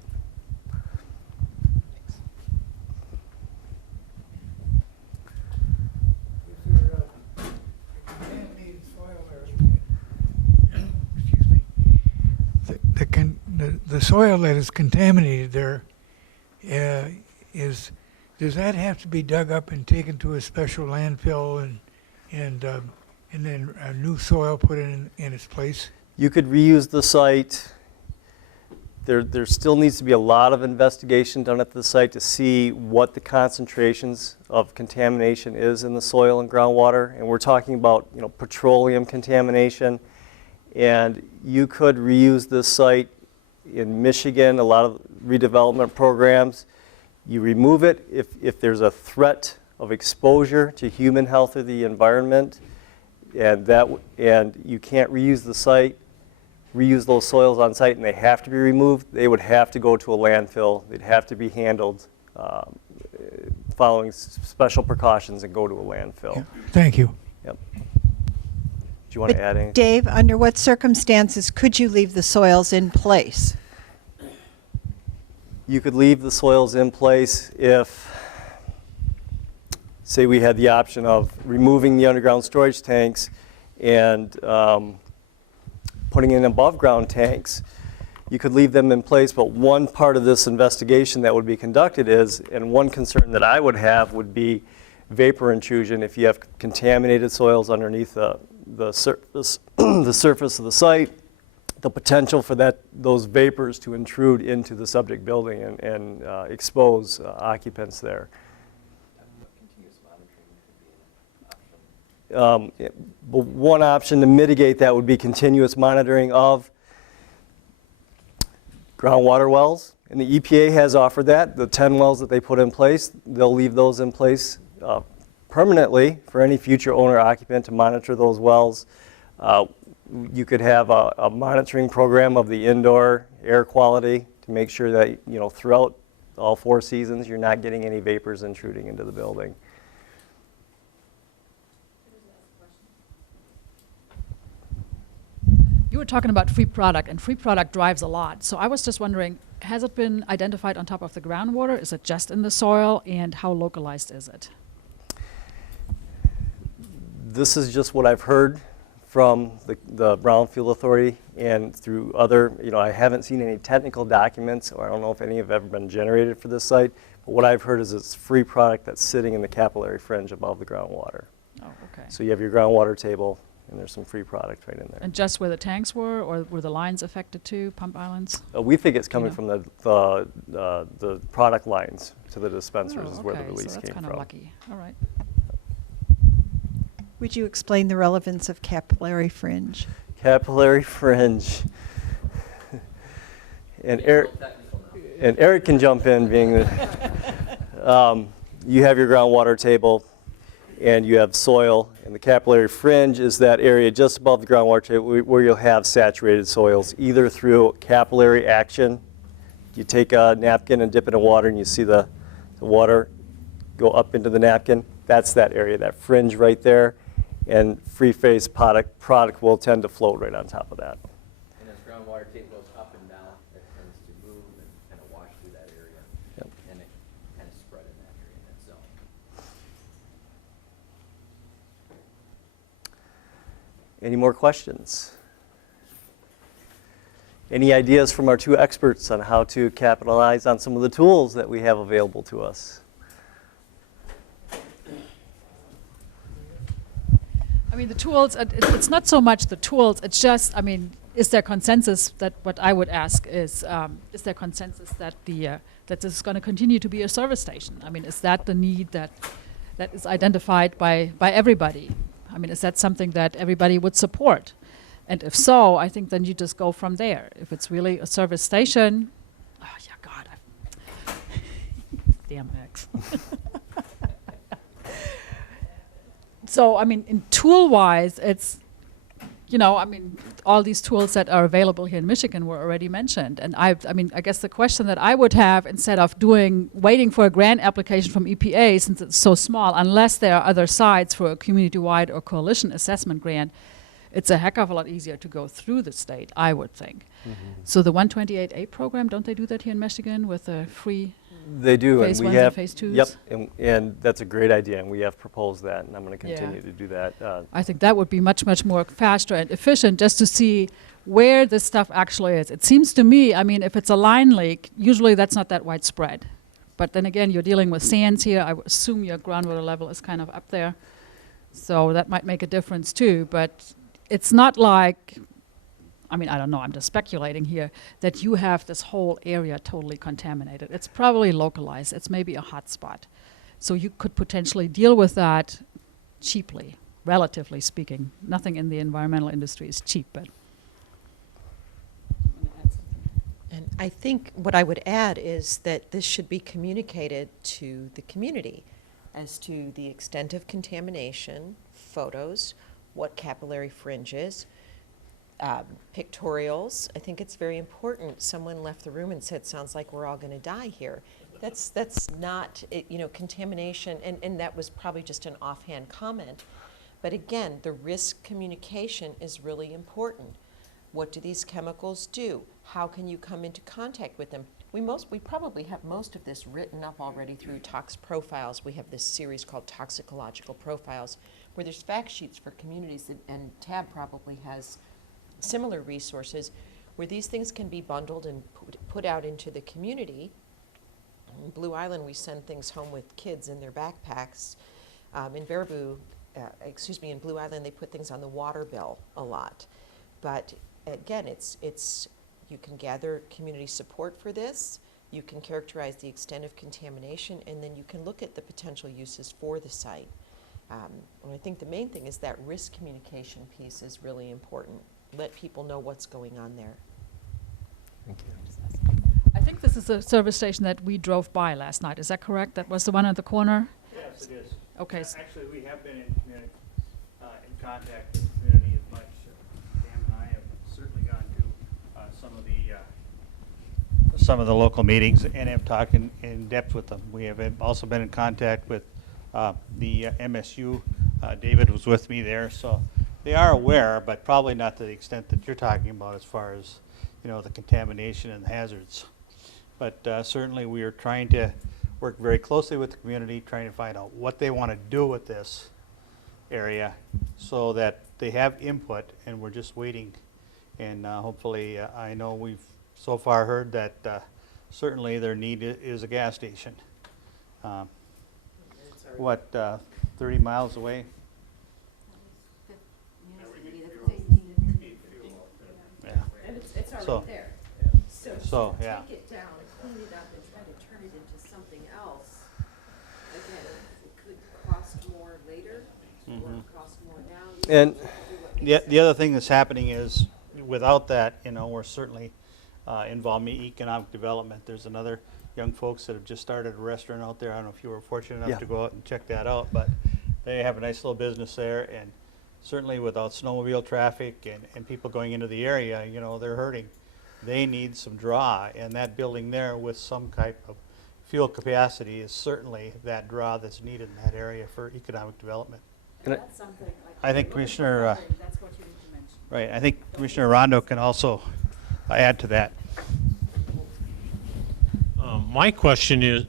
Contaminated soil area. Excuse me. The soil that is contaminated there does that have to be dug up and taken to a special landfill and then a new soil put in its place? You could reuse the site. There still needs to be a lot of investigation done at the site to see what the concentrations of contamination is in the soil and groundwater. And we're talking about, you know, petroleum contamination. And you could reuse this site in Michigan, a lot of redevelopment programs. You remove it if there's a threat of exposure to human health or the environment, and you can't reuse the site, reuse those soils on site, and they have to be removed. They would have to go to a landfill. They'd have to be handled following special precautions and go to a landfill. Yeah. Thank you. Yep. Do you want to add anything? Dave, under what circumstances could you leave the soils in place? You could leave the soils in place if, say, we had the option of removing the underground storage tanks and putting in above ground tanks. You could leave them in place, but one part of this investigation that would be conducted is, and one concern that I would have would be vapor intrusion. If you have contaminated soils underneath the surface of the site, the potential for those vapors to intrude into the subject building and expose occupants there. But one option to mitigate that would be continuous monitoring of groundwater wells, and the EPA has offered that. The 10 wells that they put in place, they'll leave those in place permanently for any future owner occupant to monitor those wells. You could have a monitoring program of the indoor air quality to make sure that, you know, throughout all 4 seasons you're not getting any vapors intruding into the building. You were talking about free product, and free product drives a lot. So I was just wondering, has it been identified on top of the groundwater? Is it just in the soil? And how localized is it? This is just what I've heard from the Brownfield Authority and through other, you know, I haven't seen any technical documents, or I don't know if any have ever been generated for this site, but what I've heard is it's free product that's sitting in the capillary fringe above the groundwater. Oh, okay. So you have your groundwater table, and there's some free product right in there. And just where the tanks were, or were the lines affected too, pump islands? We think it's coming You know? from the product lines to the dispensers is where the okay, release so that's came kind from. of lucky. All right. Would you explain the relevance of capillary fringe? Capillary fringe. And Eric can jump in, being the, you have your groundwater table and you have soil, and the capillary fringe is that area just above the groundwater table where you'll have saturated soils, either through capillary action. You take a napkin and dip it in water and you see the water go up into the napkin. That's that area, that fringe right there. And free-phase product will tend to float right on top of that. And as groundwater table goes up and down, it tends to move and kind of wash through that area. Yep. And it kind of spread in that area, in that zone. Any more questions? Any ideas from our 2 experts on how to capitalize on some of the tools that we have available to us? I mean, the tools, it's not so much the tools, it's just, I mean, is there consensus that what I would ask is there consensus that that this is going to continue to be a service station? I mean, is that the need that is identified by everybody? I mean, is that something that everybody would support? And if so, I think then you just go from there. If it's really a service station, oh yeah, God, damn X. So, I mean, in tool-wise, it's, you know, I mean, all these tools that are available here in Michigan were already mentioned. And I mean, I guess the question that I would have, instead of waiting for a grant application from EPA, since it's so small, unless there are other sites for a community-wide or coalition assessment grant, it's a heck of a lot easier to go through the state, I would think. So the 128A program, don't they do that here in Michigan with a free They do, phase and we ones have, and phase twos? yep, and that's a great idea, and we have proposed that, and I'm going to continue to do that. I think that would be much, much more faster and efficient just to see where this stuff actually is. It seems to me, I mean, if it's a line leak, usually that's not that widespread. But then again, you're dealing with sands here. I would assume your groundwater level is kind of up there. So that might make a difference too. But it's not like, I mean, I don't know, I'm just speculating here, that you have this whole area totally contaminated. It's probably localized. It's maybe a hot spot. So you could potentially deal with that cheaply, relatively speaking. Nothing in the environmental industry is cheap, but. And I think what I would add is that this should be communicated to the community as to the extent of contamination, photos, what capillary fringe is, pictorials. I think it's very important. Someone left the room and said, sounds like we're all going to die here. That's not, you know, contamination, and that was probably just an offhand comment. But again, the risk communication is really important. What do these chemicals do? How can you come into contact with them? We probably have most of this written up already through Tox Profiles. We have this series called Toxicological Profiles, where there's fact sheets for communities, and TAB probably has similar resources where these things can be bundled and put out into the community. In Blue Island, we send things home with kids in their backpacks. In in Blue Island, they put things on the water bill a lot. But again, you can gather community support for this, you can characterize the extent of contamination, and then you can look at the potential uses for the site. And I think the main thing is that risk communication piece is really important. Let people know what's going on there. Thank you. I think this is a service station that we drove by last night. Is that correct? That was the one at the corner? Yes, it is. Okay. Actually, we have been in contact with the community as much. Sam and I have certainly gone to some of the local meetings and have talked in depth with them. We have also been in contact with the MSU. David was with me there, so they are aware, but probably not to the extent that you're talking about as far as, you know, the contamination and hazards. But certainly we are trying to work very closely with the community, trying to find out what they want to do with this area so that they have input, and we're just waiting. And hopefully, I know we've so far heard that certainly their need is a gas station. 30 miles away? Yeah. And it's already So- there. So, yeah. Take it down, clean it up, and try to turn it into something else. Again, it could cost more later, or cost more now. And The other thing that's happening is, without that, you know, we're certainly involved in economic development. There's another young folks that have just started a restaurant out there. I don't know if you were fortunate enough Yeah. to go out and check that out, but they have a nice little business there, and certainly without snowmobile traffic and people going into the area, you know, they're hurting. They need some draw, and that building there with some type of fuel capacity is certainly that draw that's needed in that area for economic development. That's something I think Commissioner, that's what you need to mention. right, I think Commissioner Rondo can also add to that. My question is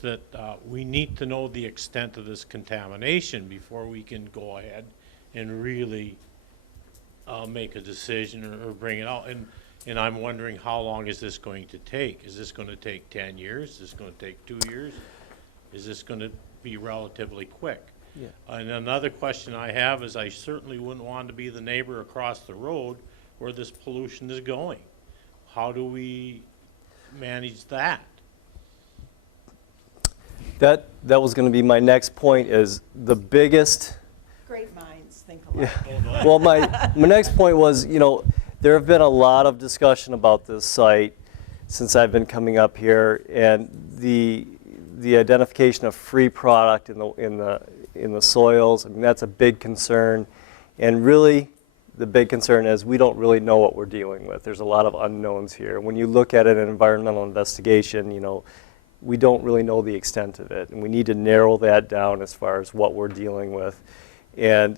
that we need to know the extent of this contamination before we can go ahead and really make a decision or bring it out. And I'm wondering, how long is this going to take? Is this going to take 10 years? Is this going to take 2 years? Is this going to be relatively quick? Yeah. And another question I have is, I certainly wouldn't want to be the neighbor across the road where this pollution is going. How do we manage that? That was going to be my next point, is the biggest. Great minds think alike. Yeah. Well, my next point was, there have been a lot of discussion about this site since I've been coming up here, and the identification of free product in the soils. I mean, that's a big concern, and really, the big concern is we don't really know what we're dealing with. There's a lot of unknowns here. When you look at an environmental investigation, we don't really know the extent of it, and we need to narrow that down as far as what we're dealing with. And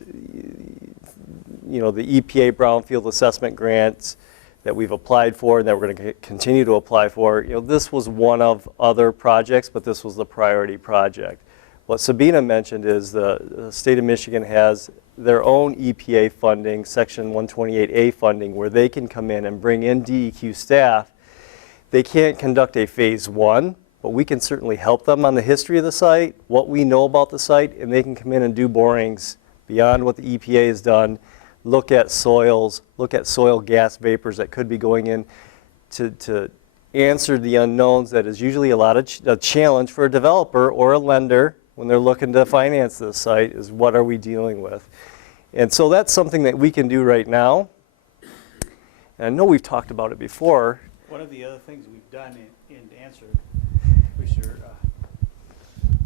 the EPA Brownfield assessment grants that we've applied for and that we're going to continue to apply for, this was one of other projects, but this was the priority project. What Sabina mentioned is the state of Michigan has their own EPA funding, Section 128A funding, where they can come in and bring in DEQ staff. They can't conduct a phase 1, but we can certainly help them on the history of the site, what we know about the site, and they can come in and do borings beyond what the EPA has done, look at soils, look at soil gas vapors that could be going in to answer the unknowns that is usually a challenge for a developer or a lender when they're looking to finance this site, is what are we dealing with. And so that's something that we can do right now. And I know we've talked about it before. One of the other things we've done in to answer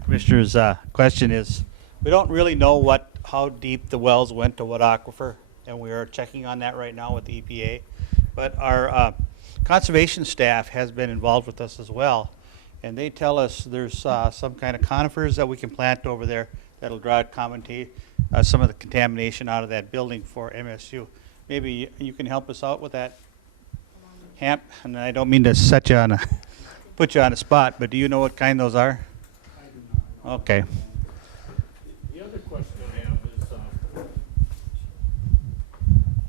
Commissioner's question is, we don't really know how deep the wells went to what aquifer, and we are checking on that right now with the EPA. But our conservation staff has been involved with us as well, and they tell us there's some kind of conifers that we can plant over there that'll draw some of the contamination out of that building for MSU. Maybe you can help us out with that, Hamp. And I don't mean to put you on a spot, but do you know what kind those are? I do not. Okay. The other question I have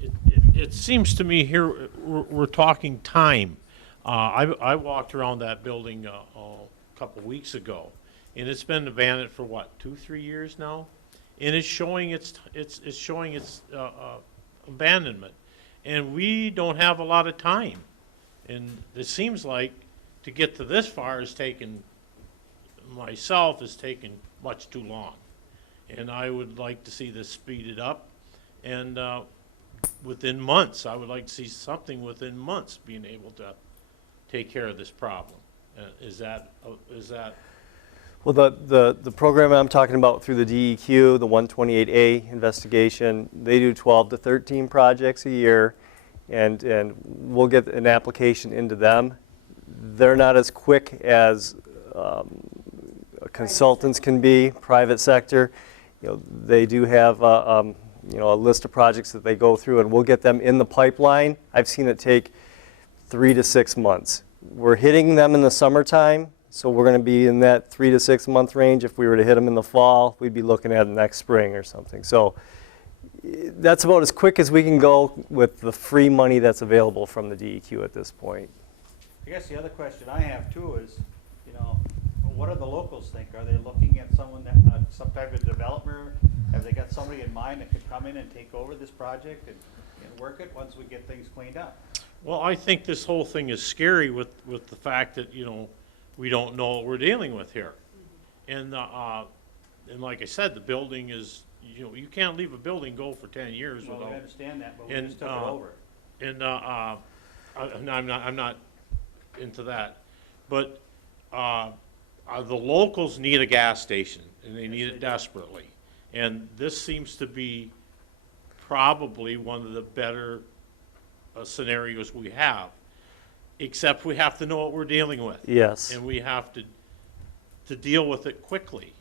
is, it seems to me here we're talking time. I walked around that building a couple weeks ago, and it's been abandoned for what, 2-3 years now, and it's showing its abandonment, and we don't have a lot of time, and it seems like to get to this far has taken much too long, and I would like to see this speeded up, and within months, I would like to see something within months being able to take care of this problem. Is that? Well, the program I'm talking about through the DEQ, the 128A investigation, they do 12 to 13 projects a year, and we'll get an application into them. They're not as quick as consultants can be, private sector. They do have a list of projects that they go through, and we'll get them in the pipeline. I've seen it take 3 to 6 months. We're hitting them in the summertime, so we're going to be in that 3 to 6 month range. If we were to hit them in the fall, we'd be looking at next spring or something. So that's about as quick as we can go with the free money that's available from the DEQ at this point. I guess the other question I have too is, what do the locals think? Are they looking at someone that, some type of developer? Have they got somebody in mind that could come in and take over this project and work it once we get things cleaned up? Well, I think this whole thing is scary with the fact that, we don't know what we're dealing with here. And like I said, the building is, you can't leave a building go for 10 years Well, without. we understand that, but we just took it over. And I'm not into that. But the locals need a gas station, and they need it desperately. And this seems to be probably one of the better scenarios we have, except we have to know what we're dealing with. Yes. And we have to deal with it quickly.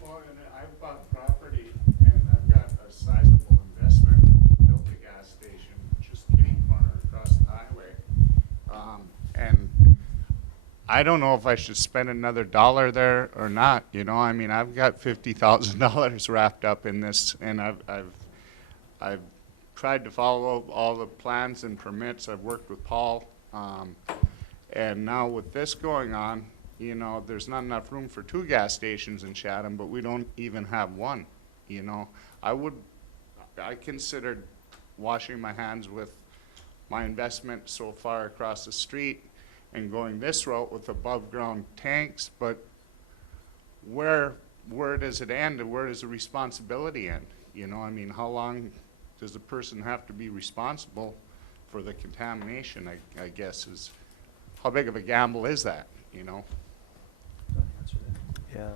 Well, and I've bought property, and I've got a sizable investment to build a gas station, just kitty corner across the highway. And I don't know if I should spend another dollar there or not. I mean, I've got $50,000 wrapped up in this, and I've tried to follow all the plans and permits. I've worked with Paul, and now with this going on, there's not enough room for 2 gas stations in Chatham, but we don't even have one. I considered washing my hands with my investment so far across the street and going this route with above ground tanks, but where does it end and where does the responsibility end? You know, I mean, how long does the person have to be responsible for the contamination, I guess, is, how big of a gamble is that, you know? Yeah.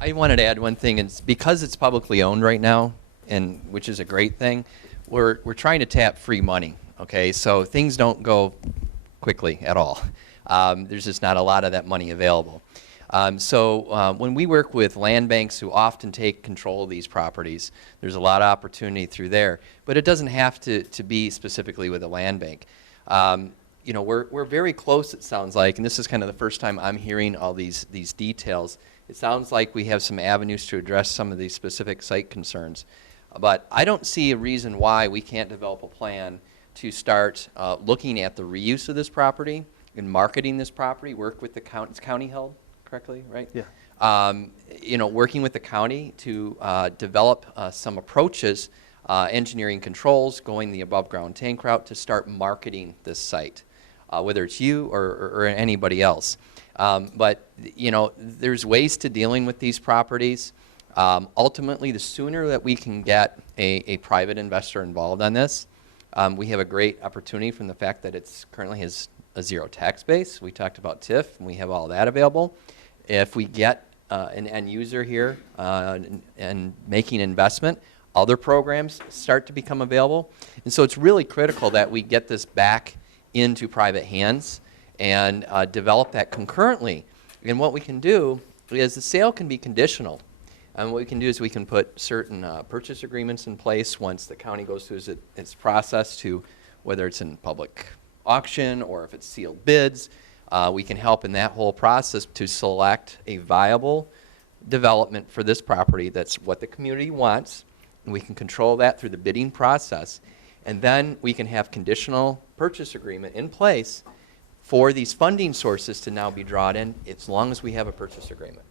I wanted to add one thing, and because it's publicly owned right now, and which is a great thing, we're trying to tap free money. Okay, so things don't go quickly at all. There's just not a lot of that money available. So when we work with land banks who often take control of these properties, there's a lot of opportunity through there. But it doesn't have to be specifically with a land bank. You know, we're very close, it sounds like, and this is kind of the first time I'm hearing all these details. It sounds like we have some avenues to address some of these specific site concerns. But I don't see a reason why we can't develop a plan to start looking at the reuse of this property and marketing this property, work with the county, it's county held correctly, right? Yeah. You know, working with the county to develop some approaches, engineering controls, going the above ground tank route to start marketing this site, whether it's you or anybody else. But, you know, there's ways to dealing with these properties. Ultimately, the sooner that we can get a private investor involved on this, we have a great opportunity from the fact that it's currently has a zero tax base. We talked about TIF, and we have all that available. If we get an end user here and making investment, other programs start to become available. And so it's really critical that we get this back into private hands and develop that concurrently. And what we can do is the sale can be conditional. And what we can do is we can put certain purchase agreements in place once the county goes through its process to whether it's in public auction or if it's sealed bids. We can help in that whole process to select a viable development for this property that's what the community wants. And we can control that through the bidding process. And then we can have conditional purchase agreement in place for these funding sources to now be drawn in as long as we have a purchase agreement.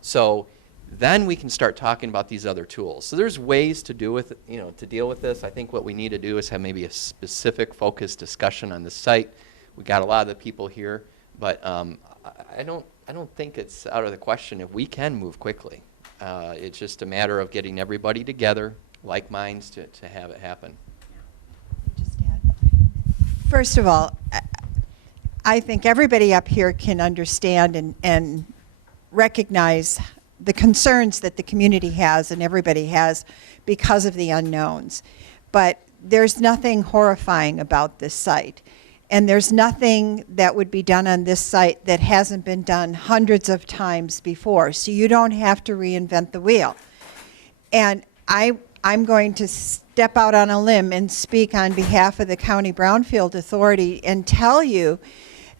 So then we can start talking about these other tools. So there's ways to do with, you know, to deal with this. I think what we need to do is have maybe a specific focused discussion on the site. We got a lot of the people here, but I don't think it's out of the question if we can move quickly. It's just a matter of getting everybody together, like minds, to have it happen. Just add. First of all, I think everybody up here can understand and recognize the concerns that the community has and everybody has because of the unknowns. But there's nothing horrifying about this site. And there's nothing that would be done on this site that hasn't been done hundreds of times before. So you don't have to reinvent the wheel. And I'm going to step out on a limb and speak on behalf of the County Brownfield Authority and tell you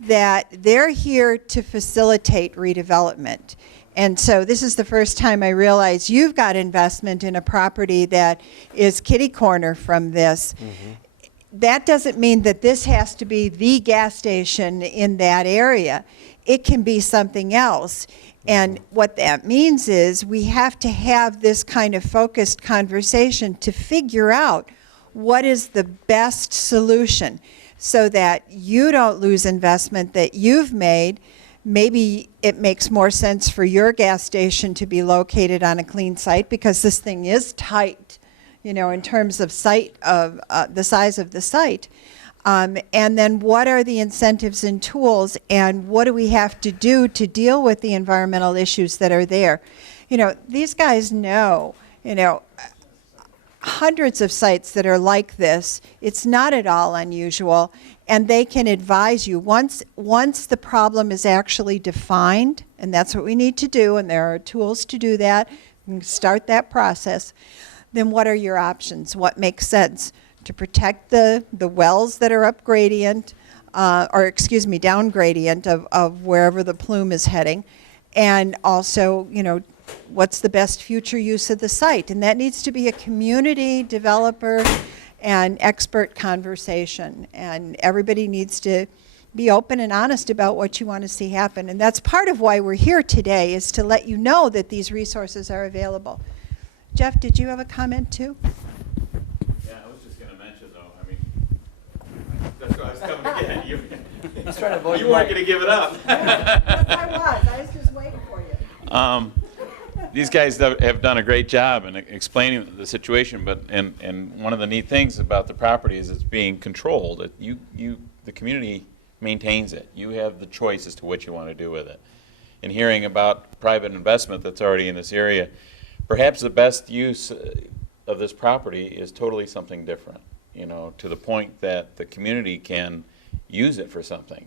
that they're here to facilitate redevelopment. And so this is the first time I realize you've got investment in a property that is kitty corner from this. Mm-hmm. That doesn't mean that this has to be the gas station in that area. It can be something else. And what that means is we have to have this kind of focused conversation to figure out what is the best solution so that you don't lose investment that you've made. Maybe it makes more sense for your gas station to be located on a clean site because this thing is tight, you know, in terms of site of the size of the site. And then what are the incentives and tools, and what do we have to do to deal with the environmental issues that are there? You know, these guys know, you know, hundreds of sites that are like this. It's not at all unusual, and they can advise you. Once the problem is actually defined, and that's what we need to do, and there are tools to do that, and start that process, then what are your options? What makes sense? To protect the wells that are up gradient, down gradient of wherever the plume is heading, and also, you know, what's the best future use of the site? And that needs to be a community, developer, and expert conversation. And everybody needs to be open and honest about what you want to see happen. And that's part of why we're here today, is to let you know that these resources are available. Jeff, did you have a comment too? Yeah, I was just going to mention though, I mean, was coming to get you. He's trying to avoid You weren't going to give it up. I was just waiting for you. These guys have done a great job in explaining the situation, and one of the neat things about the property is it's being controlled. The community maintains it. You have the choice as to what you want to do with it. And hearing about private investment that's already in this area, perhaps the best use of this property is totally something different, to the point that the community can use it for something,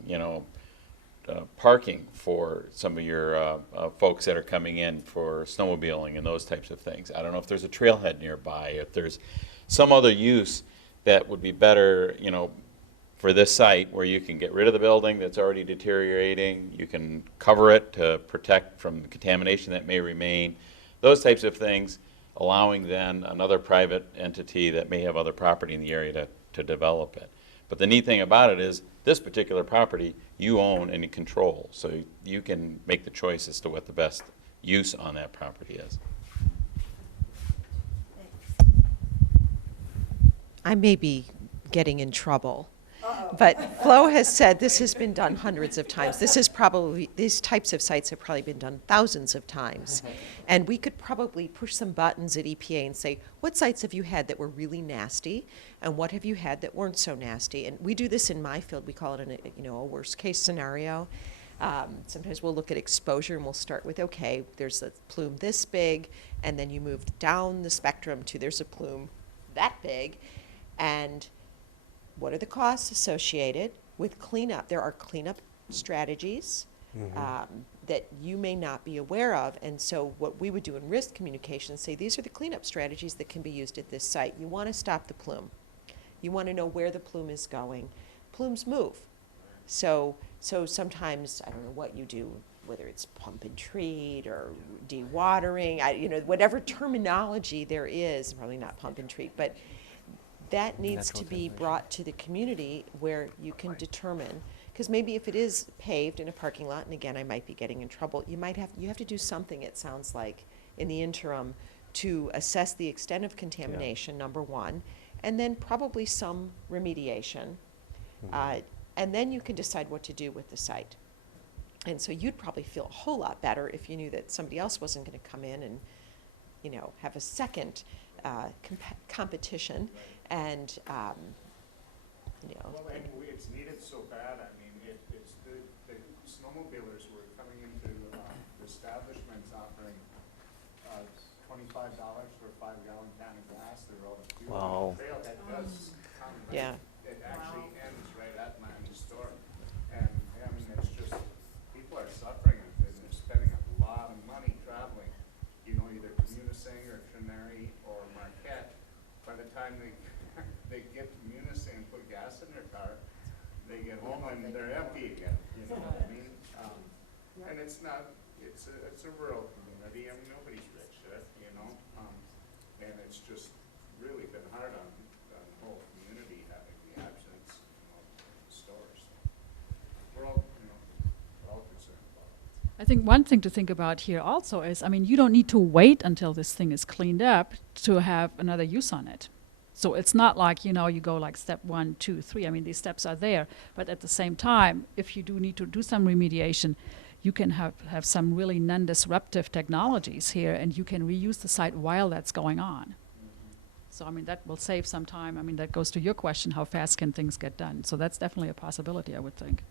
parking for some of your folks that are coming in for snowmobiling and those types of things. I don't know if there's a trailhead nearby, if there's some other use that would be better, for this site where you can get rid of the building that's already deteriorating, you can cover it to protect from the contamination that may remain, those types of things, allowing then another private entity that may have other property in the area to develop it. But the neat thing about it is this particular property you own and you control, so you can make the choice as to what the best use on that property is. I may be getting in trouble, but Flo has said this has been done hundreds of times. These types of sites have probably been done thousands of times. And we could probably push some buttons at EPA and say, what sites have you had that were really nasty, and what have you had that weren't so nasty? And we do this in my field. We call it a worst case scenario. Sometimes we'll look at exposure and we'll start with, okay, there's a plume this big, and then you move down the spectrum to there's a plume that big, and what are the costs associated with cleanup? There are cleanup strategies that you may not be aware of. And so what we would do in risk communication is say, these are the cleanup strategies that can be used at this site. You want to stop the plume. You want to know where the plume is going. Plumes move. So sometimes, I don't know what you do, whether it's pump and treat or dewatering, whatever terminology there is, probably not pump and treat, but that needs to be brought to the community where you can determine, because maybe if it is paved in a parking lot, and again, I might be getting in trouble, you have to do something, it sounds like, in the interim to assess the extent of contamination, number one, and then probably some remediation. And then you can decide what to do with the site. And so you'd probably feel a whole lot better if you knew that somebody else wasn't going to come in and, have a second competition. And, Well, anyway, it's needed so bad. I mean, it's the snowmobilers were coming into the establishments offering $25 for a 5-gallon can of gas. They're all fuel. Wow. Trail that does come. Yeah. It actually ends right at my store. And I mean, it's just, people are suffering and they're spending a lot of money traveling, either Munising or Trinary or Marquette. By the time they get to Munising and put gas in their car, they get home and they're empty again. You know what I mean? And it's not. It's a rural community. I mean, nobody's rich there, and it's just really been hard on the whole community having the absence of stores. We're all concerned about it. I think one thing to think about here also is, you don't need to wait until this thing is cleaned up to have another use on it. So it's not like, you go like step 1, 2, 3. These steps are there. But at the same time, if you do need to do some remediation, you can have some really non-disruptive technologies here, and you can reuse the site while that's going on. So, that will save some time. That goes to your question, how fast can things get done? So that's definitely a possibility, I would think.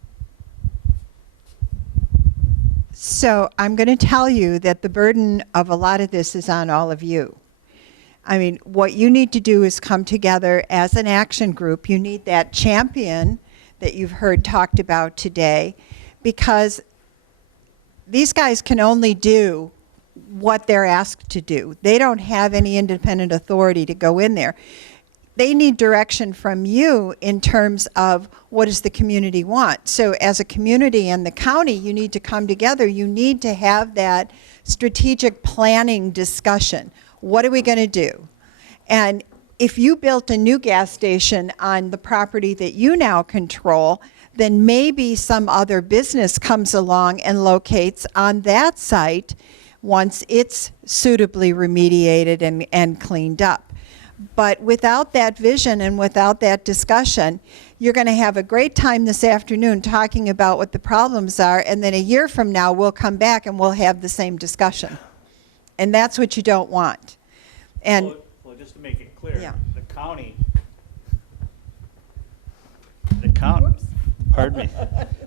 So I'm going to tell you that the burden of a lot of this is on all of you. What you need to do is come together as an action group. You need that champion that you've heard talked about today, because these guys can only do what they're asked to do. They don't have any independent authority to go in there. They need direction from you in terms of what does the community want. So as a community and the county, you need to come together. You need to have that strategic planning discussion. What are we going to do? And if you built a new gas station on the property that you now control, then maybe some other business comes along and locates on that site once it's suitably remediated and cleaned up. But without that vision and without that discussion, You're going to have a great time this afternoon talking about what the problems are, and then a year from now we'll come back and we'll have the same discussion. And that's what you don't want. And Well, just to make it clear, Yeah. the county, pardon me,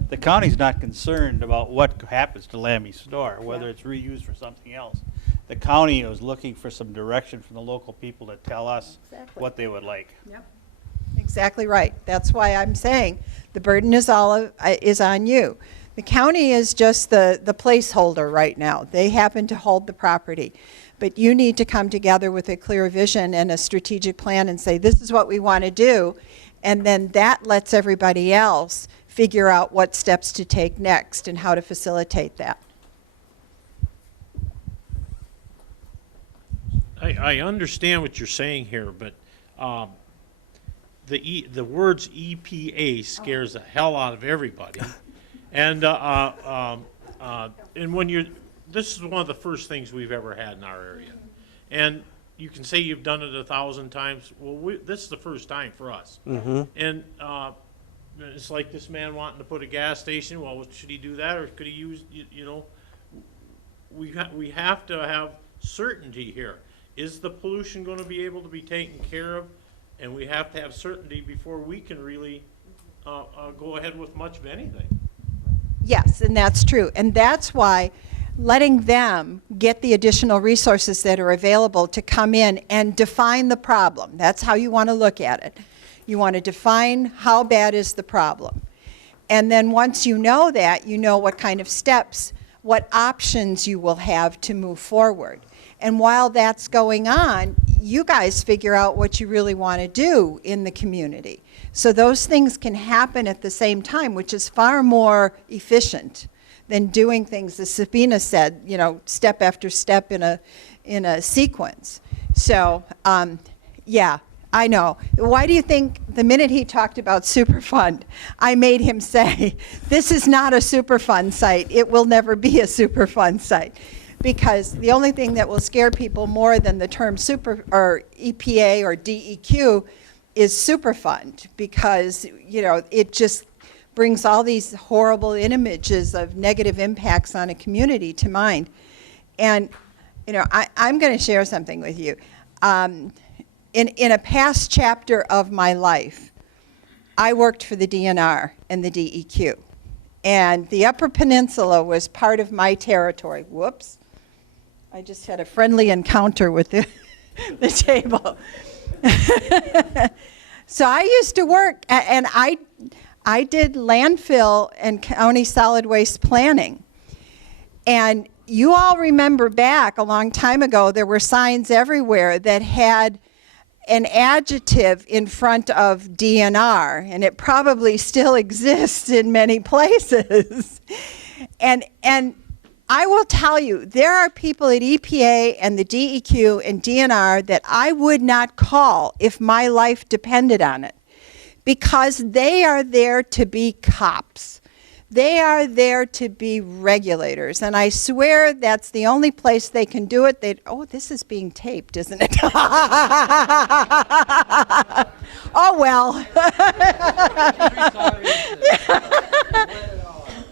the county's not concerned about what happens to Lammy's store, whether it's reused for something else. The county is looking for some direction from the local people to tell us Exactly. what they would like. Exactly right. That's why I'm saying the burden is is on you. The county is just the placeholder right now. They happen to hold the property. But you need to come together with a clear vision and a strategic plan and say, this is what we want to do. And then that lets everybody else figure out what steps to take next and how to facilitate that. I understand what you're saying here, but the words EPA scares the hell out of everybody. And this is one of the first things we've ever had in our area. And you can say you've done it 1,000 times. Well, this is the first time for us. And it's like this man wanting to put a gas station. Well, should he do that, or could he use, we have to have certainty here. Is the pollution going to be able to be taken care of? And we have to have certainty before we can really go ahead with much of anything. Yes, and that's true. And that's why letting them get the additional resources that are available to come in and define the problem. That's how you want to look at it. You want to define how bad is the problem. And then once you know that, you know what kind of steps, what options you will have to move forward. And while that's going on, you guys figure out what you really want to do in the community. So those things can happen at the same time, which is far more efficient than doing things, as Sabina said, step after step in a sequence. So, yeah, I know. Why do you think the minute he talked about Superfund, I made him say, this is not a Superfund site. It will never be a Superfund site. Because the only thing that will scare people more than the term EPA or DEQ is Superfund, because it just brings all these horrible images of negative impacts on a community to mind. And I'm going to share something with you. In a past chapter of my life, I worked for the DNR and the DEQ, and the Upper Peninsula was part of my territory. Whoops. I just had a friendly encounter with the table. So I used to work, and I did landfill and county solid waste planning. And you all remember back a long time ago, there were signs everywhere that had an adjective in front of DNR, and it probably still exists in many places. And I will tell you, there are people at EPA and the DEQ and DNR that I would not call if my life depended on it, because they are there to be cops. They are there to be regulators, and I swear that's the only place they can do it. Oh, this is being taped, isn't it? Oh, well.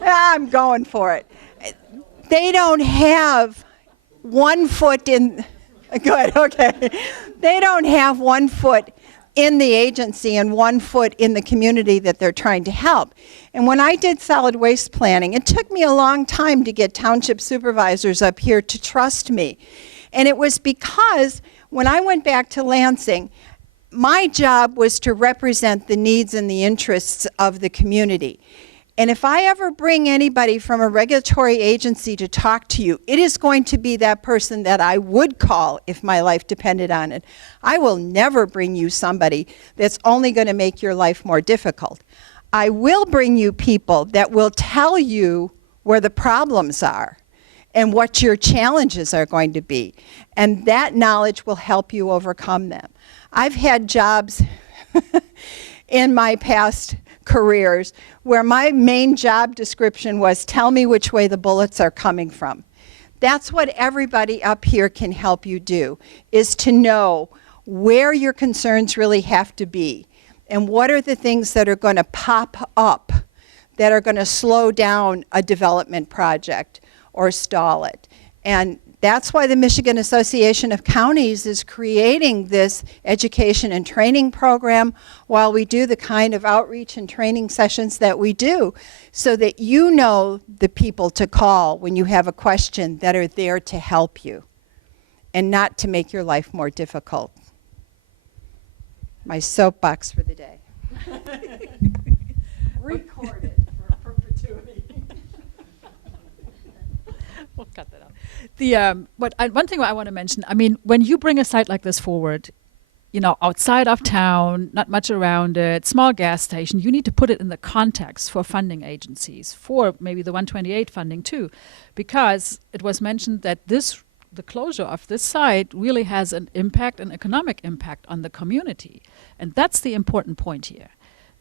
I'm going for it. They don't have 1 foot in, good, okay. They don't have 1 foot in the agency and 1 foot in the community that they're trying to help. And when I did solid waste planning, it took me a long time to get township supervisors up here to trust me. And it was because when I went back to Lansing, my job was to represent the needs and the interests of the community. And if I ever bring anybody from a regulatory agency to talk to you, it is going to be that person that I would call if my life depended on it. I will never bring you somebody that's only going to make your life more difficult. I will bring you people that will tell you where the problems are and what your challenges are going to be. And that knowledge will help you overcome them. I've had jobs in my past careers where my main job description was, tell me which way the bullets are coming from. That's what everybody up here can help you do, is to know where your concerns really have to be. And what are the things that are going to pop up that are going to slow down a development project or stall it? And that's why the Michigan Association of Counties is creating this education and training program while we do the kind of outreach and training sessions that we do, so that you know the people to call when you have a question that are there to help you and not to make your life more difficult. My soapbox for the day. Recorded for perpetuity. We'll cut that out. One thing I want to mention, I mean, when you bring a site like this forward, you know, outside of town, not much around it, small gas station, you need to put it in the context for funding agencies, for maybe the 128 funding too, because it was mentioned that the closure of this site really has an impact, an economic impact on the community. And that's the important point here.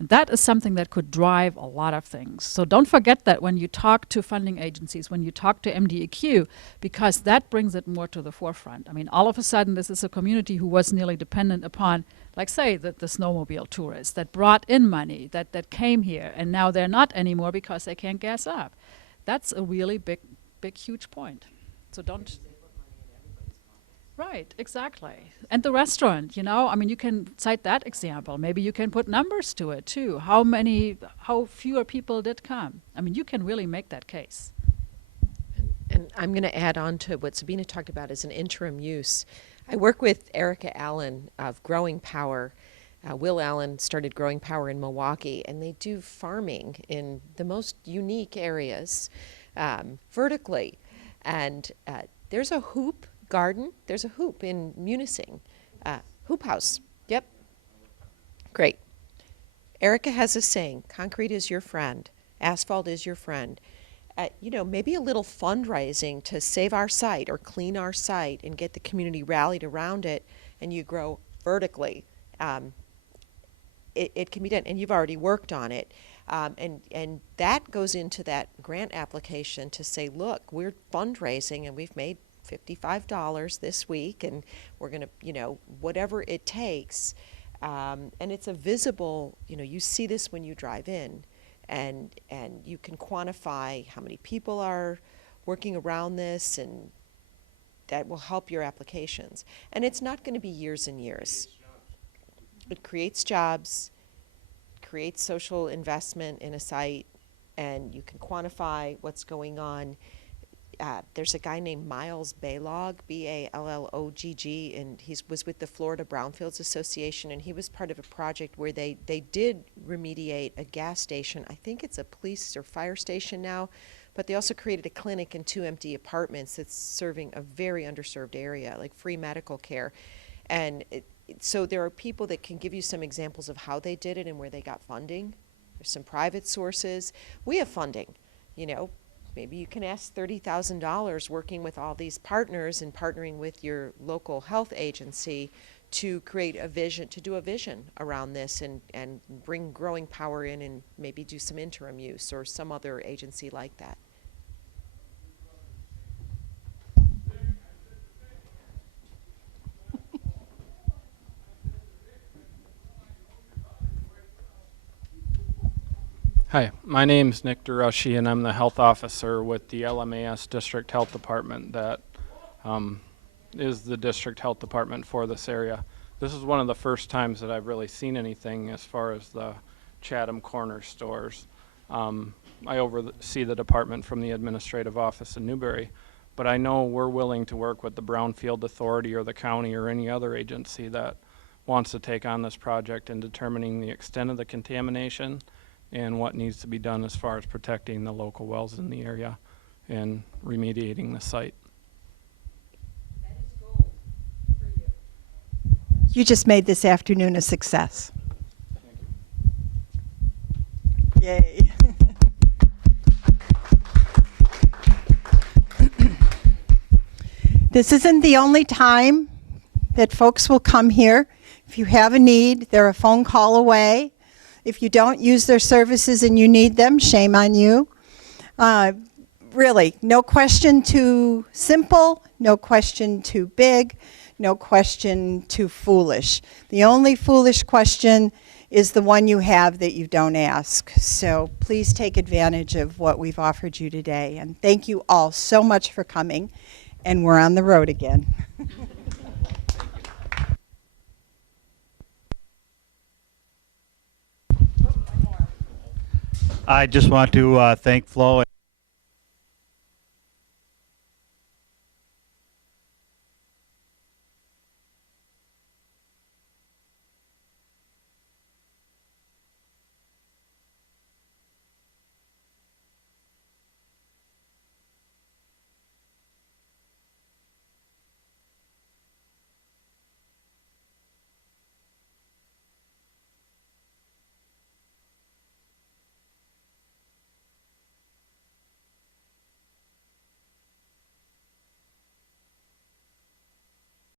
And that is something that could drive a lot of things. So don't forget that when you talk to funding agencies, when you talk to MDEQ, because that brings it more to the forefront. I mean, all of a sudden, this is a community who was nearly dependent upon, like say, the snowmobile tourists that brought in money, that came here, and now they're not anymore because they can't gas up. That's a really big, huge point. So don't... Right, exactly. And the restaurant, you know, I mean, you can cite that example. Maybe you can put numbers to it too. How fewer people did come. I mean, you can really make that case. And I'm going to add on to what Sabina talked about as an interim use. I work with Erica Allen of Growing Power. Will Allen started Growing Power in Milwaukee, and they do farming in the most unique areas vertically. And there's a hoop garden. There's a hoop in Munising. Hoop house. Yep. Great. Erica has a saying, concrete is your friend. Asphalt is your friend. You know, maybe a little fundraising to save our site or clean our site and get the community rallied around it, and you grow vertically. It can be done, and you've already worked on it. And that goes into that grant application to say, look, we're fundraising and we've made $55 this week, and we're going to, you know, whatever it takes. And it's a visible, you know, you see this when you drive in, and you can quantify how many people are working around this, and that will help your applications. And it's not going to be years and years. It creates jobs, creates social investment in a site, and you can quantify what's going on. There's a guy named Miles Balog, B-A-L-L-O-G-G, and he was with the Florida Brownfields Association, and he was part of a project where they did remediate a gas station. I think it's a police or fire station now, but they also created a clinic and 2 empty apartments that's serving a very underserved area, like free medical care. And so there are people that can give you some examples of how they did it and where they got funding. There's some private sources. We have funding, you know. Maybe you can ask $30,000 working with all these partners and partnering with your local health agency to create a vision, to do a vision around this, and bring Growing Power in and maybe do some interim use or some other agency like that. Hi, my name's Nick Durushi, and I'm the health officer with the LMAS District Health Department that is the district health department for this area. This is one of the first times that I've really seen anything as far as the Chatham corner stores. I oversee the department from the administrative office in Newberry, but I know we're willing to work with the Brownfield Authority or the county or any other agency that wants to take on this project in determining the extent of the contamination and what needs to be done as far as protecting the local wells in the area and remediating the site. That is gold for you. You just made this afternoon a success. Thank you. Yay. This isn't the only time that folks will come here. If you have a need, they're a phone call away. If you don't use their services and you need them, shame on you. Really, no question too simple, no question too big, no question too foolish. The only foolish question is the one you have that you don't ask. So please take advantage of what we've offered you today. And thank you all so much for coming. And we're on the road again. I just want to thank Flo